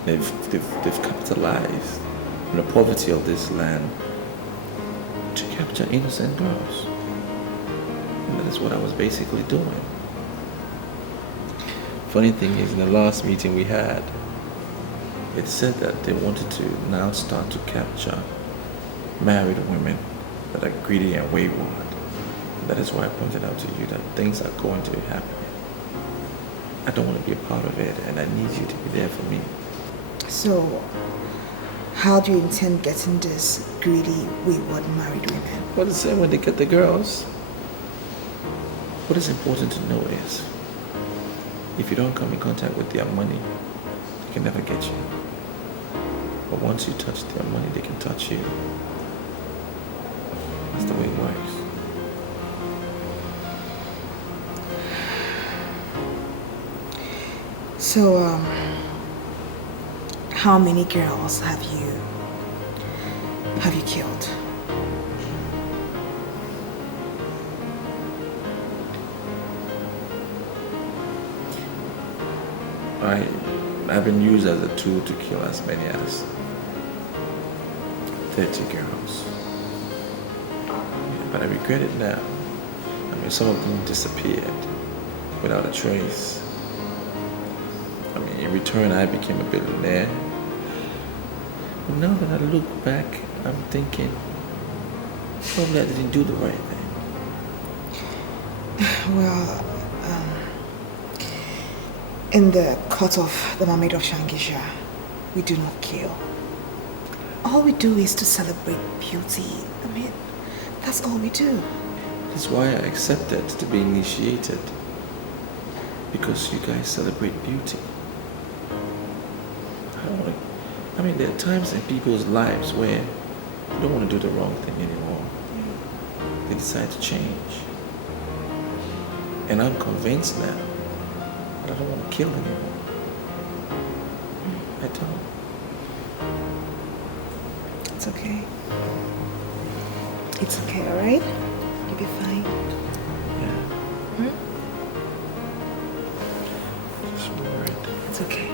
They've capitalized on the poverty of this land to capture innocent girls. And that is what I was basically doing. Funny thing is, in the last meeting we had, it said that they wanted to now start to capture married women that are greedy and wayward. That is why I pointed out to you that things are going to happen. I don't want to be a part of it, and I need you to be there for me. So, how do you intend getting these greedy, wayward married women? Well, the same when they get the girls. What is important to know is, if you don't come in contact with their money, they can never get you. But once you touch their money, they can touch you. That's the way it works. So, how many girls have you killed? I've been used as a tool to kill as many as 30 girls. Yeah, but I regret it now. I mean, some of them disappeared without a trace. I mean, in return, I became a billionaire. But now that I look back, I'm thinking, probably I didn't do the right thing. Well, in the court of the Mermaid of Shangisha, we do not kill. All we do is to celebrate beauty. I mean, that's all we do. That's why I accepted to be initiated. Because you guys celebrate beauty. I mean, there are times in people's lives where you don't want to do the wrong thing anymore. They decide to change. And I'm convinced now that I don't want to kill anyone. I don't. It's okay. It's okay, alright? You'll be fine. Yeah. Hmm? Just worried. It's okay.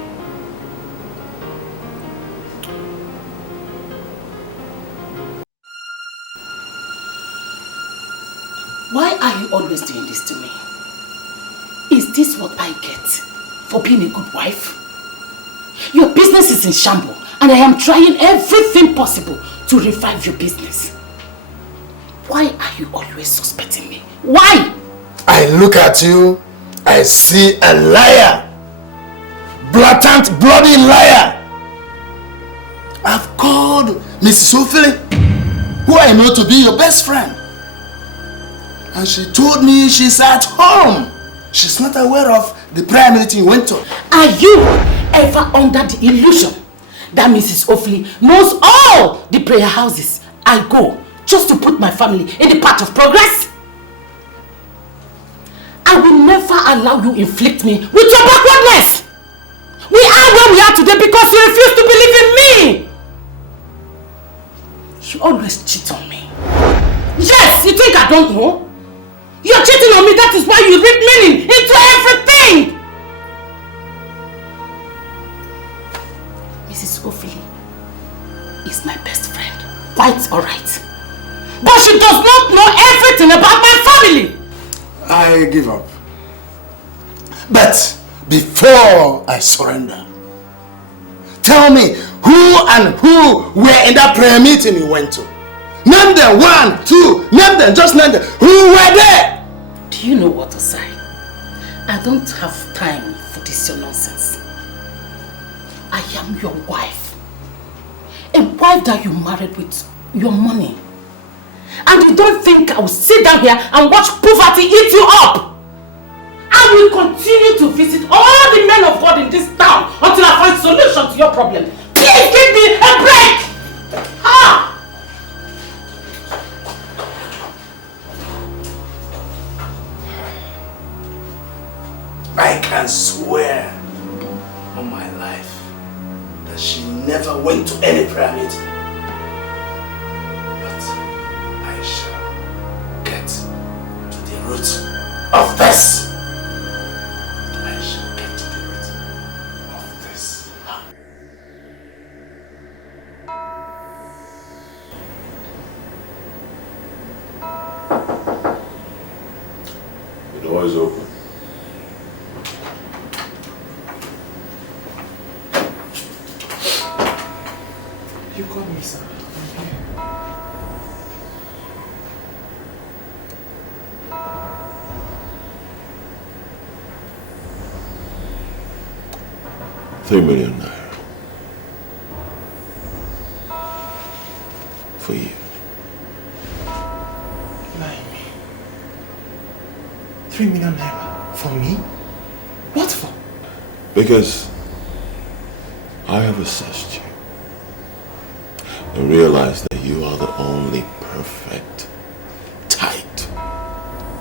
Why are you always doing this to me? Is this what I get for being a good wife? Your business is in shambles, and I am trying everything possible to revive your business. Why are you always suspecting me? Why? I look at you, I see a liar. Blatant, bloody liar. I've called Mrs. Ophelia, who I know to be your best friend. And she told me she's at home. She's not aware of the prayer meeting you went to. Are you ever under the illusion that Mrs. Ophelia knows all the prayer houses I go just to put my family in the path of progress? I will never allow you inflict me with your backwardness. We are where we are today because you refuse to believe in me. You always cheat on me. Yes, you think I don't know? You're cheating on me, that is why you read meaning into everything! Mrs. Ophelia is my best friend. Quite alright. But she does not know everything about my family! I give up. But before I surrender, tell me who and who were in that prayer meeting you went to. Name them, 1, 2, name them, just name them. Who were there? Do you know what to say? I don't have time for this your nonsense. I am your wife. A wife that you married with your money. And you don't think I will sit down here and watch poverty eat you up? I will continue to visit all the men of God in this town until I find solution to your problem. Please give me a break! Ah! I can swear on my life that she never went to any prayer meeting. But I shall get to the root of this. I shall get to the root of this. The door is open. 3 million naira. For you. Lie me. 3 million naira for me? What for? Because I have assessed you and realized that you are the only perfect, tight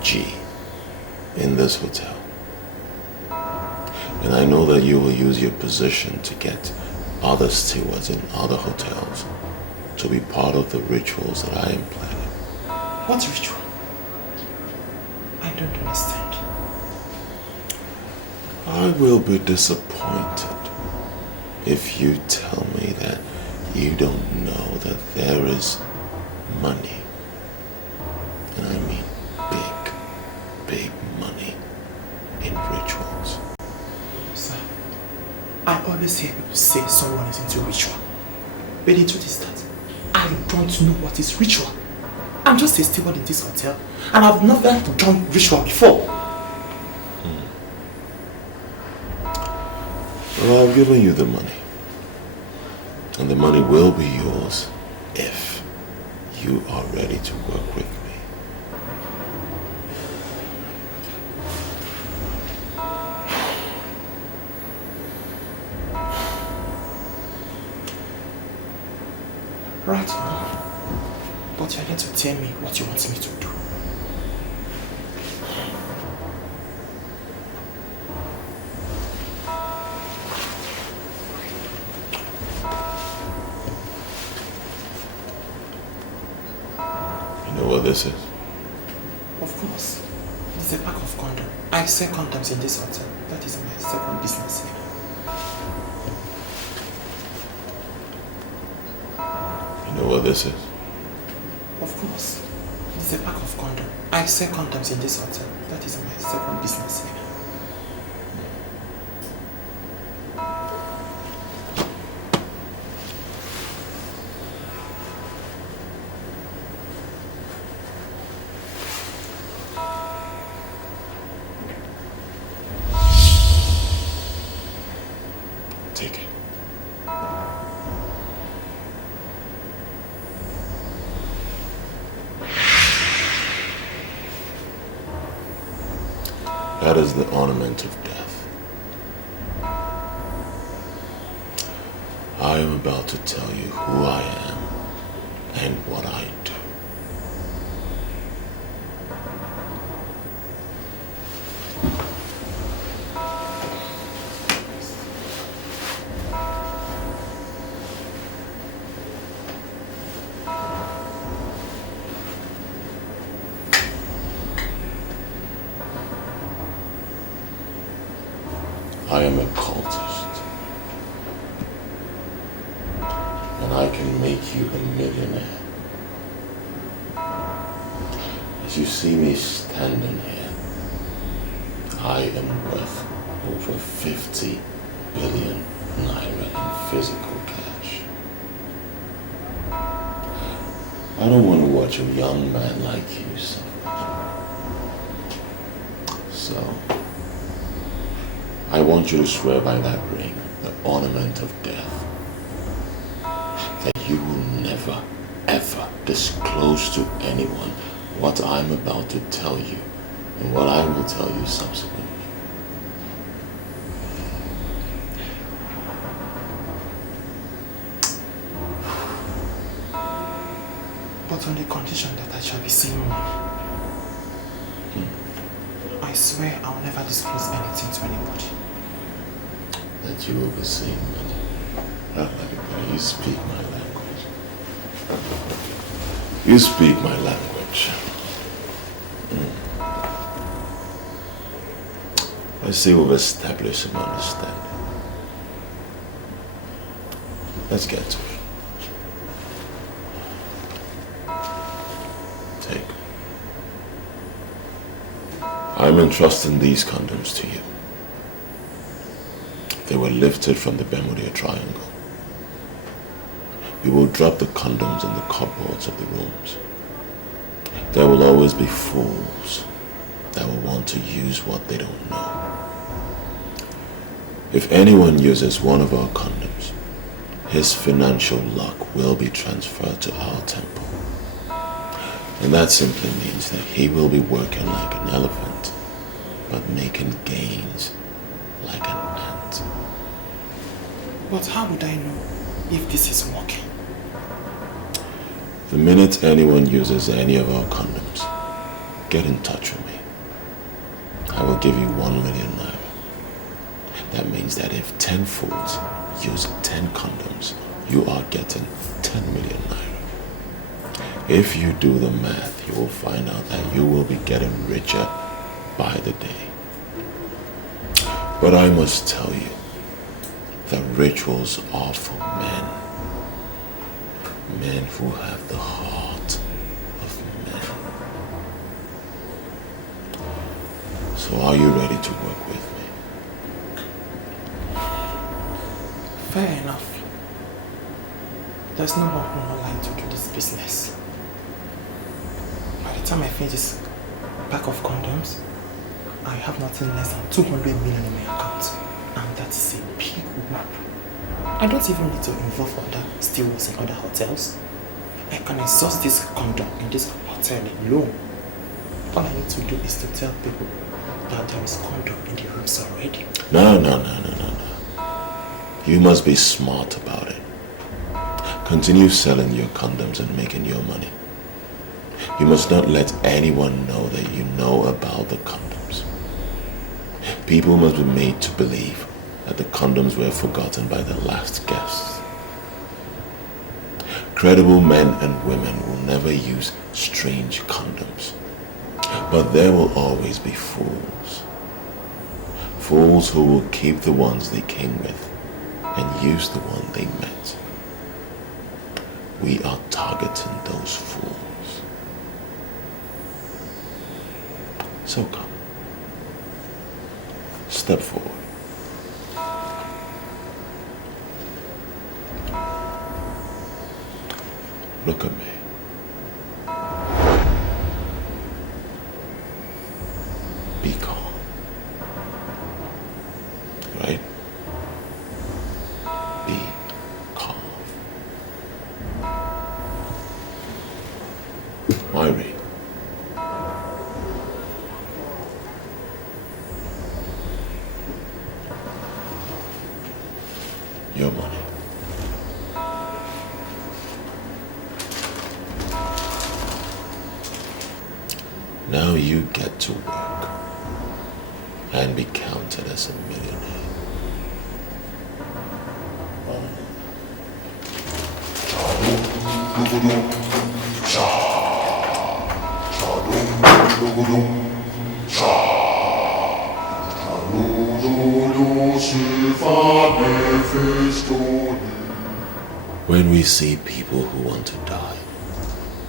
G in this hotel. And I know that you will use your position to get other stewards in other hotels to be part of the rituals that I am planning. What ritual? I don't understand. I will be disappointed if you tell me that you don't know that there is money. And I mean big, big money in rituals. Sir, I always hear people say someone is into ritual. But the truth is that I don't know what is ritual. I'm just a steward in this hotel and I've never done ritual before. Well, I've given you the money. And the money will be yours if you are ready to work with me. Right. But you're here to tell me what you want me to do. You know what this is? Of course. It's a pack of condoms. I sell condoms in this hotel. That is my second business here. You know what this is? Of course. It's a pack of condoms. I sell condoms in this hotel. That is my second business here. Take it. That is the ornament of death. I am about to tell you who I am and what I do. I am a cultist, and I can make you a millionaire. As you see me standing here, I am worth over 50 billion naira in physical cash. I don't want to watch a young man like you suffer. So, I want you to swear by that ring, the ornament of death, that you will never, ever disclose to anyone what I'm about to tell you and what I will tell you subsequently. But on the condition that I shall be seeing money. I swear I'll never disclose anything to anybody. That you will be seeing money. You speak my language. You speak my language. I see we've established some understanding. Let's get to it. Take. I'm entrusting these condoms to you. They were lifted from the Bermuda Triangle. You will drop the condoms in the cupboards of the rooms. There will always be fools that will want to use what they don't know. If anyone uses one of our condoms, his financial luck will be transferred to our temple. And that simply means that he will be working like an elephant, but making gains like an ant. But how would I know if this is working? The minute anyone uses any of our condoms, get in touch with me. I will give you 1 million naira. That means that if 10 fools use 10 condoms, you are getting 10 million naira. If you do the math, you will find out that you will be getting richer by the day. But I must tell you that rituals are for men. Men who have the heart of men. So are you ready to work with me? Fair enough. There's no more line to do this business. By the time I finish this pack of condoms, I have nothing less than 200 million in my account. And that is a big whoop. I don't even need to involve other stewards in other hotels. I can exhaust this condom in this hotel alone. All I need to do is to tell people that there is condom in the rooms already. No. You must be smart about it. Continue selling your condoms and making your money. You must not let anyone know that you know about the condoms. People must be made to believe that the condoms were forgotten by the last guests. Credible men and women will never use strange condoms. But there will always be fools. Fools who will keep the ones they came with and use the one they met. We are targeting those fools. So come. Step forward. Look at me. Be calm. Right? Be calm. Myri. Your money. Now you get to work and be counted as a millionaire. When we see people who want to die,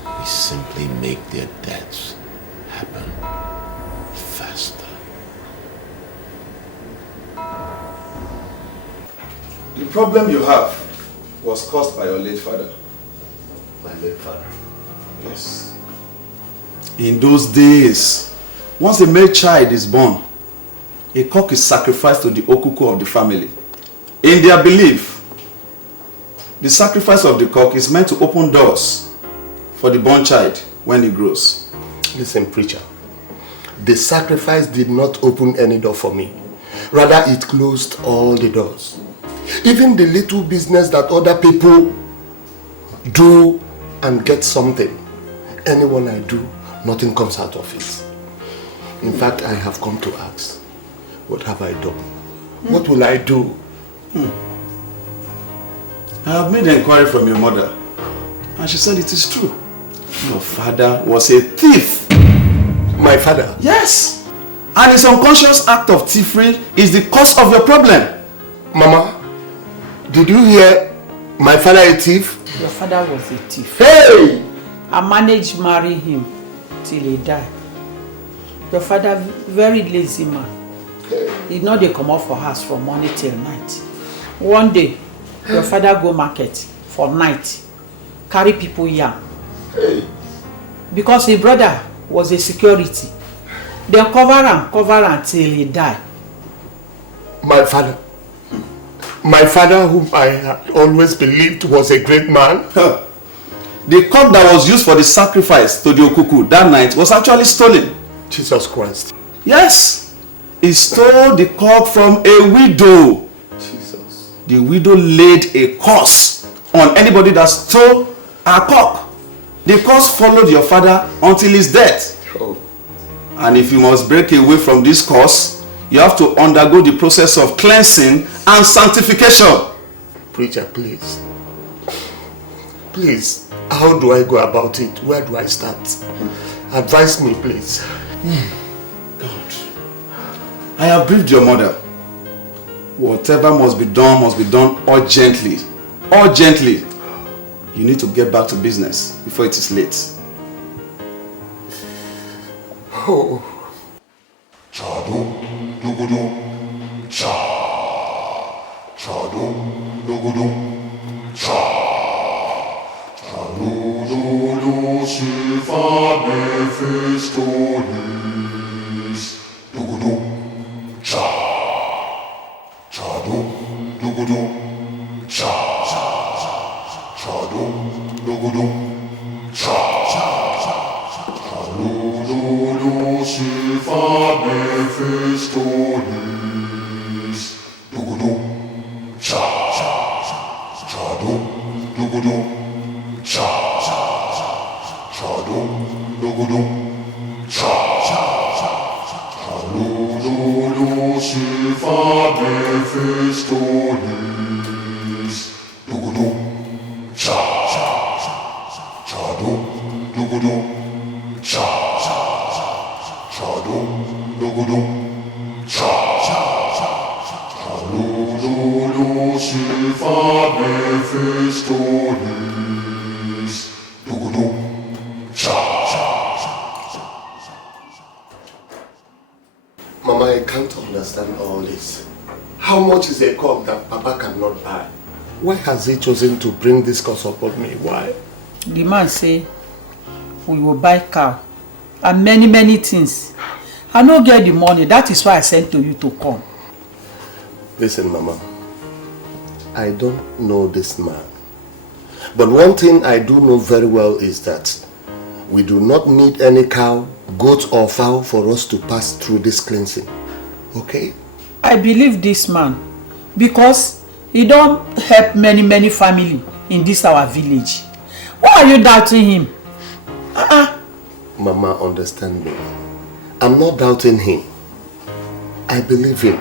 we simply make their deaths happen faster. The problem you have was caused by your late father. My late father? Yes. In those days, once a male child is born, a cock is sacrificed to the okuko of the family. In their belief, the sacrifice of the cock is meant to open doors for the born child when he grows. Listen, preacher. The sacrifice did not open any door for me. Rather, it closed all the doors. Even the little business that other people do and get something, anyone I do, nothing comes out of it. In fact, I have come to ask, what have I done? What will I do? I have made an inquiry from your mother, and she said it is true. Your father was a thief. My father? Yes. And his unconscious act of thievery is the cause of your problem. Mama, did you hear my father a thief? Your father was a thief. Hey! I managed to marry him till he died. Your father, very lazy man. He know they come out for house from morning till night. One day, your father go market for night, carry people yam. Because his brother was a security. They cover him till he died. My father? My father, whom I had always believed was a great man. The cup that was used for the sacrifice to the Okuku that night was actually stolen. Jesus Christ. Yes. He stole the cup from a widow. Jesus. The widow laid a curse on anybody that stole her cup. The curse followed your father until his death. Oh. And if you must break away from this curse, you have to undergo the process of cleansing and sanctification. Preacher, please. Please, how do I go about it? Where do I start? Advise me, please. God. I have briefed your mother. Whatever must be done urgently. Urgently. You need to get back to business before it is late. Oh. Chadum dugudum cha. Chadum dugudum cha. Chadudulu shiva Mephistopheles. Dugudum cha. Chadum dugudum cha. Chadum dugudum cha. Chadudulu shiva Mephistopheles. Dugudum cha. Chadum dugudum cha. Chadum dugudum cha. Chadudulu shiva Mephistopheles. Dugudum cha. Chadum dugudum cha. Chadum dugudum cha. Chadudulu shiva Mephistopheles. Dugudum cha. Mama, I can't understand all this. How much is a cup that Papa cannot buy? Why has he chosen to bring this curse upon me? Why? The man say, we will buy cow and many things. I no get the money. That is why I sent to you to come. Listen, Mama. I don't know this man. But one thing I do know very well is that we do not need any cow, goat or fowl for us to pass through this cleansing. Okay? I believe this man because he don't help many family in this our village. Why are you doubting him? Mama, understand me. I'm not doubting him. I believe him.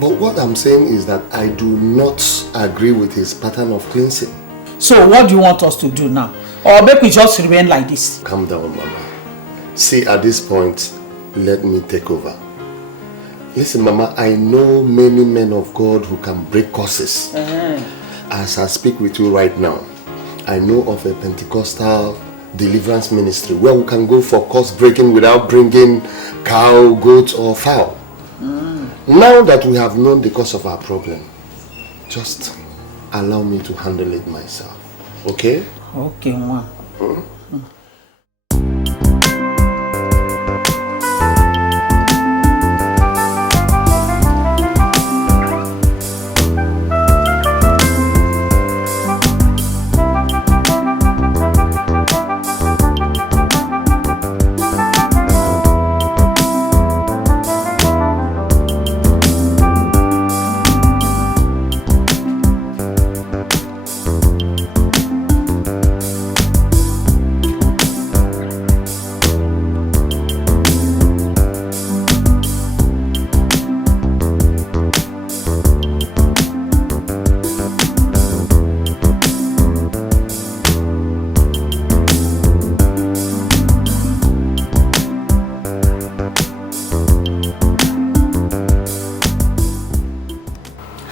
But what I'm saying is that I do not agree with his pattern of cleansing. So what do you want us to do now? Or make we just remain like this? Calm down, Mama. See, at this point, let me take over. Listen, Mama, I know many men of God who can break curses. As I speak with you right now, I know of a Pentecostal deliverance ministry where we can go for curse breaking without bringing cow, goat or fowl. Now that we have known the cause of our problem, just allow me to handle it myself. Okay? Okay, ma.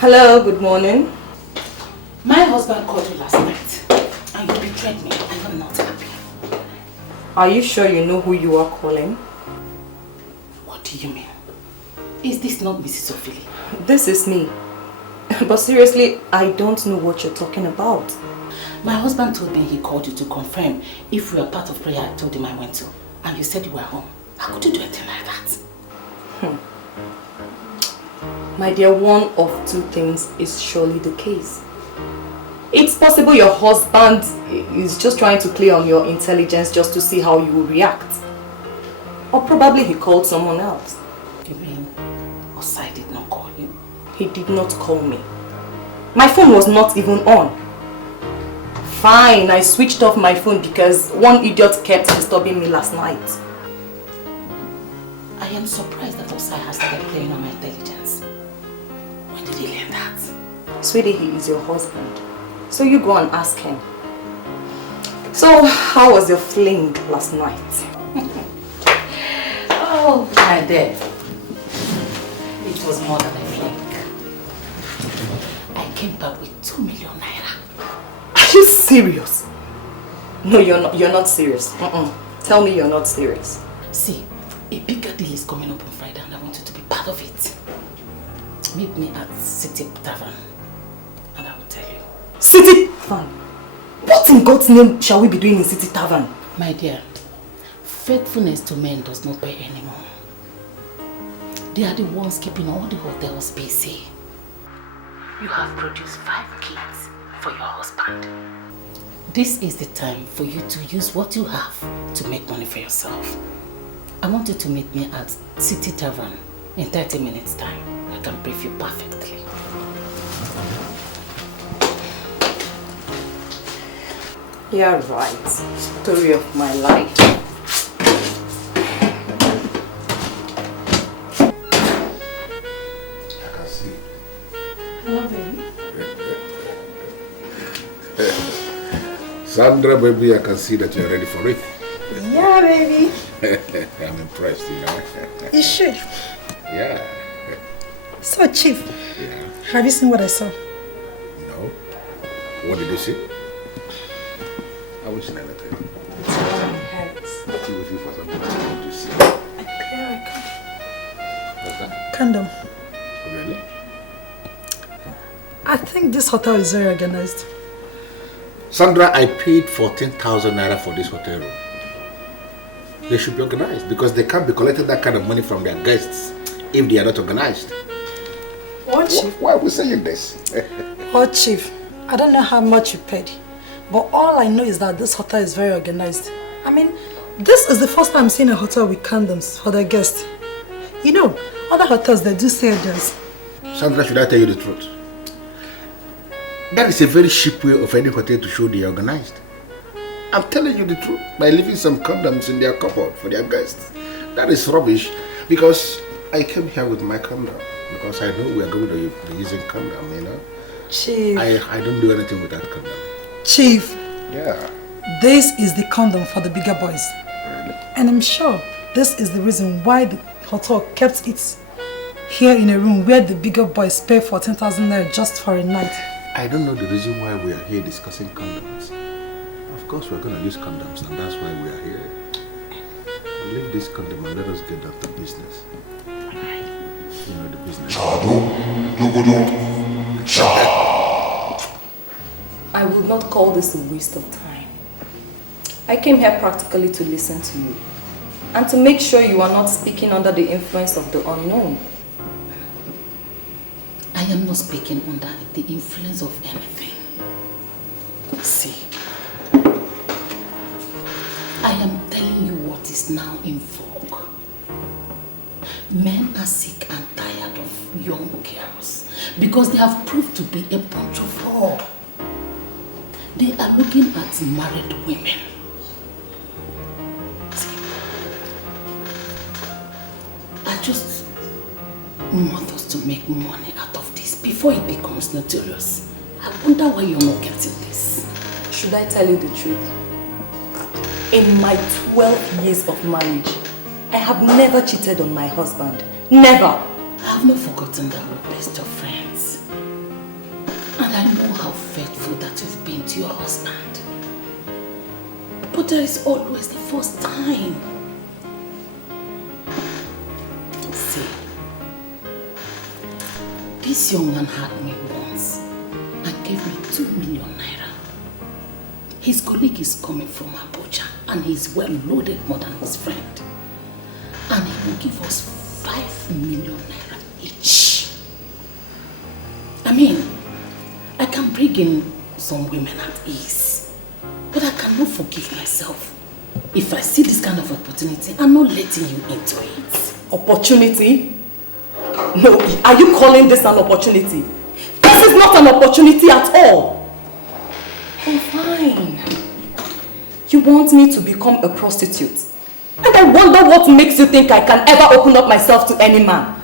Hello, good morning. My husband called you last night and you betrayed me and I'm not happy. Are you sure you know who you are calling? What do you mean? Is this not Mrs. Ophelia? This is me. But seriously, I don't know what you're talking about. My husband told me he called you to confirm if we were part of prayer I told him I went to. And you said you were home. How could you do a thing like that? My dear, one of two things is surely the case. It's possible your husband is just trying to play on your intelligence just to see how you will react. Or probably he called someone else. You mean Osai did not call you? He did not call me. My phone was not even on. Fine, I switched off my phone because one idiot kept disturbing me last night. I am surprised that Osai has started playing on my intelligence. When did he learn that? Sweetie, he is your husband. So you go and ask him. So, how was your fling last night? Oh, my dear. It was more than a fling. I came back with 2 million naira. Are you serious? No, you're not serious. Tell me you're not serious. See, a bigger deal is coming up on Friday and I want you to be part of it. Meet me at City Tavern and I will tell you. City Tavern? What in God's name shall we be doing in City Tavern? My dear, faithfulness to men does not pay anymore. They are the ones keeping all the hotels busy. You have produced 5 kids for your husband. This is the time for you to use what you have to make money for yourself. I want you to meet me at City Tavern in 30 minutes time. I can brief you perfectly. You're right. Story of my life. I can see. Hello, baby. Sandra, baby, I can see that you're ready for it. Yeah, baby. I'm impressed, you know. You should. Yeah. So, Chief, Yeah. have you seen what I saw? No. What did you see? I wish I never tell you. What you waiting for something to see? What's that? Condom. Really? I think this hotel is very organized. Sandra, I paid 14,000 naira for this hotel room. They should be organized because they can't be collecting that kind of money from their guests if they are not organized. What, Chief? Why are we saying this? Oh, Chief, I don't know how much you paid, but all I know is that this hotel is very organized. I mean, this is the first time I'm seeing a hotel with condoms for their guests. You know, other hotels, they do say this. Sandra, should I tell you the truth? That is a very cheap way of any hotel to show they are organized. I'm telling you the truth by leaving some condoms in their cupboard for their guests. That is rubbish because I came here with my condom because I know we are going to be using condom, you know. Chief. I don't do anything with that condom. Chief. Yeah. This is the condom for the bigger boys. Really? And I'm sure this is the reason why the hotel kept it here in a room where the bigger boys pay 14,000 naira just for a night. I don't know the reason why we are here discussing condoms. Of course we're going to use condoms and that's why we are here. Leave this condom and let us get down to business. You know the business. I would not call this a waste of time. I came here practically to listen to you and to make sure you are not speaking under the influence of the unknown. I am not speaking under the influence of anything. See, I am telling you what is now in vogue. Men are sick and tired of young girls because they have proved to be a bunch of whore. They are looking at married women. See, I just want us to make money out of this before it becomes notorious. I wonder why you're not getting this. Should I tell you the truth? In my 12 years of marriage, I have never cheated on my husband. Never! I have not forgotten that we're best of friends. And I know how faithful that you've been to your husband. But there is always the first time. See, this young man had me once and gave me 2 million naira. His colleague is coming from Abuja and he's well loaded more than his friend. And he will give us 5 million naira each. I mean, I can bring in some women at ease, but I cannot forgive myself if I see this kind of opportunity and not letting you into it. Opportunity? No, are you calling this an opportunity? This is not an opportunity at all. Oh, fine. You want me to become a prostitute? And I wonder what makes you think I can ever open up myself to any man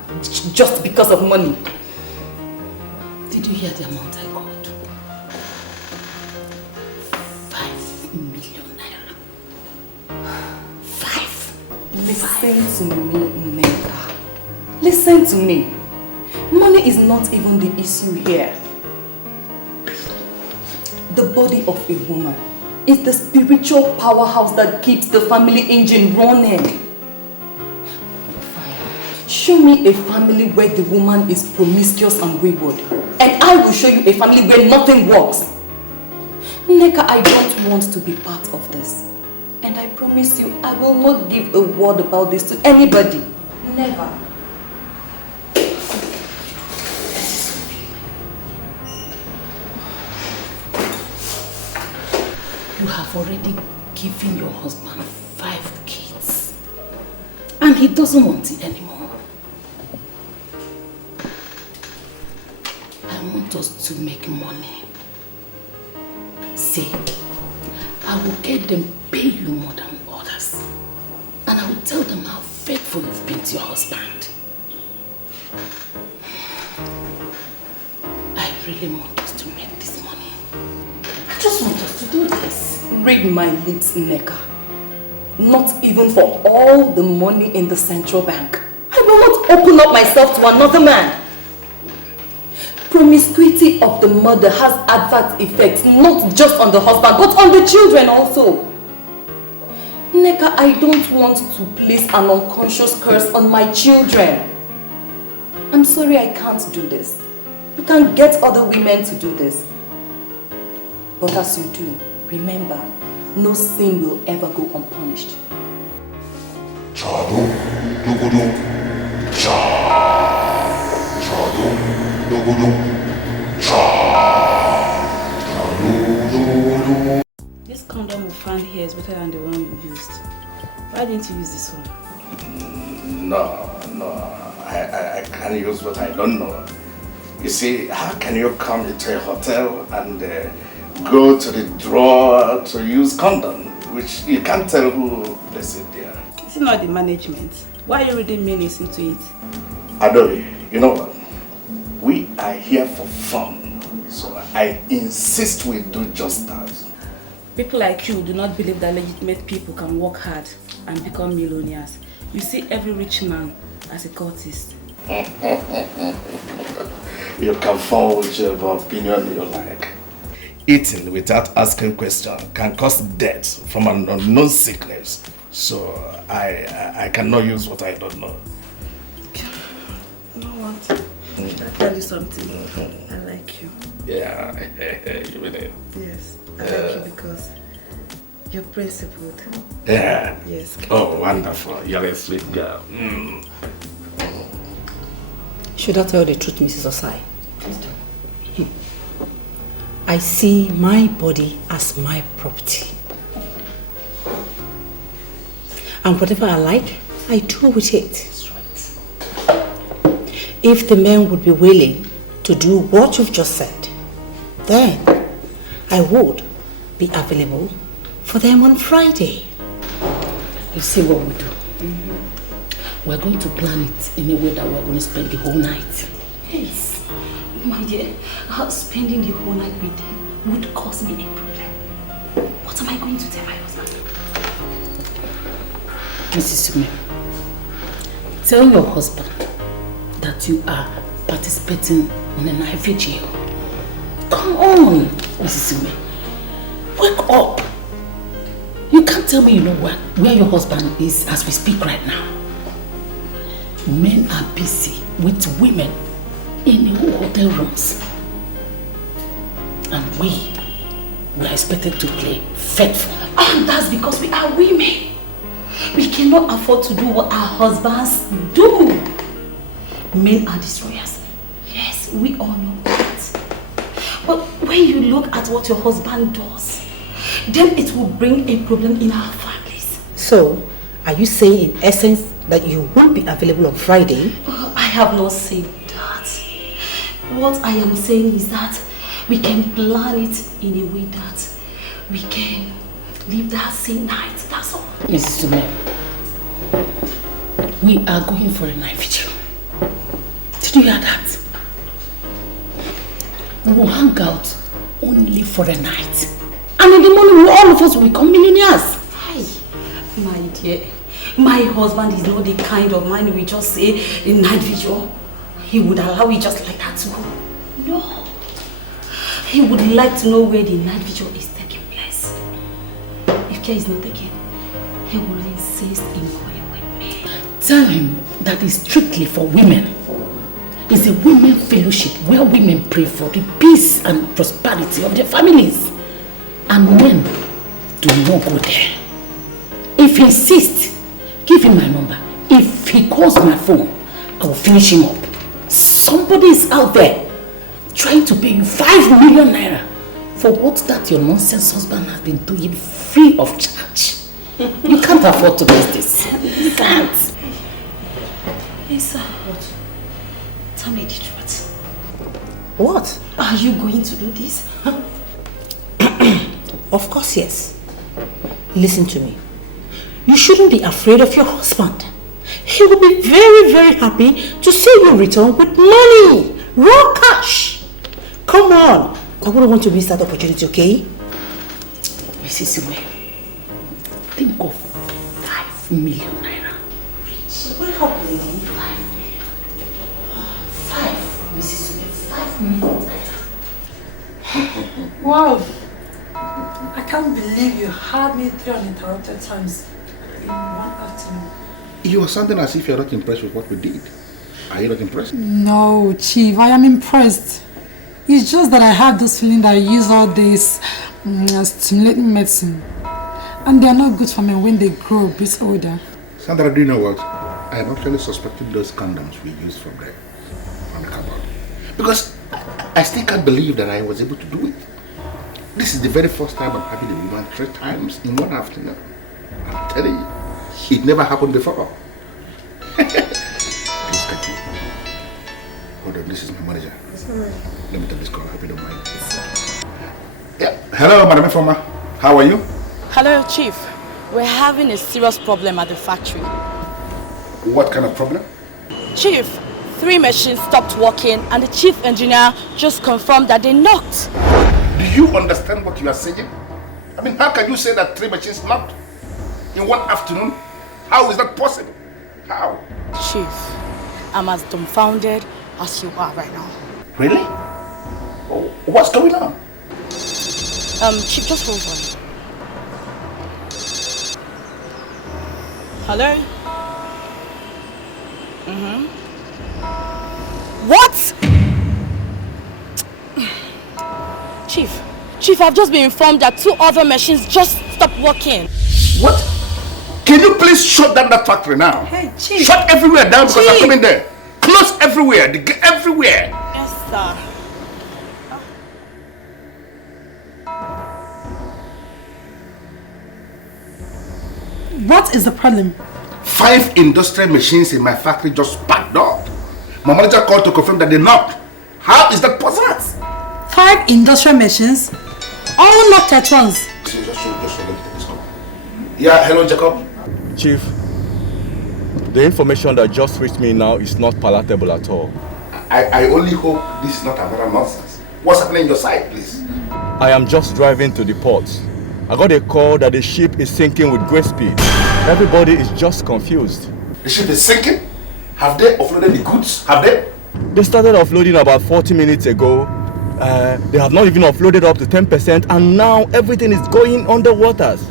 just because of money. Did you hear the amount I got? 5 million naira. 5. Listen to me, Neka. Listen to me. Money is not even the issue here. The body of a woman is the spiritual powerhouse that keeps the family engine running. Show me a family where the woman is promiscuous and wayward, and I will show you a family where nothing works. Neka, I don't want to be part of this. And I promise you, I will not give a word about this to anybody. Never. You have already given your husband 5 kids. And he doesn't want it anymore. I want us to make money. See, I will get them pay you more than others. And I will tell them how faithful you've been to your husband. I really want us to make this money. I just want us to do this. Read my lips, Neka. Not even for all the money in the central bank. I will not open up myself to another man. Promiscuity of the mother has adverse effects, not just on the husband, but on the children also. Neka, I don't want to place an unconscious curse on my children. I'm sorry I can't do this. You can get other women to do this. But as you do, remember, no sin will ever go unpunished. This condom we found here is better than the one you used. Why didn't you use this one? No. I can't use what I don't know. You see, how can you come into a hotel and go to the drawer to use condom, which you can't tell who placed it there? Is it not the management? Why are you reading meanings into it? Adobe, you know what? We are here for fun, so I insist we do just that. People like you do not believe that legitimate people can work hard and become millionaires. You see every rich man as a cultist. You can form whichever opinion you like. Eating without asking questions can cause death from an unknown sickness. So I cannot use what I don't know. You know what? Should I tell you something? I like you. Yeah, you mean it? Yes, I like you because you're principled. Yeah. Yes. Oh, wonderful. You're a sweet girl. Should I tell the truth, Mrs. Osai? I see my body as my property. And whatever I like, I do with it. That's right. If the men would be willing to do what you've just said, then I would be available for them on Friday. You see what we do? We're going to plan it in a way that we're going to spend the whole night. Yes. My dear, spending the whole night with them would cause me a problem. What am I going to tell my husband? Mrs. Sume, tell your husband that you are participating in an IV jail. Come on, Mrs. Sume. Wake up. You can't tell me you know where your husband is as we speak right now. Men are busy with women in hotel rooms. And we are expected to play faithful. And that's because we are women. We cannot afford to do what our husbands do. Men are destroyers. Yes, we all know that. when you look at what your husband does, then it will bring a problem in our families. So, are you saying in essence that you won't be available on Friday? I have not said that. What I am saying is that we can plan it in a way that we can leave that same night, that's all. Mrs. Sume, we are going for a night vigil. Did you hear that? We will hang out only for a night. And in the morning, all of us will become millionaires. Hi, my dear. My husband is not the kind of man we just say a night vigil. He would allow it just like that to go. No. He would like to know where the night vigil is taking place. If care is not taken, he will insist in going with me. Tell him that it's strictly for women. It's a women fellowship where women pray for the peace and prosperity of their families. And men do not go there. If he insists, give him my number. If he calls my phone, I will finish him up. Somebody is out there trying to pay you 5 million naira for what that your nonsense husband has been doing free of charge. You can't afford to miss this. You can't. Lisa, what? Tell me the truth. What? Are you going to do this? Of course, yes. Listen to me. You shouldn't be afraid of your husband. He will be very, very happy to see you return with money. Raw cash. Come on. I wouldn't want to miss that opportunity, okay? Mrs. Sume, think of 5 million naira. Wake up, lady. 5 million. 5, Mrs. Sume, 5 million naira. Wow. I can't believe you had me 3 uninterrupted times in one afternoon. You are sounding as if you're not impressed with what we did. Are you not impressed? No, Chief, I am impressed. It's just that I have this feeling that I use all this stimulating medicine. And they are not good for me when they grow a bit older. Sandra, do you know what? I am actually suspecting those condoms we used from the cupboard. Because I still can't believe that I was able to do it. This is the very first time I'm having a woman 3 times in one afternoon. I'm telling you, it never happened before. Please, thank you. Hold on, this is my manager. Let me take this call, I hope you don't mind. Yeah. Hello, Madam Informer. How are you? Hello, Chief. We're having a serious problem at the factory. What kind of problem? Chief, 3 machines stopped working and the chief engineer just confirmed that they knocked. Do you understand what you are saying? I mean, how can you say that 3 machines knocked in one afternoon? How is that possible? How? Chief, I'm as dumbfounded as you are right now. Really? Oh, what's going on? Chief, just hold on. Hello? What? Chief, I've just been informed that 2 other machines just stopped working. What? Can you please shut down that factory now? Hey, Chief. Shut everywhere down because I'm coming there. Close everywhere. Everywhere. Yes, sir. What is the problem? 5 industrial machines in my factory just packed up. My manager called to confirm that they knocked. How is that possible? 5 industrial machines, all knocked at once. Yeah, hello, Jacob. Chief, the information that just reached me now is not palatable at all. I only hope this is not another nonsense. What's happening on your side, please? I am just driving to the port. I got a call that the ship is sinking with great speed. Everybody is just confused. The ship is sinking? Have they offloaded the goods? Have they? They started offloading about 40 minutes ago. They have not even offloaded up to 10%, and now everything is going underwaters.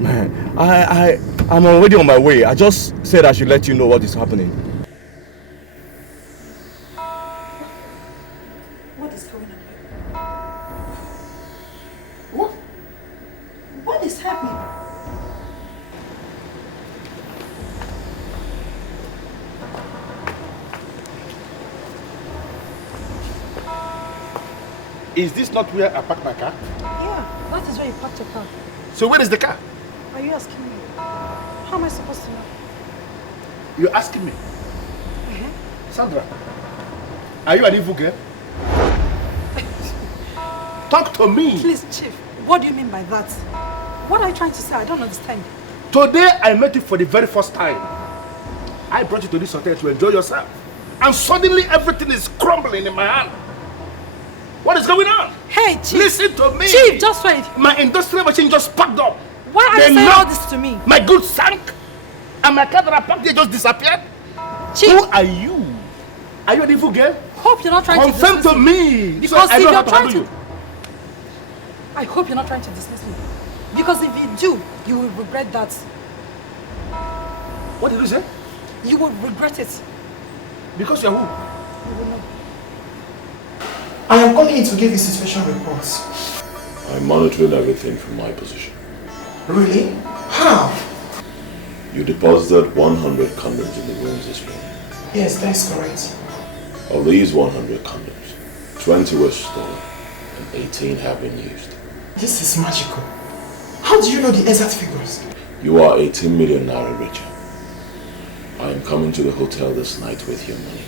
Man, I'm already on my way. I just said I should let you know what is happening. What is going on here? What is happening? Is this not where I parked my car? Yeah, that is where you parked your car. So where is the car? Are you asking me? How am I supposed to know? You're asking me? Sandra, are you an evil girl? Talk to me. Please, Chief, what do you mean by that? What are you trying to say? I don't understand. Today I met you for the very first time. I brought you to this hotel to enjoy yourself. And suddenly everything is crumbling in my hand. What is going on? Hey, Chief. Listen to me. Chief, just wait. My industrial machine just packed up. Why are you saying all this to me? My goods sank. And my car that I parked there just disappeared. Chief. Who are you? Are you an evil girl? Hope you're not trying to confirm dismiss to me. Because so I if know you're how to trying handle to... you. I hope you're not trying to dismiss me. Because if you do, you will regret that. What did you say? You will regret it. Because you're who? You will know. I am calling in to give you situation reports. I'm monitoring everything from my position. Really? How? You deposited 100 condoms in the rooms this morning. Yes, that is correct. Of these 100 condoms, 20 were stolen and 18 have been used. This is magical. How do you know the exact figures? You are 18 million naira richer. I am coming to the hotel this night with your money.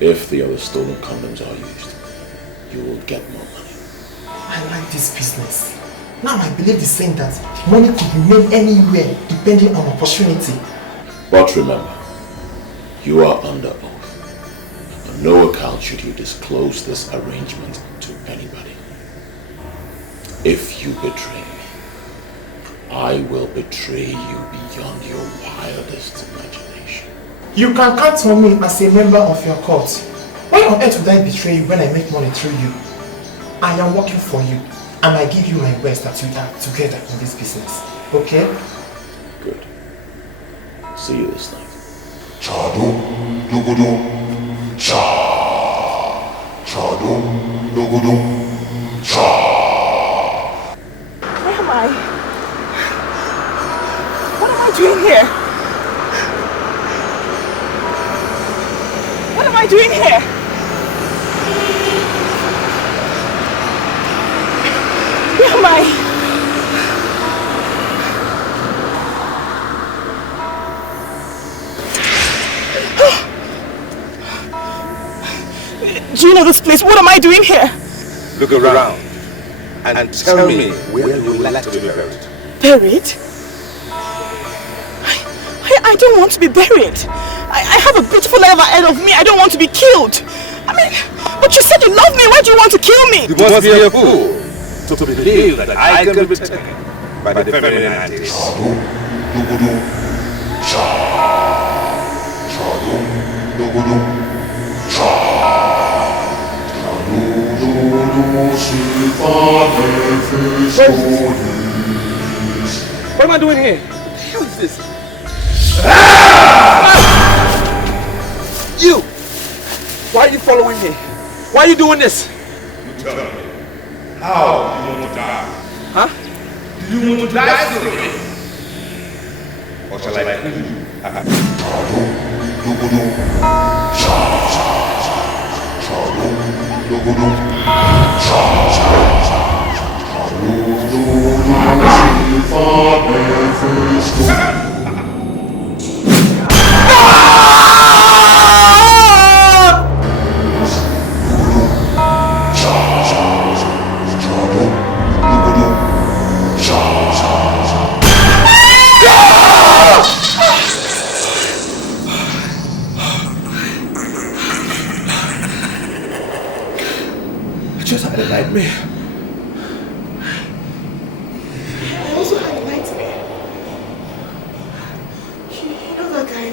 If the other stolen condoms are used, you will get more money. I like this business. Now I believe the saying that money could be made anywhere depending on opportunity. But remember, you are under oath. On no account should you disclose this arrangement to anybody. If you betray me, I will betray you beyond your wildest imagination. You can count on me as a member of your court. Why on earth would I betray you when I make money through you? I am working for you, and I give you my best that we are together in this business. Okay? Good. See you this night. Cha-dum, dum cha. Cha-dum, dum cha. Where am I? What am I doing here? What am I doing here? Where am I? Do you know this place? What am I doing here? Look around and tell me where you would like to be buried. Buried? I don't want to be buried. I have a beautiful life ahead of me. I don't want to be killed. I mean, but you said you love me. Why do you want to kill me? You must be a fool to believe that I can be taken by the feminine ideas. What am I doing here? What the hell is this? You! Why are you following me? Why are you doing this? You tell me. How do you want to die? Huh? Do you want to die slowly? Or shall I kill you? Just had a nightmare. I also had a nightmare. You know that guy?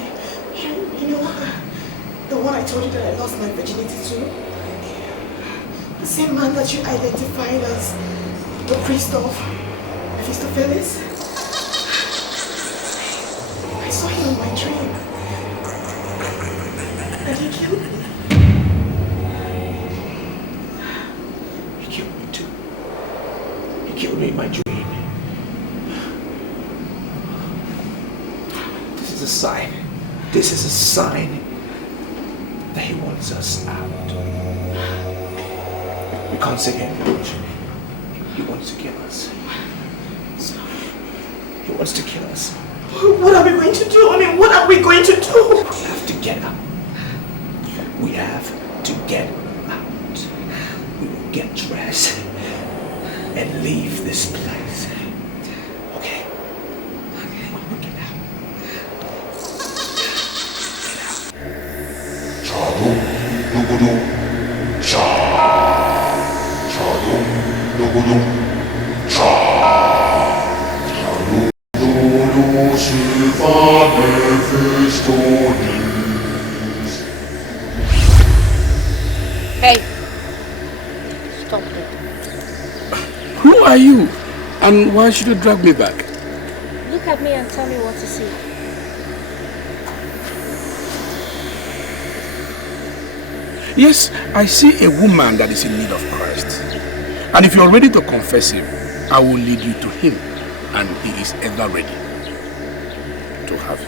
You know the one I told you that I lost my virginity to? The same man that you identified as the priest of Mephistopheles? I saw him in my dream. And he killed me. Killed me in my dream. This is a sign. This is a sign that he wants us out. Because again, he wants to kill us. He wants to kill us. What are we going to do? I mean, what are we going to do? We have to get out. We have to get out. We will get dressed and leave this place. Okay? Okay. We will get out. Chadum, dugudum, cha. Chadum, dugudum, cha. Chadum, dugudum, silva, Mephistopheles. Hey, stop it. Who are you? And why should you drag me back? Look at me and tell me what to see. Yes, I see a woman that is in need of Christ. And if you're ready to confess him, I will lead you to him. And he is ever ready to have you.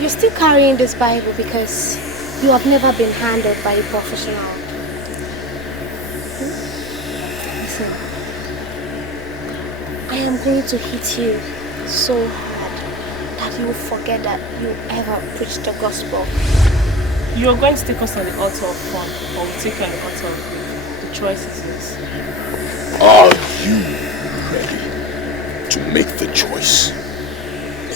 You're still carrying this Bible because you have never been handled by a professional. Listen, I am going to hit you so hard that you will forget that you ever preached the gospel. You're going to take us on the altar of fun, or we'll take you on the altar of grief. The choice is yours. Are you ready to make the choice?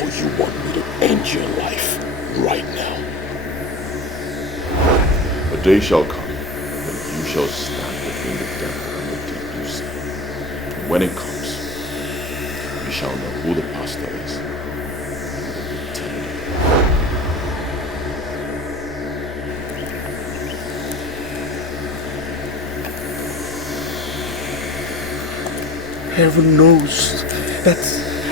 Or you want me to end your life right now? A day shall come when you shall stand between the devil and the deep blue sea. And when it comes, you shall know who the pastor is. Heaven knows that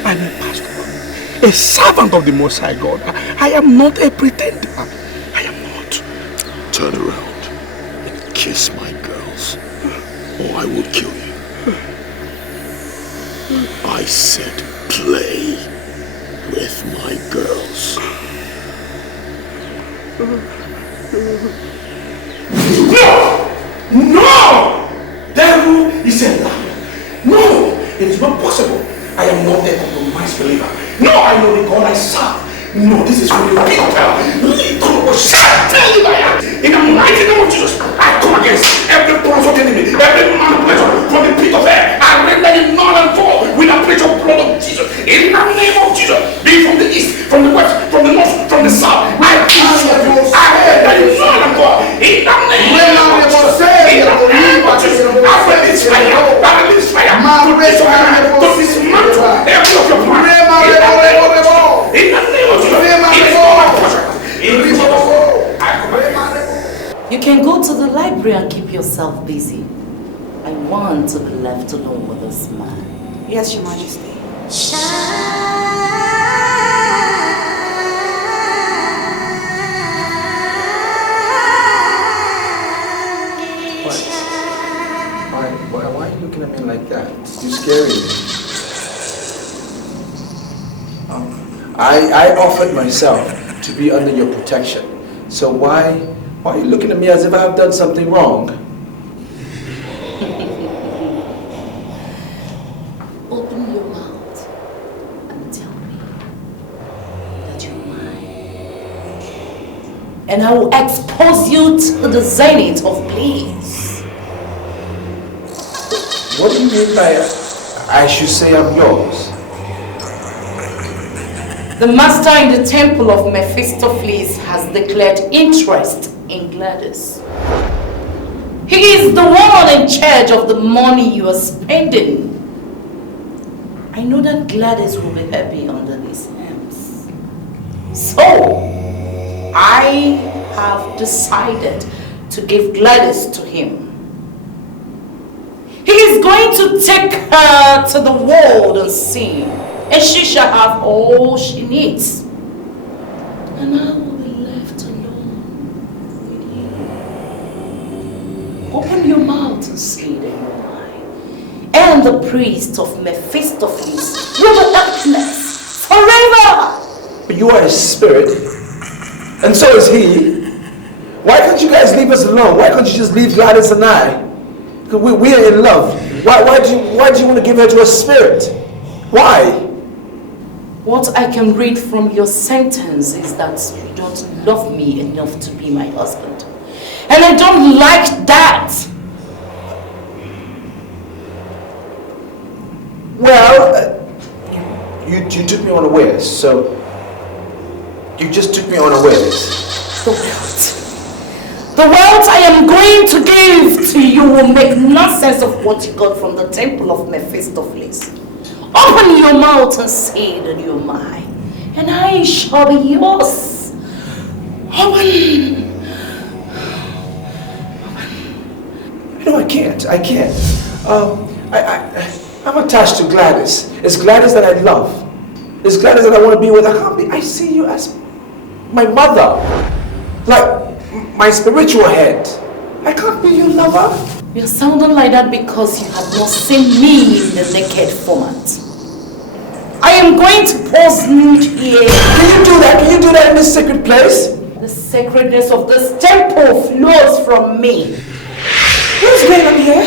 I'm a pastor, a servant of the Most High God. I am not a pretender. I am not. Turn around and kiss my girls, or I will kill you. I said play with my girls. No! No! Devil is a liar. No! It is not possible. I am not a compromised believer. No, I know the God I serve. No, this is really big power. Little shut in the mighty name of Jesus, I come against every plot of the enemy, every manipulation from the pit of hell. I render it null and void with the precious blood of Jesus. In the name of Jesus, be from the east, from the west, from the north, from the south. I render it null and void. In the name of Jesus. In the name of Jesus. I release fire. I release fire. To dismantle every of your plans. In the name of Jesus. You can go to the library and keep yourself busy. I want to be left alone with this man. Yes, Your Majesty. Why are you looking at me like that? You scare me. I offered myself to be under your protection. So why are you looking at me as if I've done something wrong? Open your mouth and tell me that you're mine. And I will expose you to the zenith of bliss. What do you mean by I should say I'm yours? The master in the temple of Mephistopheles has declared interest in Gladys. He is the one in charge of the money you are spending. I know that Gladys will be happy under his hands. So, I have decided to give Gladys to him. He is going to take her to the world and see, and she shall have all she needs. And I will be left alone with you. Open your mouth and say that you're mine. And the priest of Mephistopheles will be helpless forever. But you are his spirit, and so is he. Why can't you guys leave us alone? Why can't you just leave Gladys and I? We are in love. Why do you want to give her to a spirit? Why? What I can read from your sentence is that you don't love me enough to be my husband. And I don't like that. Well, you took me unawares, so you just took me unawares. The wealth I am going to give to you will make nonsense of what you got from the temple of Mephistopheles. Open your mouth and say that you're mine, and I shall be yours. Open. No, I can't. I'm attached to Gladys. It's Gladys that I love. It's Gladys that I want to be with. I see you as my mother. Like my spiritual head. I can't be your lover. You're sounding like that because you have not seen me in the naked format. I am going to pose nude here. Can you do that? Can you do that in this sacred place? The sacredness of this temple flows from me. Who's going on here?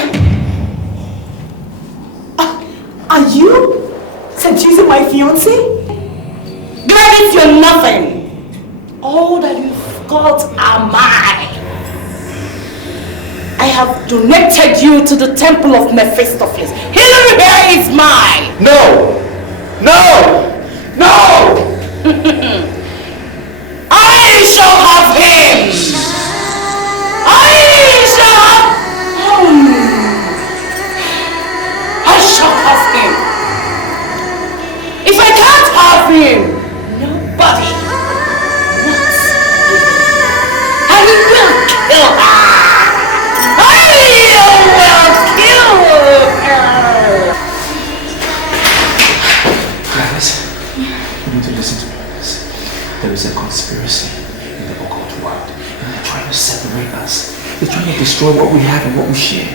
Are you seducing my fiancé? Gladys, you're nothing. All that you've got are mine. I have donated you to the temple of Mephistopheles. Hillary here is mine. No! I shall have him. I shall have him. If I can't have him, nobody, I will kill her. I will kill her. Gladys, you need to listen to me on this. There is a conspiracy in the occult world, and they're trying to separate us. They're trying to destroy what we have and what we share.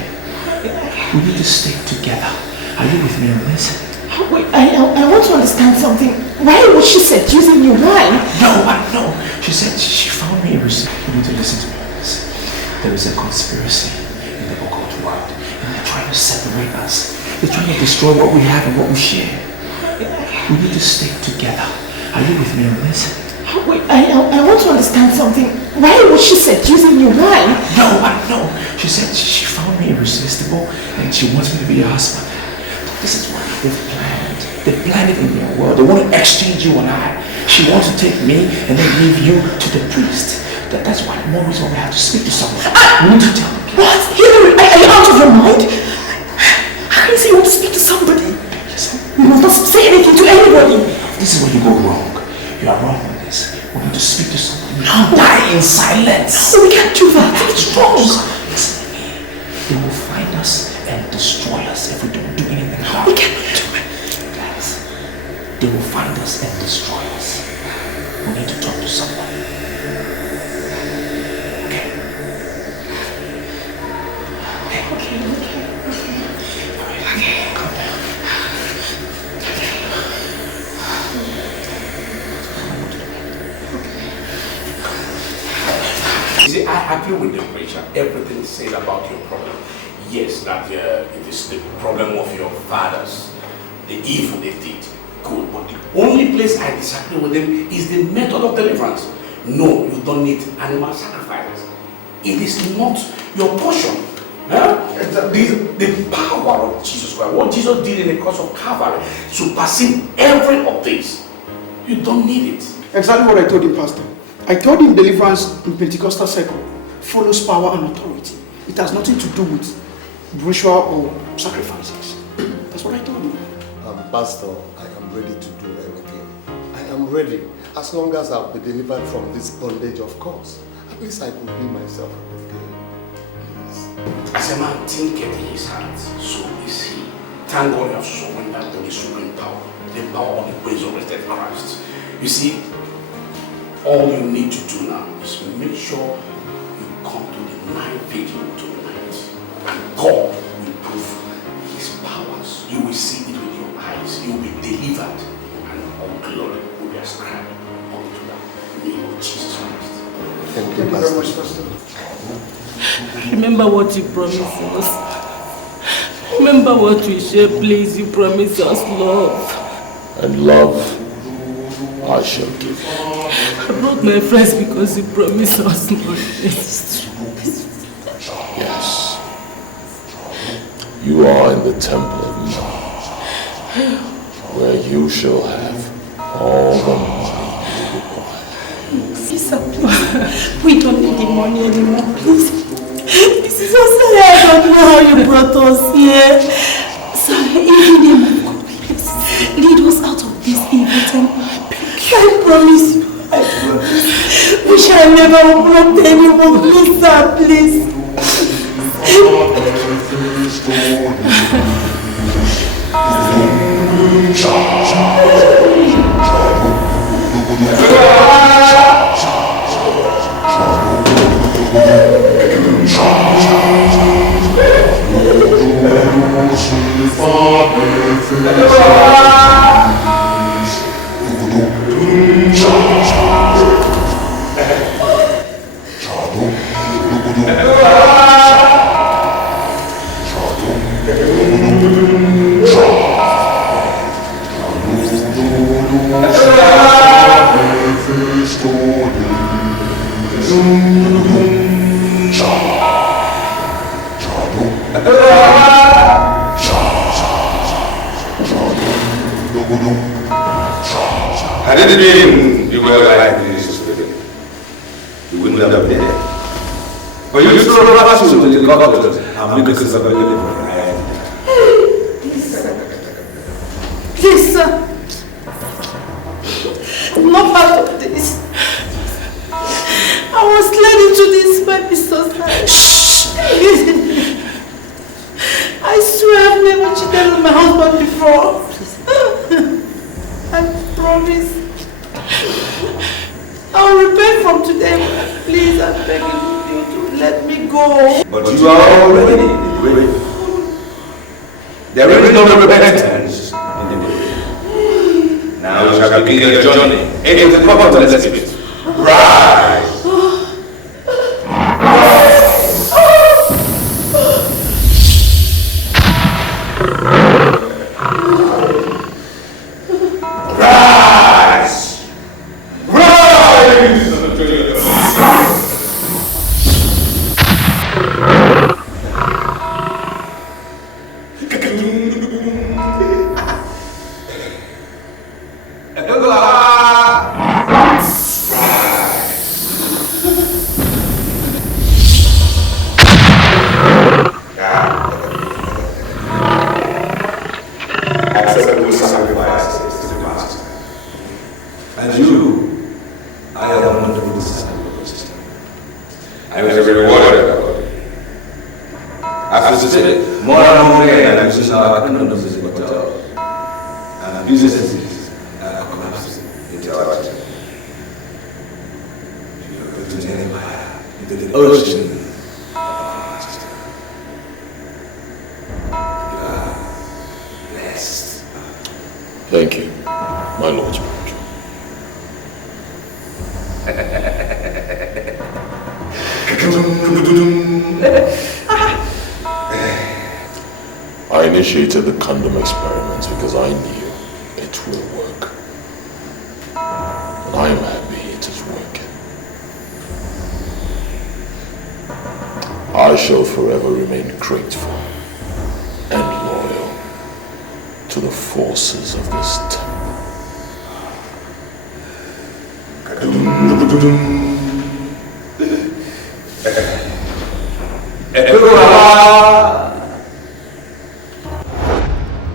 We need to stick together. Are you with me on this? Wait, I want to understand something. Why was she seducing you? Why? No. She said she found me a receipt. You need to listen to me on this. There is a conspiracy in the occult world, and they're trying to separate us. They're trying to destroy what we have and what we share. We need to stick together. Are you with me on this? Wait, I want to understand something. Why was she seducing you? Why? No. She said she found me irresistible and she wants me to be her husband. This is what they've planned. They planned it in their world. They want to exchange you and I. She wants to take me and then leave you to the priest. That's why more reason we have to speak to someone. We need to tell them. What? Hillary, are you out of your mind? How can you say you want to speak to somebody? You must not say anything to anybody. This is where you go wrong. You are wrong on this. We need to speak to someone. We can't die in silence. We can't do that. It's wrong. Listen to me. They will find us and destroy us if we don't do anything about it. We cannot do it. Guys, they will find us and destroy us. We need to talk to someone. Okay. Calm down. You see, I agree with the preacher. Everything is said about your problem. Yes, that it is the problem of your fathers, the evil they did. Good, but the only place I disagree with them is the method of deliverance. No, you don't need animal sacrifices. It is not your portion. Huh? The power of Jesus Christ, what Jesus did in the cross of Calvary, surpassing every of this. You don't need it. Exactly what I told him, Pastor. I told him deliverance in Pentecostal circle follows power and authority. It has nothing to do with ritual or sacrifices. That's what I told him. Pastor, I am ready to do anything. I am ready. As long as I'll be delivered from this bondage, of course. At least I could be myself at the game. Please. As a man thinketh in his heart, so is he. Thank God you have surrendered to the supreme power, the power of the resurrected Christ. You see, all you need to do now is make sure you come to the night vigil tonight. And God will prove his powers. You will see it with your eyes. You will be delivered. And all glory will be ascribed unto the name of Jesus Christ. Thank you very much, Pastor. Remember what you promised us. Remember what we shared, please. You promised us love. And love I shall give you. I brought my friends because you promised us love. Yes. You are in the temple of Ma, where you shall have all the money you require. Sister, please. We don't need the money anymore, please. Mrs. Osai, I don't know how you brought us here. So, in the name of God, please, lead us out of this evil temple. I promise you, I promise. We shall never open up to anyone, please, sir, please. I didn't mean you were like this. You wouldn't have been there. But you throw a vacuum to the cockroaches and make us available for Please, sir. I'm not part of this. I was led into this by Mr. Shh! I swear I've never cheated on my husband before. I promise. I'll repent from today. Please, I'm begging you to let me go. But you are already in the grave. There is no repentance in the grave. Now you shall begin your journey into the comfortless spirit. Rise! Thank you, my Lord Spiritual. I initiated the condom experiments because I knew it will work. And I am happy it is working. I shall forever remain grateful and loyal to the forces of this temple.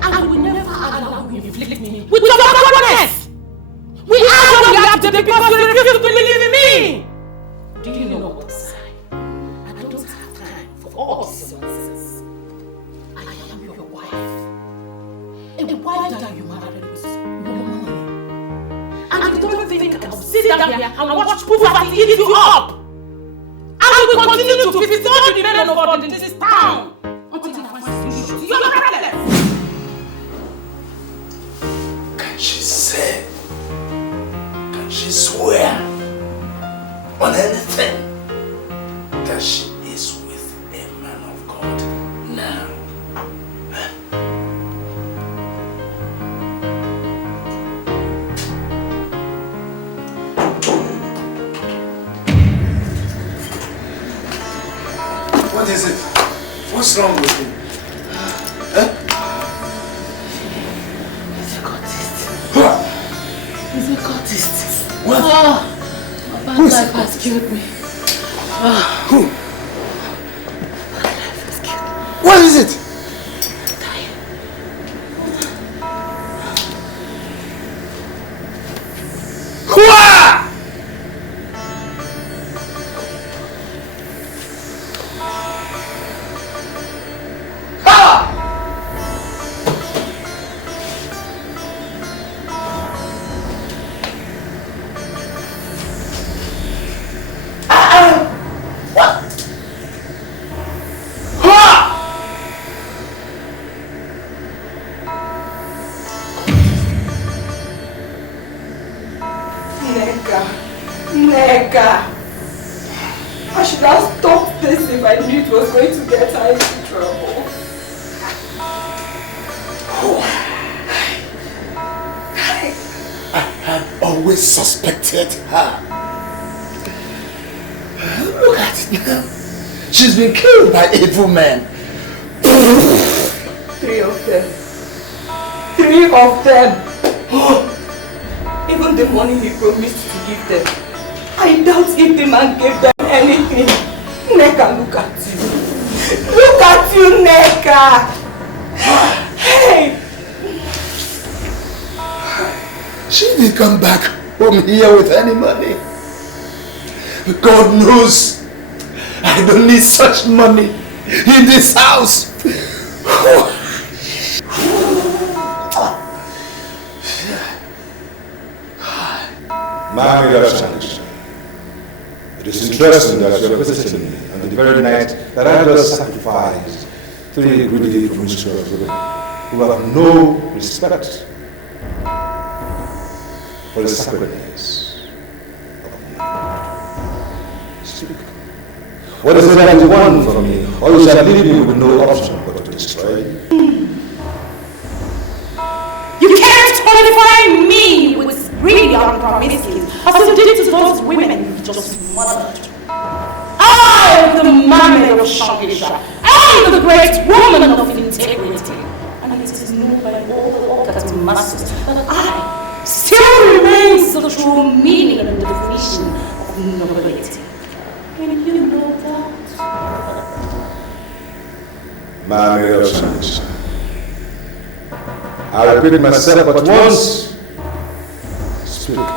And we never allow you to inflict me with your backwardness! We ask what you have to do because you refuse to believe in me! Do you know what to say? I don't have time for all this nonsense. I am your wife. A wife that you married with no money. And you don't think I will sit down here and watch poverty eat you up! I will continue to visit all the men of God in this town until I find solution to your problem. Can she say? Can she swear on anything that she is with a man of God now? is it? What's wrong with him? Huh? He's a cultist. He's a cultist. What? Oh, my bad life has killed me. Who? What is it? Nega. I should have stopped this if I knew it was going to get her into trouble. I had always suspected her. Look at it now. She's been killed by evil men. 3 of them. 3 of them. Even the money he promised to give them. I doubt if the man gave them anything. Neka, look at you. Look at you, Neka. Hey. She didn't come back home here with any money. God knows I don't need such money in this house. Mami Rashangisha, it is interesting that you are visiting me on the very night that I just sacrificed 3 greedy promiscuous women who have no respect for the sacredness of man. Speak. What is it that you want from me, or you shall leave me with no option but to destroy you? You can't qualify me with brilliant promises as you did to those women you just murdered. I am the Mammy of Shangisha. I am the great woman of integrity. And it is known by all the Okati masters that I still remains the true meaning and definition of nobility. And you know that. Mami Rashangisha, I repeat myself but once. Speak.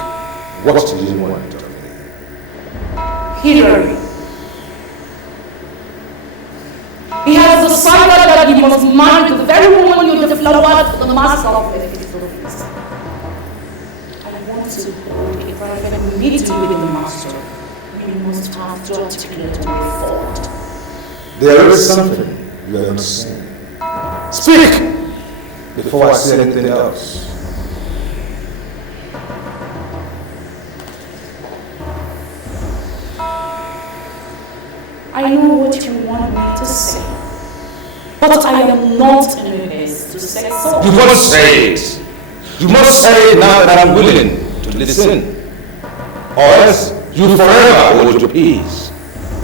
What do you want of me? Hillary. He has decided that he must marry the very woman you deflowered for the master of Mephistopheles. I want to hold a private meeting with the master. We must have to articulate a way forward. There is something you are not saying. Speak! Before I say anything else. I know what you want me to say, but I am not in a haste to say so. You must say it. You must say it now that I'm willing to listen. Or else you forever hold your peace,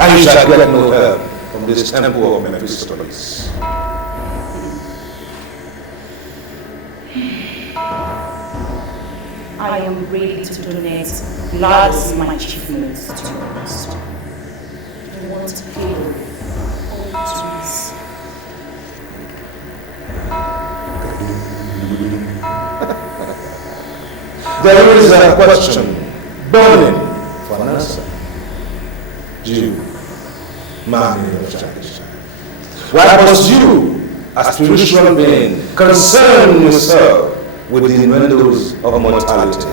and you shall get no help from this temple of Mephistopheles. I am ready to donate Gladys my achievements to your master. I want to feel all to myself. There is a question burning for an answer. You, Mami Rashangisha, why must you, a spiritual being, concern yourself with the innuendos of mortality?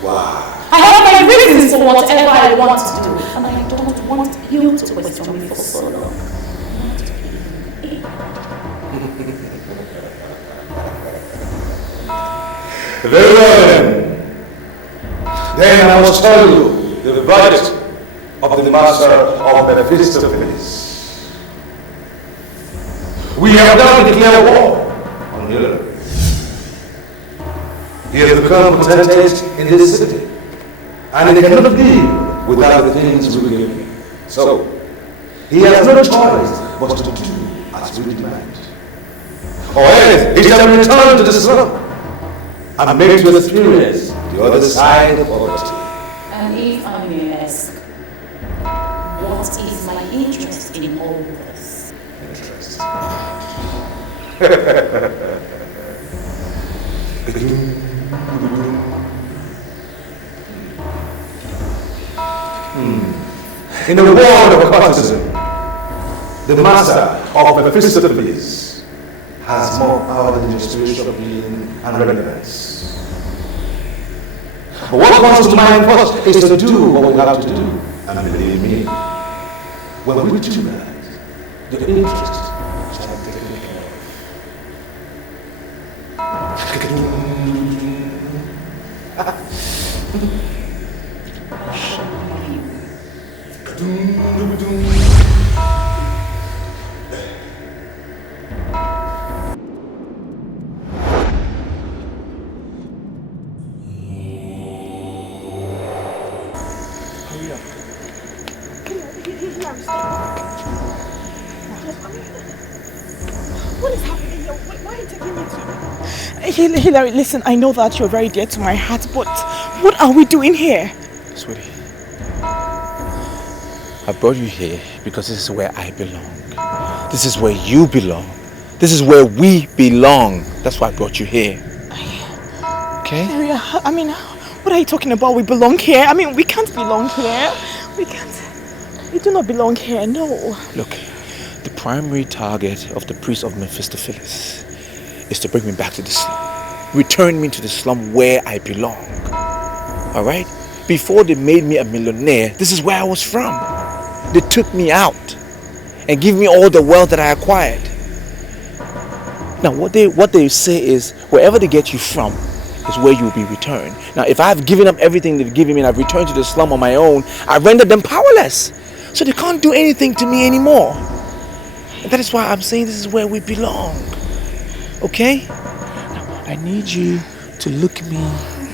Why? I have my reasons for whatever I want to do, and I don't want you to question me for so long. Very well then I must tell you the verdict of the master of Mephistopheles. We have now declared war on Hillary. He has become potentate in this city, and he cannot live without the things we give him. So, He has no choice but to do as we demand. Or else he shall return to the slum and make to experience the other side of poverty. And if I may ask, what is my interest in all this? Interest. In the world of occultism, the master of Mephistopheles has more power than your spiritual being and relevance. But what comes to mind first is to do what we have to do. And believe me, when we do that, your interest shall be taken care of. What is happening here? Why are you taking me to? Hilary, listen, I know that you're very dear to my heart, but what are we doing here? Sweetie, I brought you here because this is where I belong. This is where you belong. This is where we belong. That's why I brought you here. Okay? Hilary, I mean, what are you talking about? We belong here? I mean, we can't belong here. We can't. We do not belong here, no. Look, the primary target of the priest of Mephistopheles is to bring me back to the slum. Return me to the slum where I belong. Alright? Before they made me a millionaire, this is where I was from. They took me out and give me all the wealth that I acquired. Now what they say is, wherever they get you from is where you will be returned. Now if I've given up everything they've given me and I've returned to the slum on my own, I rendered them powerless. So they can't do anything to me anymore. And that is why I'm saying this is where we belong. Okay? Now, I need you to look me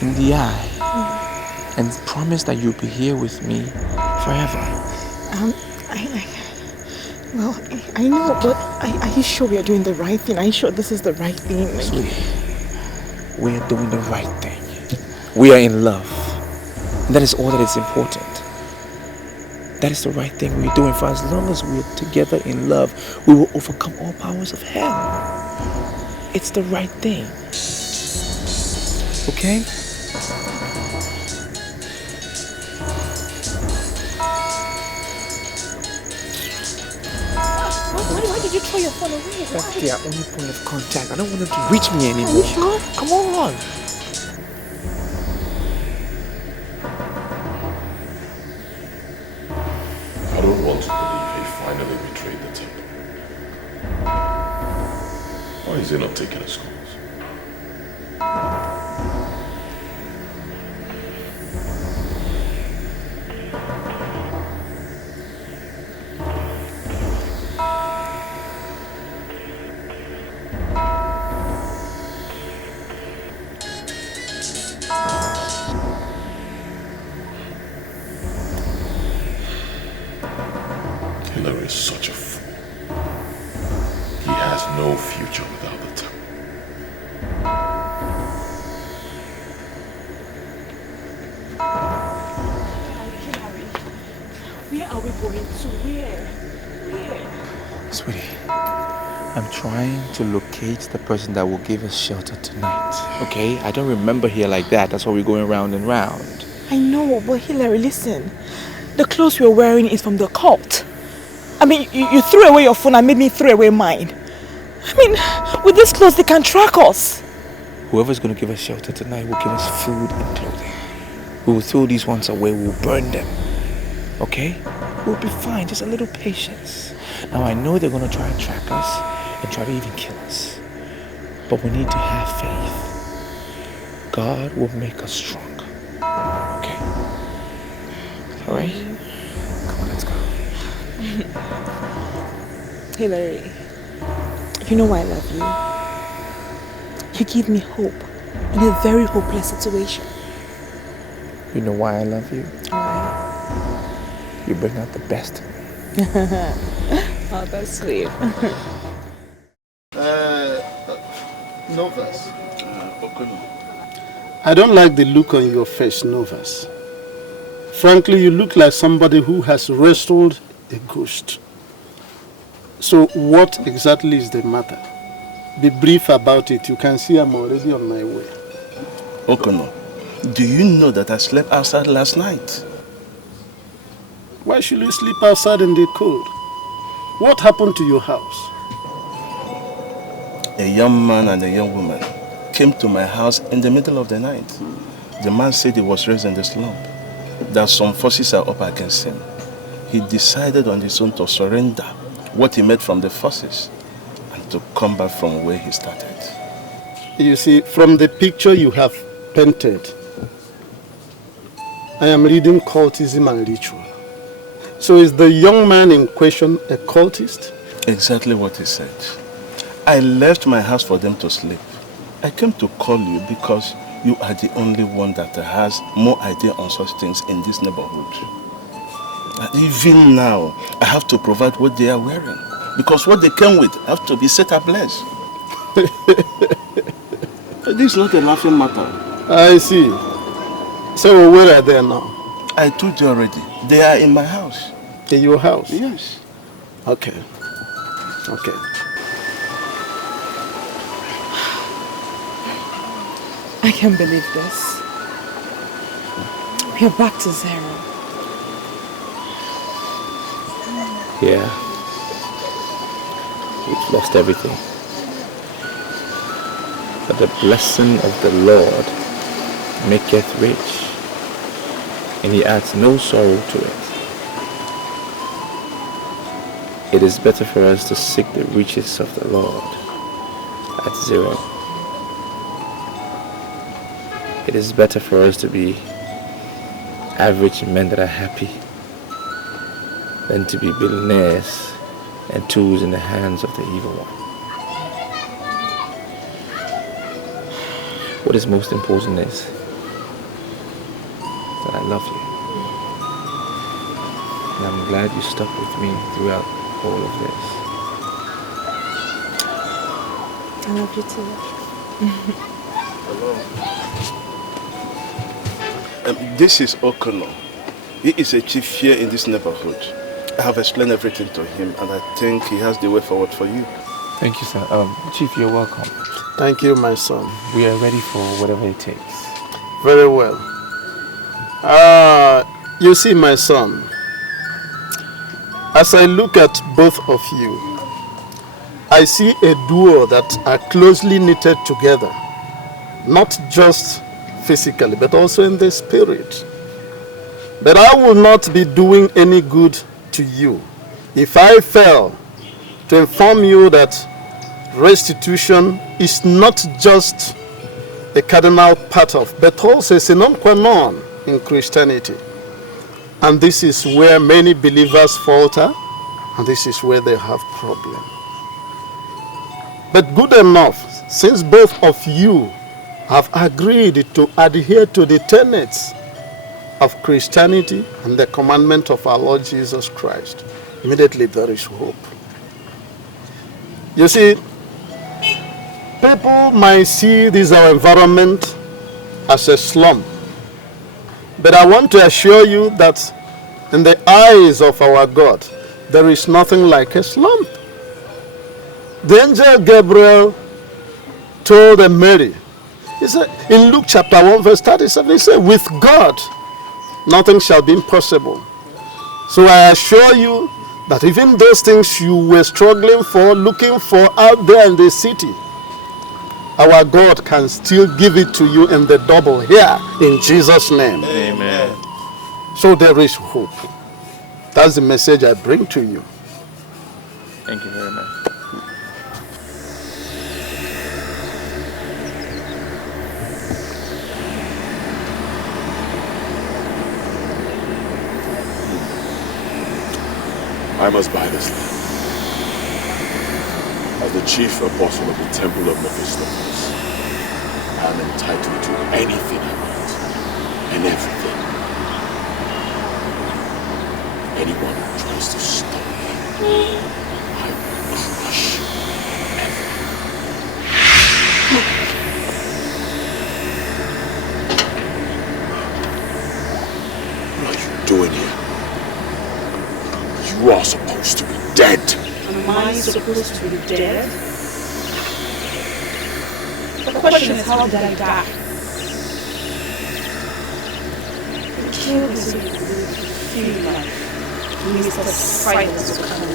in the eye and promise that you'll be here with me forever. I know, but are you sure we are doing the right thing? Are you sure this is the right thing? Sweetie, we are doing the right thing. We are in love. And that is all that is important. That is the right thing we're doing. For as long as we're together in love, we will overcome all powers of hell. It's the right thing. Okay? Why did you throw your phone away? That's their only point of contact. I don't want them to reach me anymore. Are you sure? Come on. I don't want to believe he finally betrayed the temple. Why is he not taking his calls? Hilary is such a fool. He has no future without the temple. Where are we going to? Where? Sweetie, I'm trying to locate the person that will give us shelter tonight. Okay? I don't remember here like that. That's why we're going round and round. I know, but Hilary, listen. The clothes we're wearing is from the cult. I mean, you threw away your phone and made me throw away mine. I mean, with these clothes, they can track us. Whoever's going to give us shelter tonight will give us food and clothing. We will throw these ones away. We'll burn them. Okay? We'll be fine. Just a little patience. Now, I know they're going to try and track us and try to even kill us. But we need to have faith. God will make us strong. Okay? Alright? Come on, let's go. Hilary, you know why I love you? You give me hope in a very hopeless situation. You know why I love you? Why? You bring out the best in me. Oh, that's sweet. Novas. I don't like the look on your face, Novas. Frankly, you look like somebody who has wrestled a ghost. So what exactly is the matter? Be brief about it. You can see I'm already on my way. Okono, do you know that I slept outside last night? Why should you sleep outside in the cold? What happened to your house? A young man and a young woman came to my house in the middle of the night. The man said he was raised in the slum, that some forces are up against him. He decided on his own to surrender what he made from the forces and to come back from where he started. You see, from the picture you have painted, I am reading cultism and ritual. So is the young man in question a cultist? Exactly what he said. I left my house for them to sleep. I came to call you because you are the only one that has more idea on such things in this neighborhood. Even now, I have to provide what they are wearing because what they came with have to be set ablaze. This is not a laughing matter. I see. So where are they now? I told you already. They are in my house. In your house? Yes. Okay. Okay. I can't believe this. We are back to zero. Yeah. We've lost everything. But the blessing of the Lord maketh rich, and he adds no sorrow to it. It is better for us to seek the riches of the Lord at zero. It is better for us to be average men that are happy than to be billionaires and tools in the hands of the evil one. What is most important is that I love you. And I'm glad you stuck with me throughout all of this. I love you too. Hello. This is Okono. He is a chief here in this neighborhood. I have explained everything to him and I think he has the way forward for you. Thank you, sir. Chief, you're welcome. Thank you, my son. We are ready for whatever it takes. Very well. You see, my son, as I look at both of you, I see a duo that are closely knitted together, not just physically, but also in the spirit. But I will not be doing any good to you if I fail to inform you that restitution is not just a cardinal part of, but also a sine qua non in Christianity. And this is where many believers falter, and this is where they have problems. But good enough, since both of you have agreed to adhere to the tenets of Christianity and the commandment of our Lord Jesus Christ, immediately there is hope. You see, people might see this our environment as a slum, but I want to assure you that in the eyes of our God, there is nothing like a slum. The angel Gabriel told Mary, he said, in Luke chapter 1 verse 37, he said, with God, nothing shall be impossible. So I assure you that even those things you were struggling for, looking for out there in the city, our God can still give it to you in the double here, in Jesus' name. Amen. So there is hope. That's the message I bring to you. Thank you very much. I must buy this land. As the chief apostle of the temple of Mephistopheles, I am entitled to anything I want, and everything. anyone who tries to stop me, I will crush forever. What are you doing here? You are supposed to be dead. Am I supposed to be dead? The question is, how did I die? The king is in the Philmond. Mr. Silas will come in.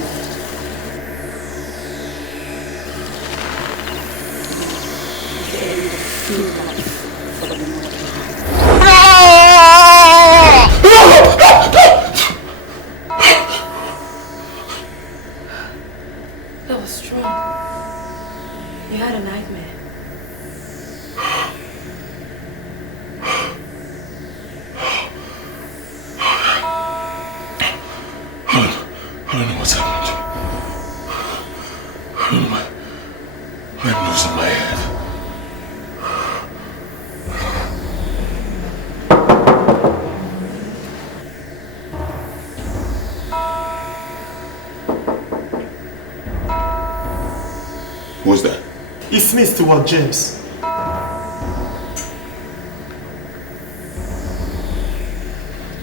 That was strong. You had a nightmare. I don't know what's happened. I'm losing my head. Who's that? It's me, Stewart James.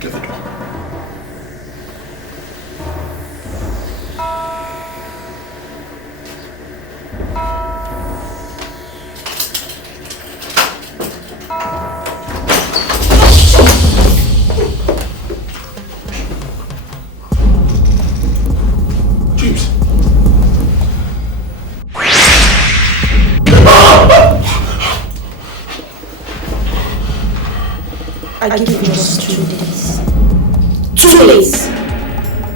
Get the door. I give you just 2 days. 2 days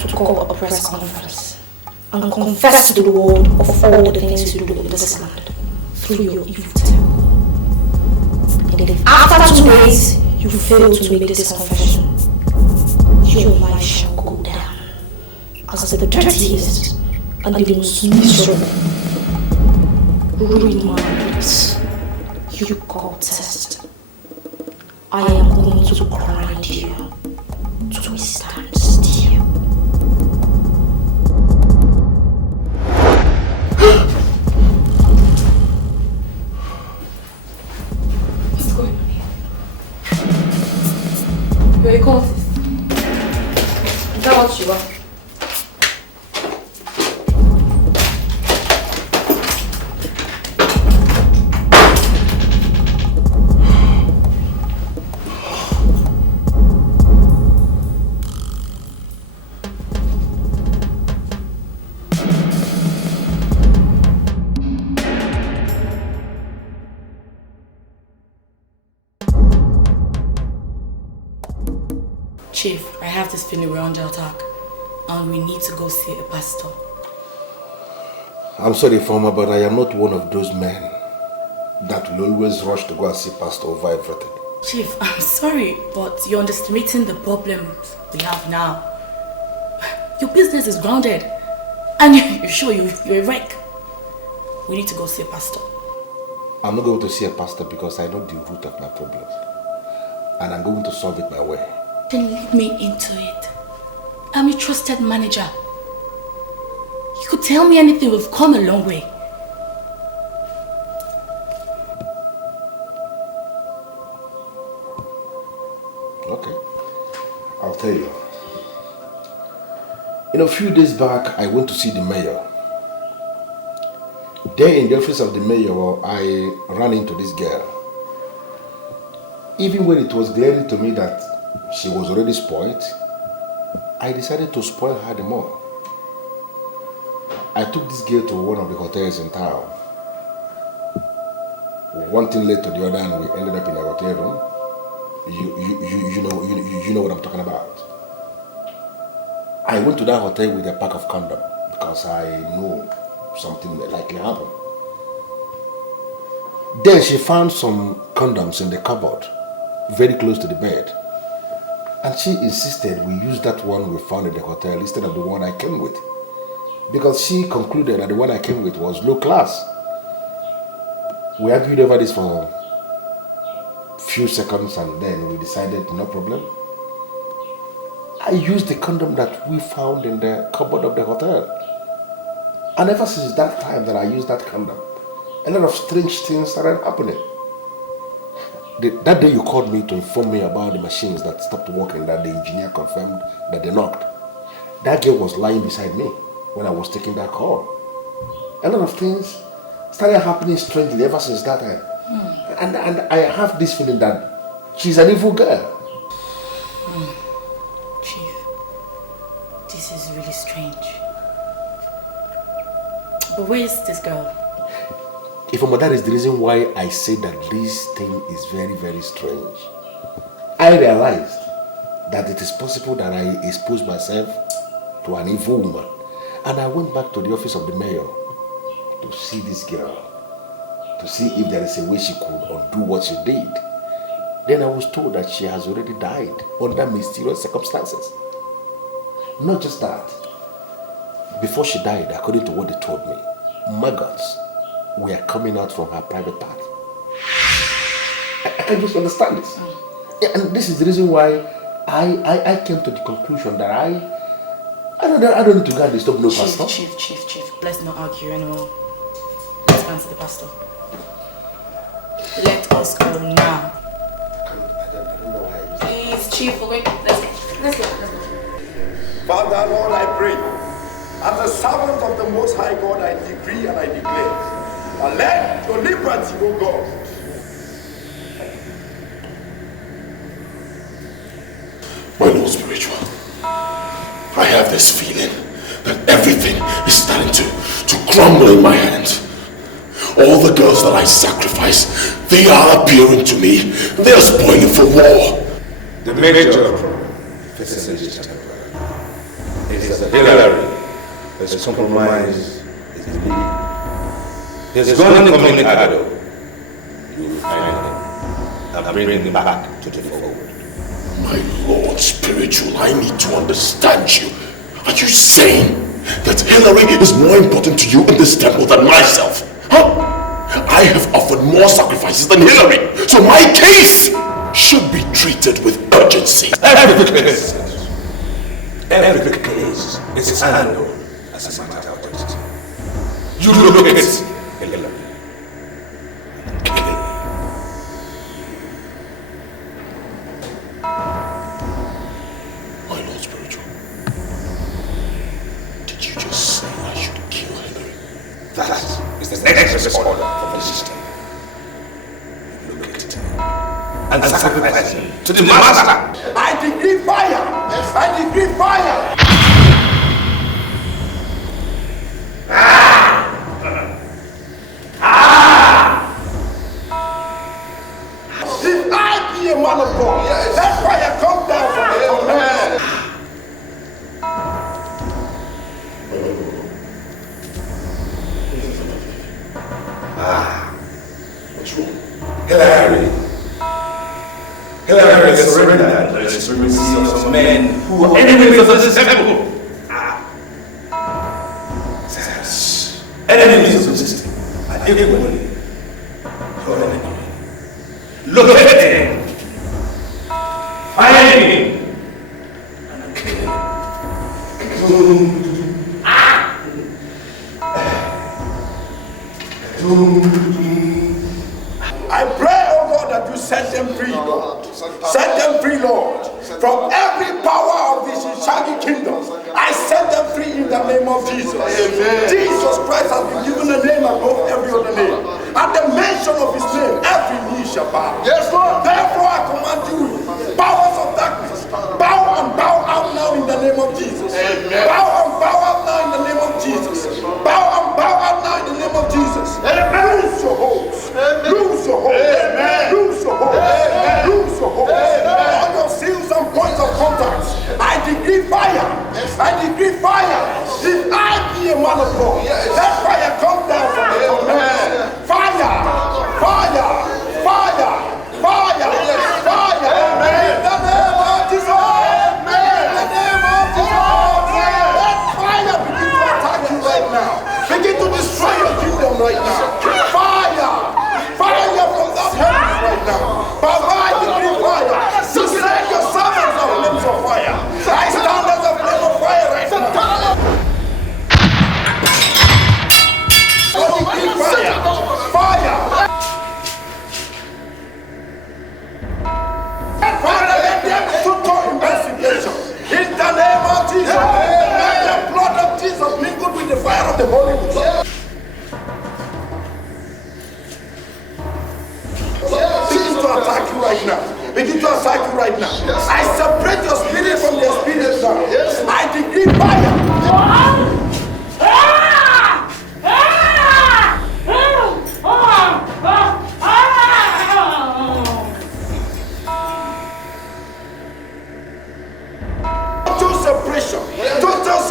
to call a press conference and confess to the world of all the things you do in this land through your evil tongue. And if after 2 days you fail to make this confession, your life shall go down as the dirtiest and the most miserable, ruined minds you call test. I am going to grind you to a standstill. What's going on here? You're a cultist. Is that what you are? Chief, I have this feeling we're under attack and we need to go see a pastor. I'm sorry, Farmer, but I am not one of those men that will always rush to go and see pastor over everything. Chief, I'm sorry, but you're underestimating the problems we have now. Your business is grounded and you're sure you're a wreck. We need to go see a pastor. I'm not going to see a pastor because I know the root of my problems. And I'm going to solve it my way. Then lead me into it. I'm a trusted manager. You could tell me anything, we've come a long way. Okay, I'll tell you. A few days back, I went to see the mayor. There in the office of the mayor, I ran into this girl. Even when it was glaring to me that she was already spoiled, I decided to spoil her the more. I took this girl to one of the hotels in town. One thing led to the other and we ended up in a hotel room. You know what I'm talking about. I went to that hotel with a pack of condom because I knew something may likely happen. Then she found some condoms in the cupboard, very close to the bed. And she insisted we use that one we found in the hotel instead of the one I came with. Because she concluded that the one I came with was low class. We argued over this for a few seconds and then we decided no problem. I used the condom that we found in the cupboard of the hotel. And ever since that time that I used that condom, a lot of strange things started happening. That day you called me to inform me about the machines that stopped working, that the engineer confirmed that they knocked. That girl was lying beside me when I was taking that call. A lot of things started happening strangely ever since that time. And I have this feeling that she's an evil girl. Chief, this is really strange. But where is this girl? That is the reason why I say that this thing is very, very strange. I realized that it is possible that I exposed myself to an evil woman. And I went back to the office of the mayor to see this girl, to see if there is a way she could undo what she did. Then I was told that she has already died under mysterious circumstances. Not just that. Before she died, according to what they told me, maggots were coming out from her private part. I can just understand this. Yeah, and this is the reason why I came to the conclusion that I don't need to go and disturb no pastor. Chief, let's not argue anymore. Let's go to the pastor. Let us go now. I don't know why. Please, Chief, wait. Let's go. Father, Lord, I pray, as a servant of the Most High God, I decree and I declare, and let your liberty, O God. My Lord Spiritual, I have this feeling that everything is starting to crumble in my hands. All the girls that I sacrifice, they are appearing to me. They are spoiling for war. The major facility is that Hillary has compromised his belief. He's going to Ini Edo. You will find him and bring him back to the fold. My Lord Spiritual, I need to understand you. Are you saying that Hillary is more important to you in this temple than myself? Huh? I have offered more sacrifices than Hillary, so my case should be treated with urgency. Every case is handled as a matter of urgency. You look at Hillary. My Lord Spiritual, did you just say I should kill Hillary? That is the next order from the system. Look at it and sacrifice him to the master. I decree fire! I decree fire! If I be a man of God, let fire come down from heaven. What's wrong? Hillary has surrendered to the supremacy of some men who are enemies of this temple. Silas, enemies of this temple are equally your enemy. Look at him, find him, and kill him. I pray, oh God, that you set them free, Lord. Set them free, Lord, from every power of this shaggy kingdom. I set them free in the name of Jesus. Amen. Jesus Christ has been given a name above every other name. At the mention of his name, every knee shall bow. Yes, Lord. Therefore, I command you, powers of darkness, bow and bow out now in the name of Jesus. Amen. Bow and bow out now in the name of Jesus. Bow and bow out now in the name of Jesus. Amen. Lose your hopes. Lose your hopes. Amen. Lose your hopes. Amen. Lose your hopes. All your seals and points of contact, I decree fire. I decree fire. If I be a man of God, let fire come down from heaven. Fire. Fire. Fire. Fire. Fire. In the name of Jesus. In the name of Jesus. Let fire begin to attack you right now. Begin to destroy your kingdom right now. Fire. Fire from the heavens right now. Baba, I decree fire. To set your servants on flames of fire. I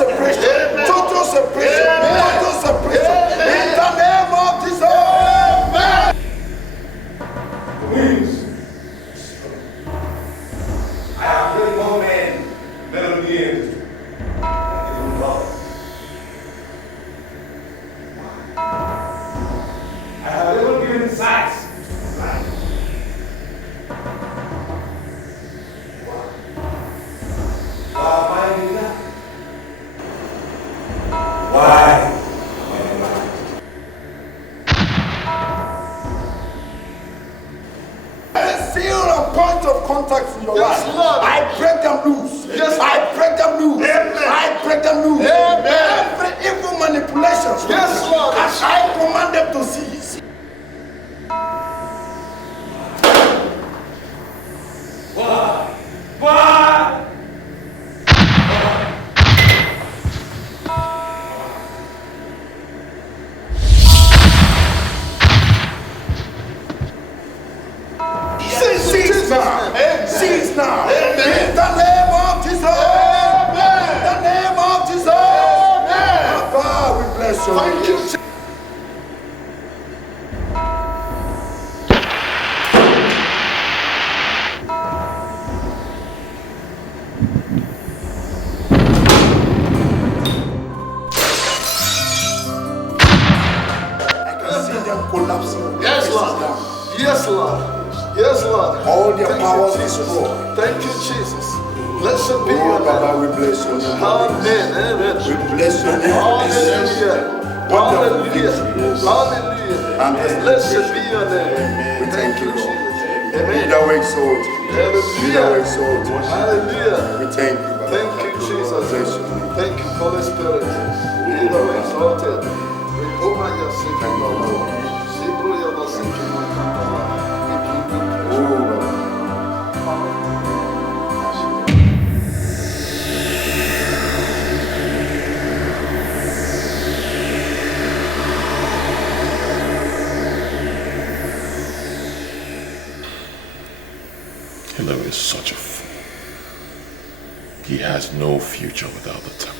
separation. Total separation. Total separation. In the name of Jesus. Please. I have really more men of the end. I have never given sight. Why? I feel a point of contact in your life. Lord. I break them loose. Yes, I break them loose. Amen. I break them loose. Amen. Every evil manipulations. Yes, Lord. As I command them to cease. Why? Cease now. Cease now. In the name of Jesus. In the name of Jesus. Papa, we bless you. Thank you. Collapsing. Yes, Lord. Yes, Lord. Yes, Lord. All their powers destroyed. Thank you, Jesus. Blessed be Oh, your Baba, name. we bless your name. Amen. Amen. We bless your name. Hallelujah. Hallelujah. Hallelujah. Blessed be your name. We thank you, Lord. Amen. Be thou exalted. Be thou exalted. Hallelujah. We thank you, Baba. Thank you, Jesus. Bless your name. Thank you, Holy Spirit. Be thou exalted. Recover your sick and Lord. Sibro your sick and Hillary is such a fool. He has no future without the temple.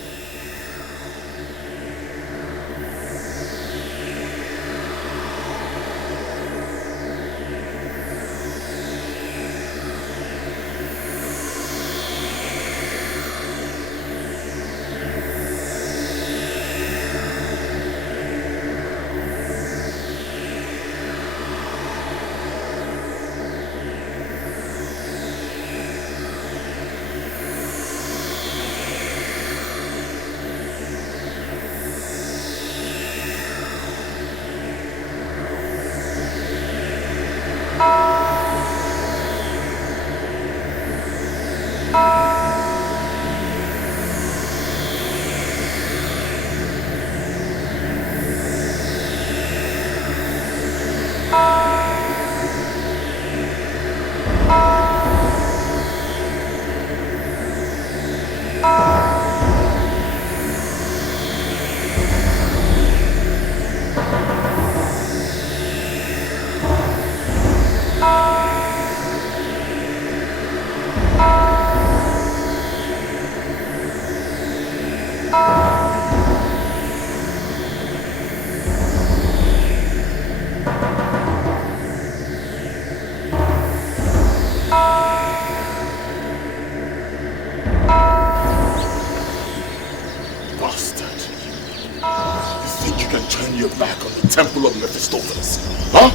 Your back on the temple of Mephistopheles, huh?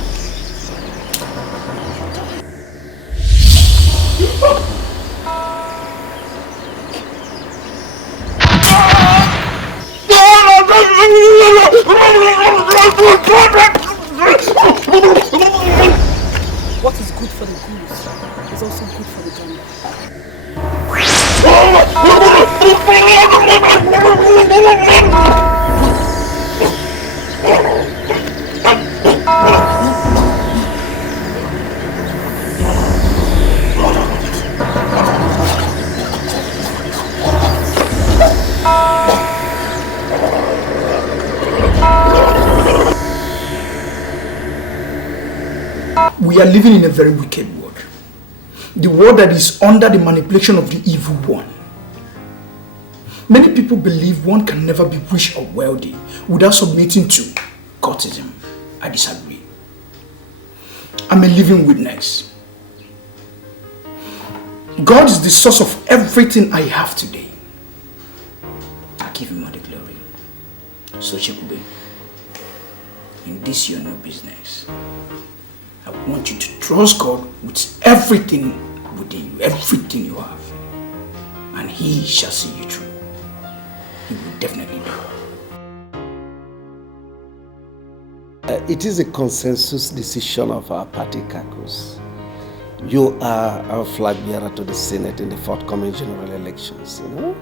What is good for the goose is also good for the gander. We are living in a very wicked world. The world that is under the manipulation of the evil one. Many people believe one can never be rich or wealthy without submitting to cultism. I disagree. I'm a living witness. God is the source of everything I have today. I give him all the glory. So Chikube, in this your new business, I want you to trust God with everything within you, everything you have. And he shall see you through. He will definitely do. It is a consensus decision of our party caucus. You are our flag bearer to the Senate in the forthcoming general elections, you know?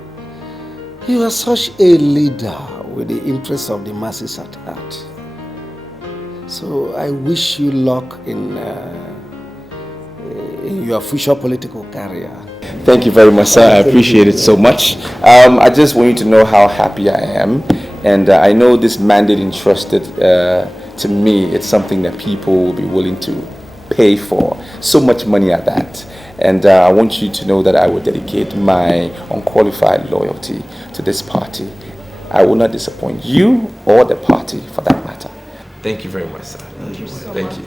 You are such a leader with the interests of the masses at heart. So I wish you luck in your future political career. Thank you very much, sir. I appreciate it so much. I just want you to know how happy I am. And I know this mandate entrusted to me, it's something that people will be willing to pay for. So much money at that. And I want you to know that I will dedicate my unqualified loyalty to this party. I will not disappoint you or the party for that matter. Thank you very much, sir. Thank you. Thank you.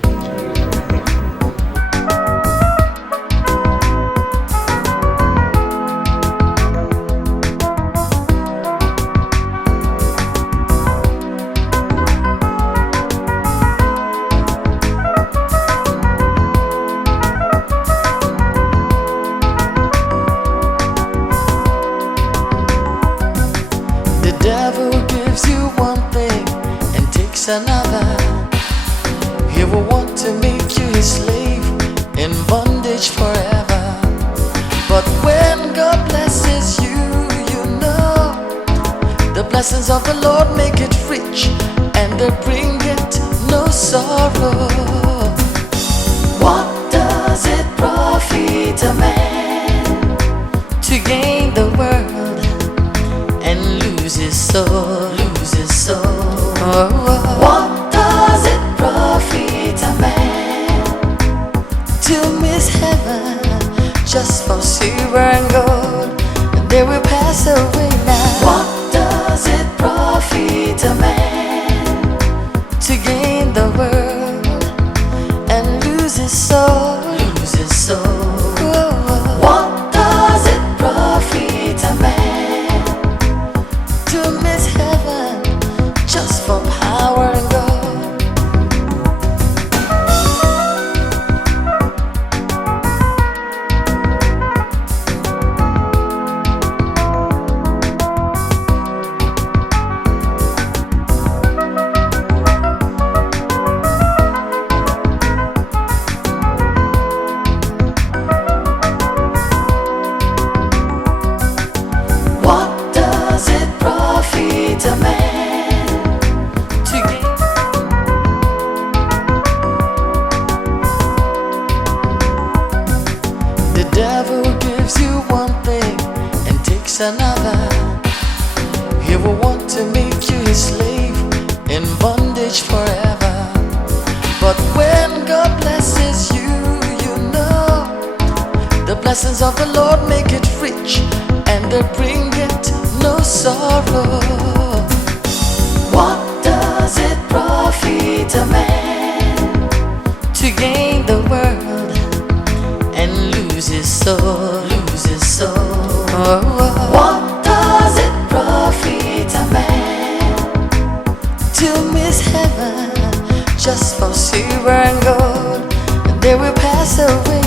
Another, he will want to make you his slave in bondage forever. But when God blesses you, you know the blessings of the Lord make it rich and they bring it no sorrow. What does it profit a man to gain the world and lose his soul? Lose his soul. What does it profit a man to miss heaven just for silver and gold? They will pass away now. What does it profit a man to gain the world and lose his soul? Lose his soul. What does it profit a man to miss heaven just for power and gold? What does it profit a man to gain? The devil gives you one thing and takes another. He will want to make you his slave in bondage forever. But when God blesses you, you know the blessings of the Lord make it rich and they bring it no sorrow. What does it profit a man to gain the world and lose his soul? Lose his soul. What does it profit a man to miss heaven just for silver and gold? They will pass away